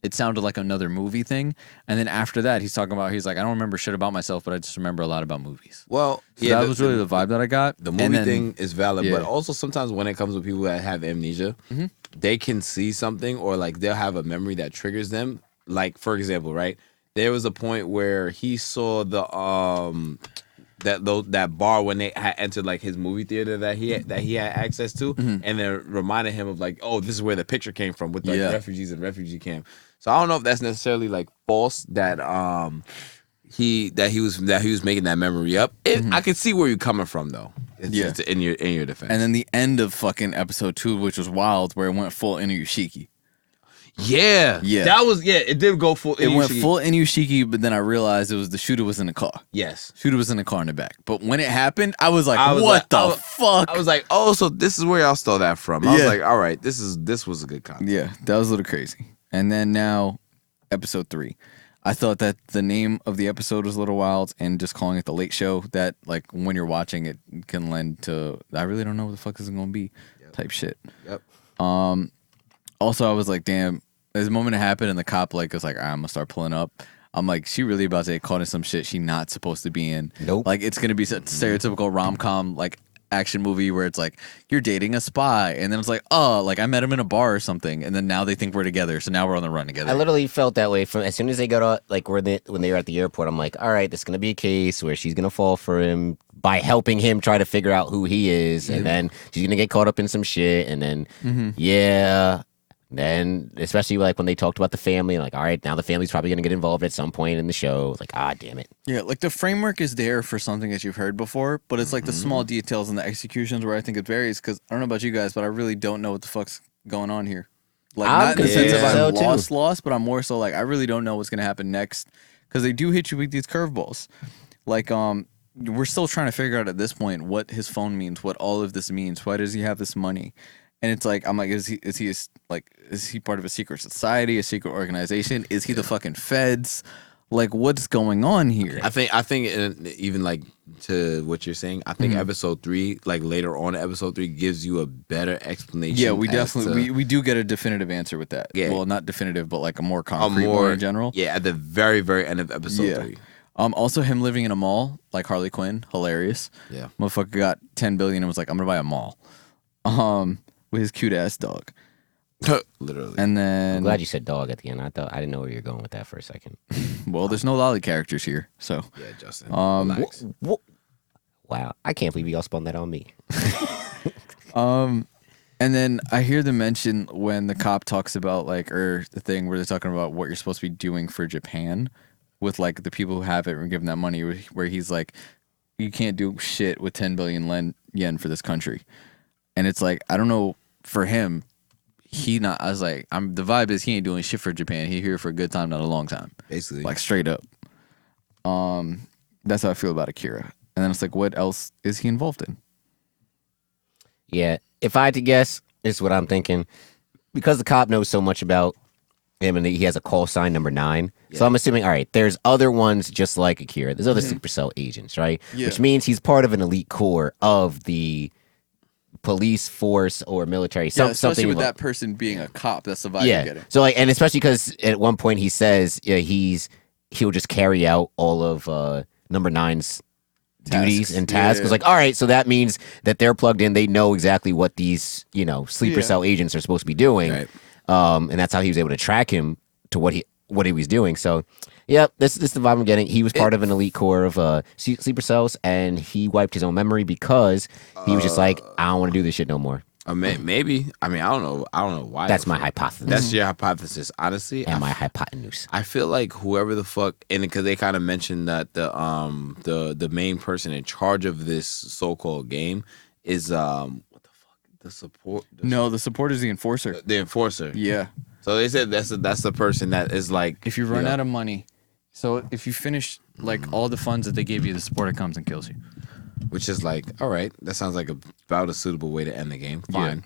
It sounded like another movie thing. And then after that, he's like, I don't remember shit about myself, but I just remember a lot about movies. Well, So that was really the vibe that I got. The And movie then- thing is valid, but yeah. also sometimes when it comes with people that have amnesia, they can see something or like they'll have a memory that triggers them. Like for example, right? There was a point where he saw the that bar when they had entered like his movie theater that he had access to, and they reminded him of like, oh, this is where the picture came from with like Yeah. refugees and refugee camp. So I don't know if that's necessarily like false that he was making that memory up. I can see where you're coming from though. It's Yeah. just in your defense. And then the end of fucking episode 2, which was wild, where it went full Inuyashiki. yeah, Yeah. that was it did go full. It went Inushi. full Inuyashiki, but then I realized it was the shooter was in the car. Yes. Shooter was in the car in the back. But when it happened, I was like, I was what like- the I was- fuck? I was like, oh, so this is where y'all stole that from. I was Yeah. like, all right, this was a good concept. Yeah, that was a little crazy. And then now, episode 3. I thought that the name of the episode was a little wild, and just calling it the Late Show, that like when you're watching it can lend to I really don't know what the fuck this is gonna be type shit. Yep. Also, I was like, damn. There's a moment it happened, and the cop like was like, all right, I'm gonna start pulling up. I'm like, she really about to get caught in some shit she not supposed to be in. Nope. Like it's gonna be a stereotypical rom-com like action movie where it's like you're dating a spy, and then it's like, oh, like I met him in a bar or something, and then now they think we're together, so now we're on the run together. I literally felt that way from as soon as they got out, like when they were at the airport. I'm like, all right, this is gonna be a case where she's gonna fall for him by helping him try to figure out who he is, and then she's gonna get caught up in some shit, and then yeah. Then, especially like when they talked about the family, like, all right, now the family's probably gonna get involved at some point in the show. Like, damn it. Yeah, like the framework is there for something that you've heard before, but it's like the small details and the executions where I think it varies. Because I don't know about you guys, but I really don't know what the fuck's going on here. Like I'm not in the sense of confused I'm so, too. lost, but I'm more so like I really don't know what's gonna happen next. Because they do hit you with these curveballs. Like we're still trying to figure out at this point what his phone means, what all of this means. Why does he have this money? And it's like I'm like, is he part of a secret society, a secret organization? Is he the fucking feds? Like, what's going on here? I think even like to what you're saying, I think episode 3, like later on in episode 3, gives you a better explanation. Yeah, we as definitely to we do get a definitive answer with that. Yeah. Well, not definitive, but like a more a concrete more one in general. Yeah, at the very very end of episode Yeah. 3. Also him living in a mall like Harley Quinn, hilarious. Yeah. Motherfucker got 10 billion and was like, I'm gonna buy a mall. With his cute ass dog. Literally. And I'm then glad you said dog at the end. I didn't know where you were going with that for a second. well, there's no lolly characters here, so Yeah, Justin. Relax. Wow, I can't believe y'all spun that on me. and then I hear the mention when the cop talks about like, or the thing where they're talking about what you're supposed to be doing for Japan with like the people who have it and giving that money, where he's like, you can't do shit with 10 billion yen for this country. And it's like, I don't know, for him, I was like, the vibe is he ain't doing shit for Japan. He here for a good time, not a long time. Basically. Like straight up. That's how I feel about Akira. And then it's like, what else is he involved in? Yeah, if I had to guess, this is what I'm thinking. Because the cop knows so much about him and he has a call sign number 9. So I'm assuming, all right, there's other ones just like Akira. There's other Supercell agents, right? Yeah. Which means he's part of an elite corps of the police force or military. Especially Something with that person being a cop. That's the vibe you're getting. So like, and especially because at one point he says he'll just carry out all of number 9's duties and tasks. It's like, all right, so that means that they're plugged in. They know exactly what these, sleeper cell agents are supposed to be doing. Right. And that's how he was able to track him to what he was doing. So, yeah, this is the vibe I'm getting. He was part of an elite corps of sleeper cells, and he wiped his own memory because he was just like, I don't want to do this shit no more. Maybe. I mean, I don't know. I don't know why. That's my hypothesis. That's your hypothesis. Honestly, and my hypotenuse. I feel like whoever the fuck, and because they kind of mentioned that the main person in charge of this so-called game is what the fuck, the support. The support is the enforcer. The enforcer. Yeah. So they said that's the person that is like, If you run out of money, so if you finish like all the funds that they give you, the supporter comes and kills you. which is like, all right, that sounds like about a suitable way to end the game. Fine.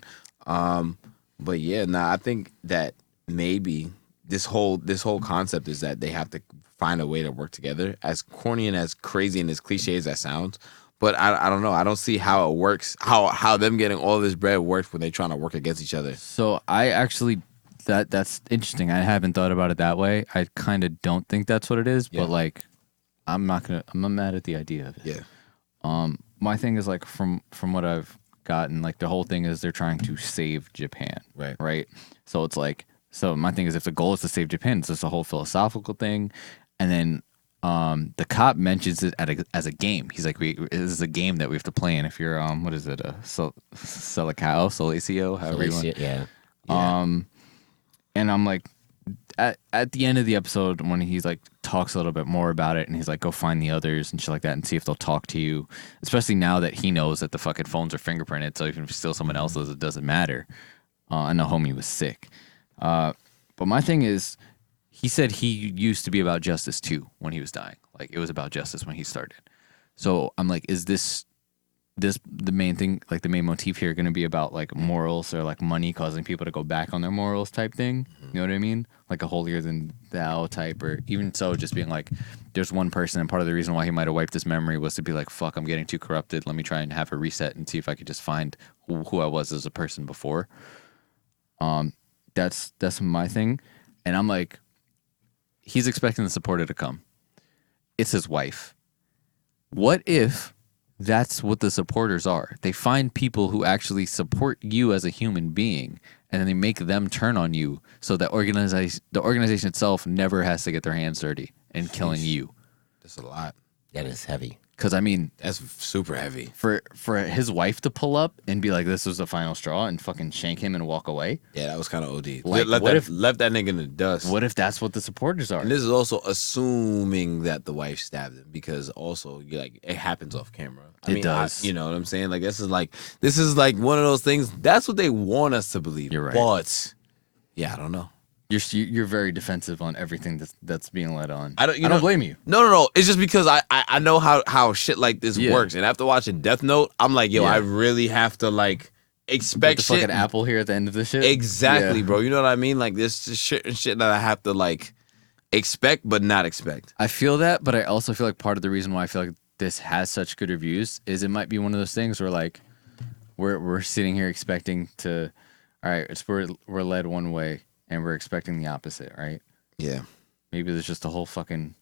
But yeah, I think that maybe this whole concept is that they have to find a way to work together. As corny and as crazy and as cliche as that sounds, but I don't know. I don't see how it works. How them getting all this bread works when they're trying to work against each other. So I actually that's interesting. I haven't thought about it that way. I kind of don't think that's what it is, but like I'm not mad at the idea of it. Yeah. My thing is like from what I've gotten, like the whole thing is they're trying to save Japan. Right. So it's like, so my thing is if the goal is to save Japan, it's just a whole philosophical thing. And then the cop mentions it as a game. He's like, this is a game that we have to play in. If you're what is it, Solacio, however you want. Yeah. And I'm like, at the end of the episode when he's like talks a little bit more about it and he's like, go find the others and shit like that and see if they'll talk to you, especially now that he knows that the fucking phones are fingerprinted, so even if still someone else's, it doesn't matter. I know homie was sick, but my thing is, he said he used to be about justice too when he was dying. Like it was about justice when he started. So I'm like, is this the main thing, like the main motif here, going to be about like morals or like money causing people to go back on their morals type thing? You know what I mean? Like a holier than thou type, or even so, just being like, there's one person, and part of the reason why he might have wiped his memory was to be like, fuck, I'm getting too corrupted. Let me try and have a reset and see if I could just find who I was as a person before. That's my thing, and I'm like, he's expecting the supporter to come. It's his wife. What if that's what the supporters are? They find people who actually support you as a human being, and then they make them turn on you, so that the organization itself never has to get their hands dirty in killing you. That's a lot. That is heavy. Because I mean, That's super heavy. for his wife to pull up and be like, "This was the final straw," and fucking shank him and walk away. Yeah, that was kind of OD. Like, Left that nigga in the dust. What if that's what the supporters are? And this is also assuming that the wife stabbed him, because also it happens off camera. It does. You know what I'm saying? Like this is like one of those things. That's what they want us to believe. You're right. But yeah, I don't know. You're very defensive on everything that's being led on. I don't blame you. No. It's just because I know how shit like this works, and after watching Death Note, I'm like, yo, I really have to like expect With the shit. fucking apple here at the end of the shit. Exactly, Yeah. bro. You know what I mean? Like this shit that I have to like expect but not expect. I feel that, but I also feel like part of the reason why I feel like this has such good reviews is it might be one of those things where like we're sitting here expecting to, all right, we're led one way and we're expecting the opposite, right? Yeah. Maybe there's just a whole fucking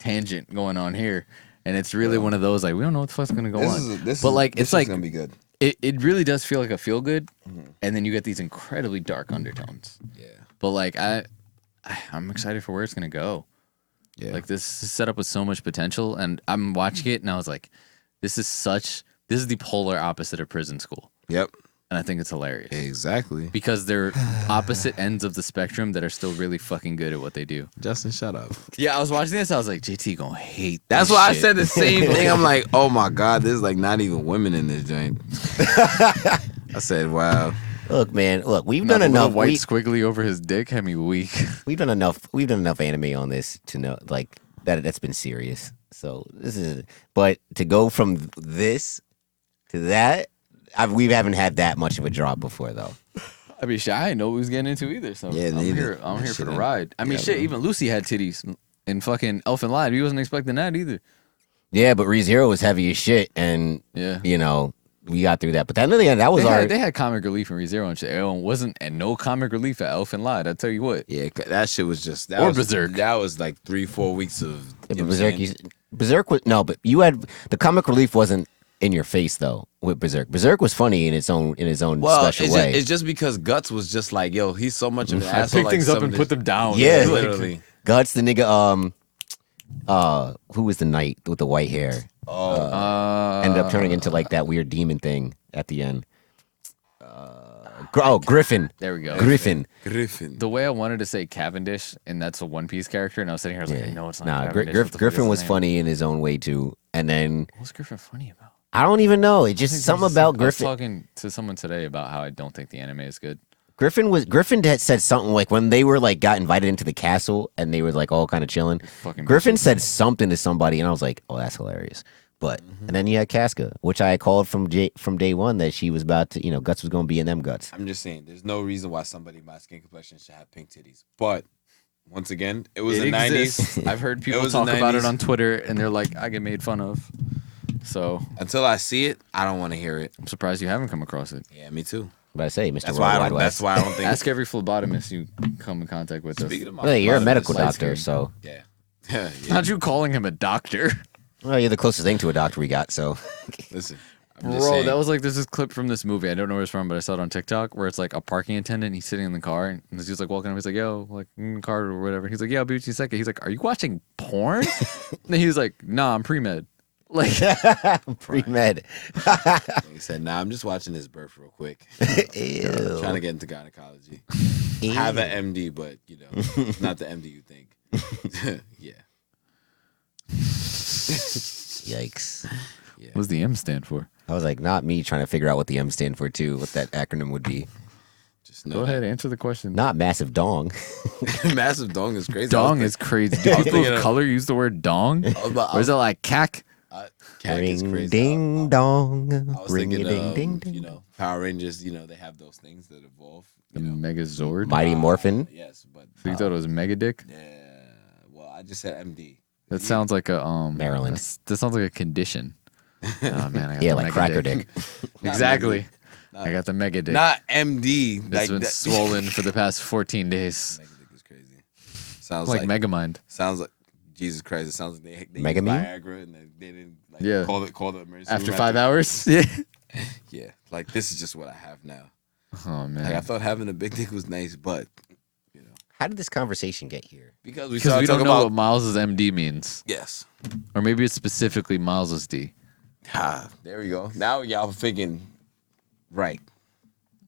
tangent going on here, and it's really one of those like we don't know what the fuck's gonna go on. It's like gonna be good. It really does feel like a feel good, and then you get these incredibly dark undertones. Yeah. But like I'm excited for where it's gonna go. Yeah. Like this is set up with so much potential, and I'm watching it and I was like, this is the polar opposite of prison school, Yep. and I think it's hilarious Exactly. because they're opposite ends of the spectrum that are still really fucking good at what they do. Justin, shut up. Yeah, I was watching this, I was like, JT gonna hate. That's this why I shit. said the same thing. I'm like, oh my God, there's like not even women in this joint. I said, wow. Look, man. Look, we've No, done the little enough. white squiggly over his dick had me weak. We've done enough anime on this to know like that's been serious. So this is, but to go from this to that, we haven't had that much of a drop before though. I mean, shit, I didn't know what we was getting into either. So Yeah, I'm neither. here for Shit the ain't- ride. I mean, yeah, shit, bro. even Lucy had titties in fucking Elf and Lied. We wasn't expecting that either. Yeah, but ReZero was heavy as shit, and Yeah. you know we got through that. But then in the end, that was They had comic relief in ReZero and shit. It wasn't and no comic relief at Elf and Lied. I tell you what. Yeah, that shit was just that Or was, Berserk. That was like 3-4 weeks of Yeah, you know but what I'm Berserk. saying? Berserk was no, but you had the comic relief wasn't in your face though with Berserk. Berserk was funny in its own Well, special way. it's just because Guts was just like, yo, he's so much of an I asshole. pick like, things up some and of put this- them down. Yeah. literally. Guts, the nigga, who was the knight with the white hair? Ended up turning into like that weird demon thing at the end. Griffin. There we go. Griffin. Griffin. The way I wanted to say Cavendish, and that's a One Piece character, and I was sitting here, I was like, no, it's not. Nah, Cavendish. What the fuck Griffin is was his name? funny in his own way too. And then What's Griffin funny about? I don't even know. It I just think something there's- about I was Griffin. talking to someone today about how I don't think the anime is good. Griffin had said something like when they were like got invited into the castle and they were like all kind of chilling. Fucking Griffin bitches. said something to somebody and I was like, oh, that's hilarious. But and then you had Casca, which I called from day one that she was about to, Guts was going to be in them Guts. I'm just saying, there's no reason why somebody my skin complexion should have pink titties. But once again, it was It the exists. 90s. I've heard people was the talk about it 90s. on Twitter, and they're like, I get made fun of. So Until I see it, I don't want to hear it. I'm surprised you haven't come across it. Yeah, me too. But I say, Mr. That's why I Worldwide don't. West. That's why I don't think. Ask every phlebotomist you come in contact with us. Speaking of my Well, you're a phlebotomist, medical light doctor, skin. so Yeah. yeah. Not you calling him a doctor. well, you're the closest thing to a doctor we got. So Listen, I'm just Bro, saying. that was like, there's this clip from this movie. I don't know where it's from, but I saw it on TikTok where it's like a parking attendant. And he's sitting in the car and this dude's like walking up. He's like, yo, like in the car or whatever. He's like, yeah, I'll be with you in a second. He's like, are you watching porn? And he was like, nah, I'm pre-med. Like, pre-med. He said, "Nah, I'm just watching this birth real quick. Ew. Trying to get into gynecology. I have an MD, but not the MD you think. Yeah. Yikes. what's the M stand for? I was like, not me trying to figure out what the M stand for too, what that acronym would be. Just know Go ahead, answer the question. Not massive dong. that. Massive dong is crazy. Dong is crazy. Do people thinking of of- color use the word dong? Or Or is it like cack? Cat is Ring crazy. ding dong. I was Ring thinking, ding ding. Power Rangers. They have those things that evolve. The Megazord? Mighty Morphin. Yes, but So you thought it was Mega Dick? yeah. Well, I just said MD. That sounds like a Maryland. That sounds like a condition. Oh man, I got Yeah, the like Mega cracker dick. Exactly. Not- I got the Mega Dick. Not MD. It's been swollen for the past 14 days. Mega dick is crazy. Sounds Like like Megamind. sounds like Jesus Christ. It sounds like they used Megamine? Viagra and they didn't like Yeah. call the emergency After room 5 hours? Yeah. Yeah, like this is just what I have now. Oh Like I man. thought having a big dick was nice, but How did this conversation get here? because we Because started we don't talking know about what Mylz' MD means. yes. Or maybe it's specifically Mylz' D. There we go. Now y'all thinking right.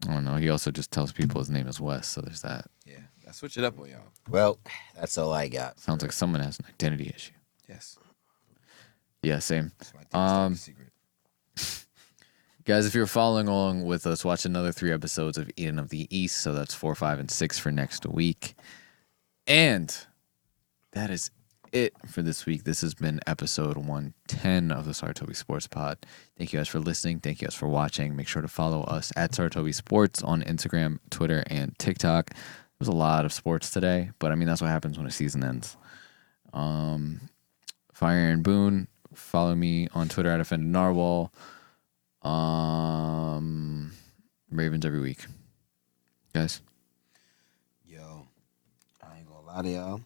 I don't know. He also just tells people his name is Wes, so there's that. Yeah, I switch it up on y'all. Well, that's all I got. Sounds like someone has an identity issue. Yes. Yeah, same. That's my thing, it's not a secret. Guys, if you're following along with us, watch another 3 episodes of Eden of the East. So that's 4, 5, and 6 for next week. And that is it for this week. This has been episode 110 of the Saratobi Sports Pod. Thank you guys for listening. Thank you guys for watching. Make sure to follow us at Saratobi Sports on Instagram, Twitter, and TikTok. There's a lot of sports today, but I mean, that's what happens when a season ends. Fire and Boone. Follow me on Twitter at Offended Narwhal. Ravens every week. Guys. Yo, I ain't gonna lie to y'all.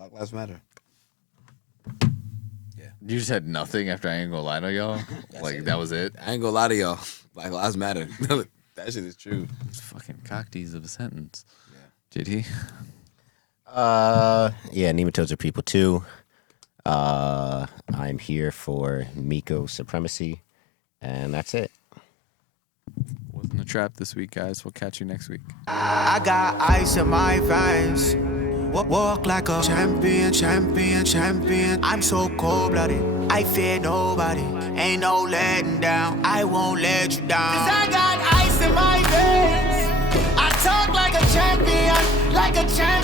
Black Lives Matter. You just had nothing after I ain't gonna lie to y'all. Like that was it. I ain't gonna lie to y'all. Black Lives Matter. That shit is true. It's fucking cocktease of a sentence. Yeah. JT. Yeah, nematodes are people too. I'm here for Miko supremacy, and that's it. Wasn't a trap this week, guys. We'll catch you next week. I got ice in my veins. Walk like a champion, champion, champion. I'm so cold-blooded, I fear nobody. Ain't no letting down, I won't let you down. 'Cause I got ice in my veins. I talk like a champion, like a champion.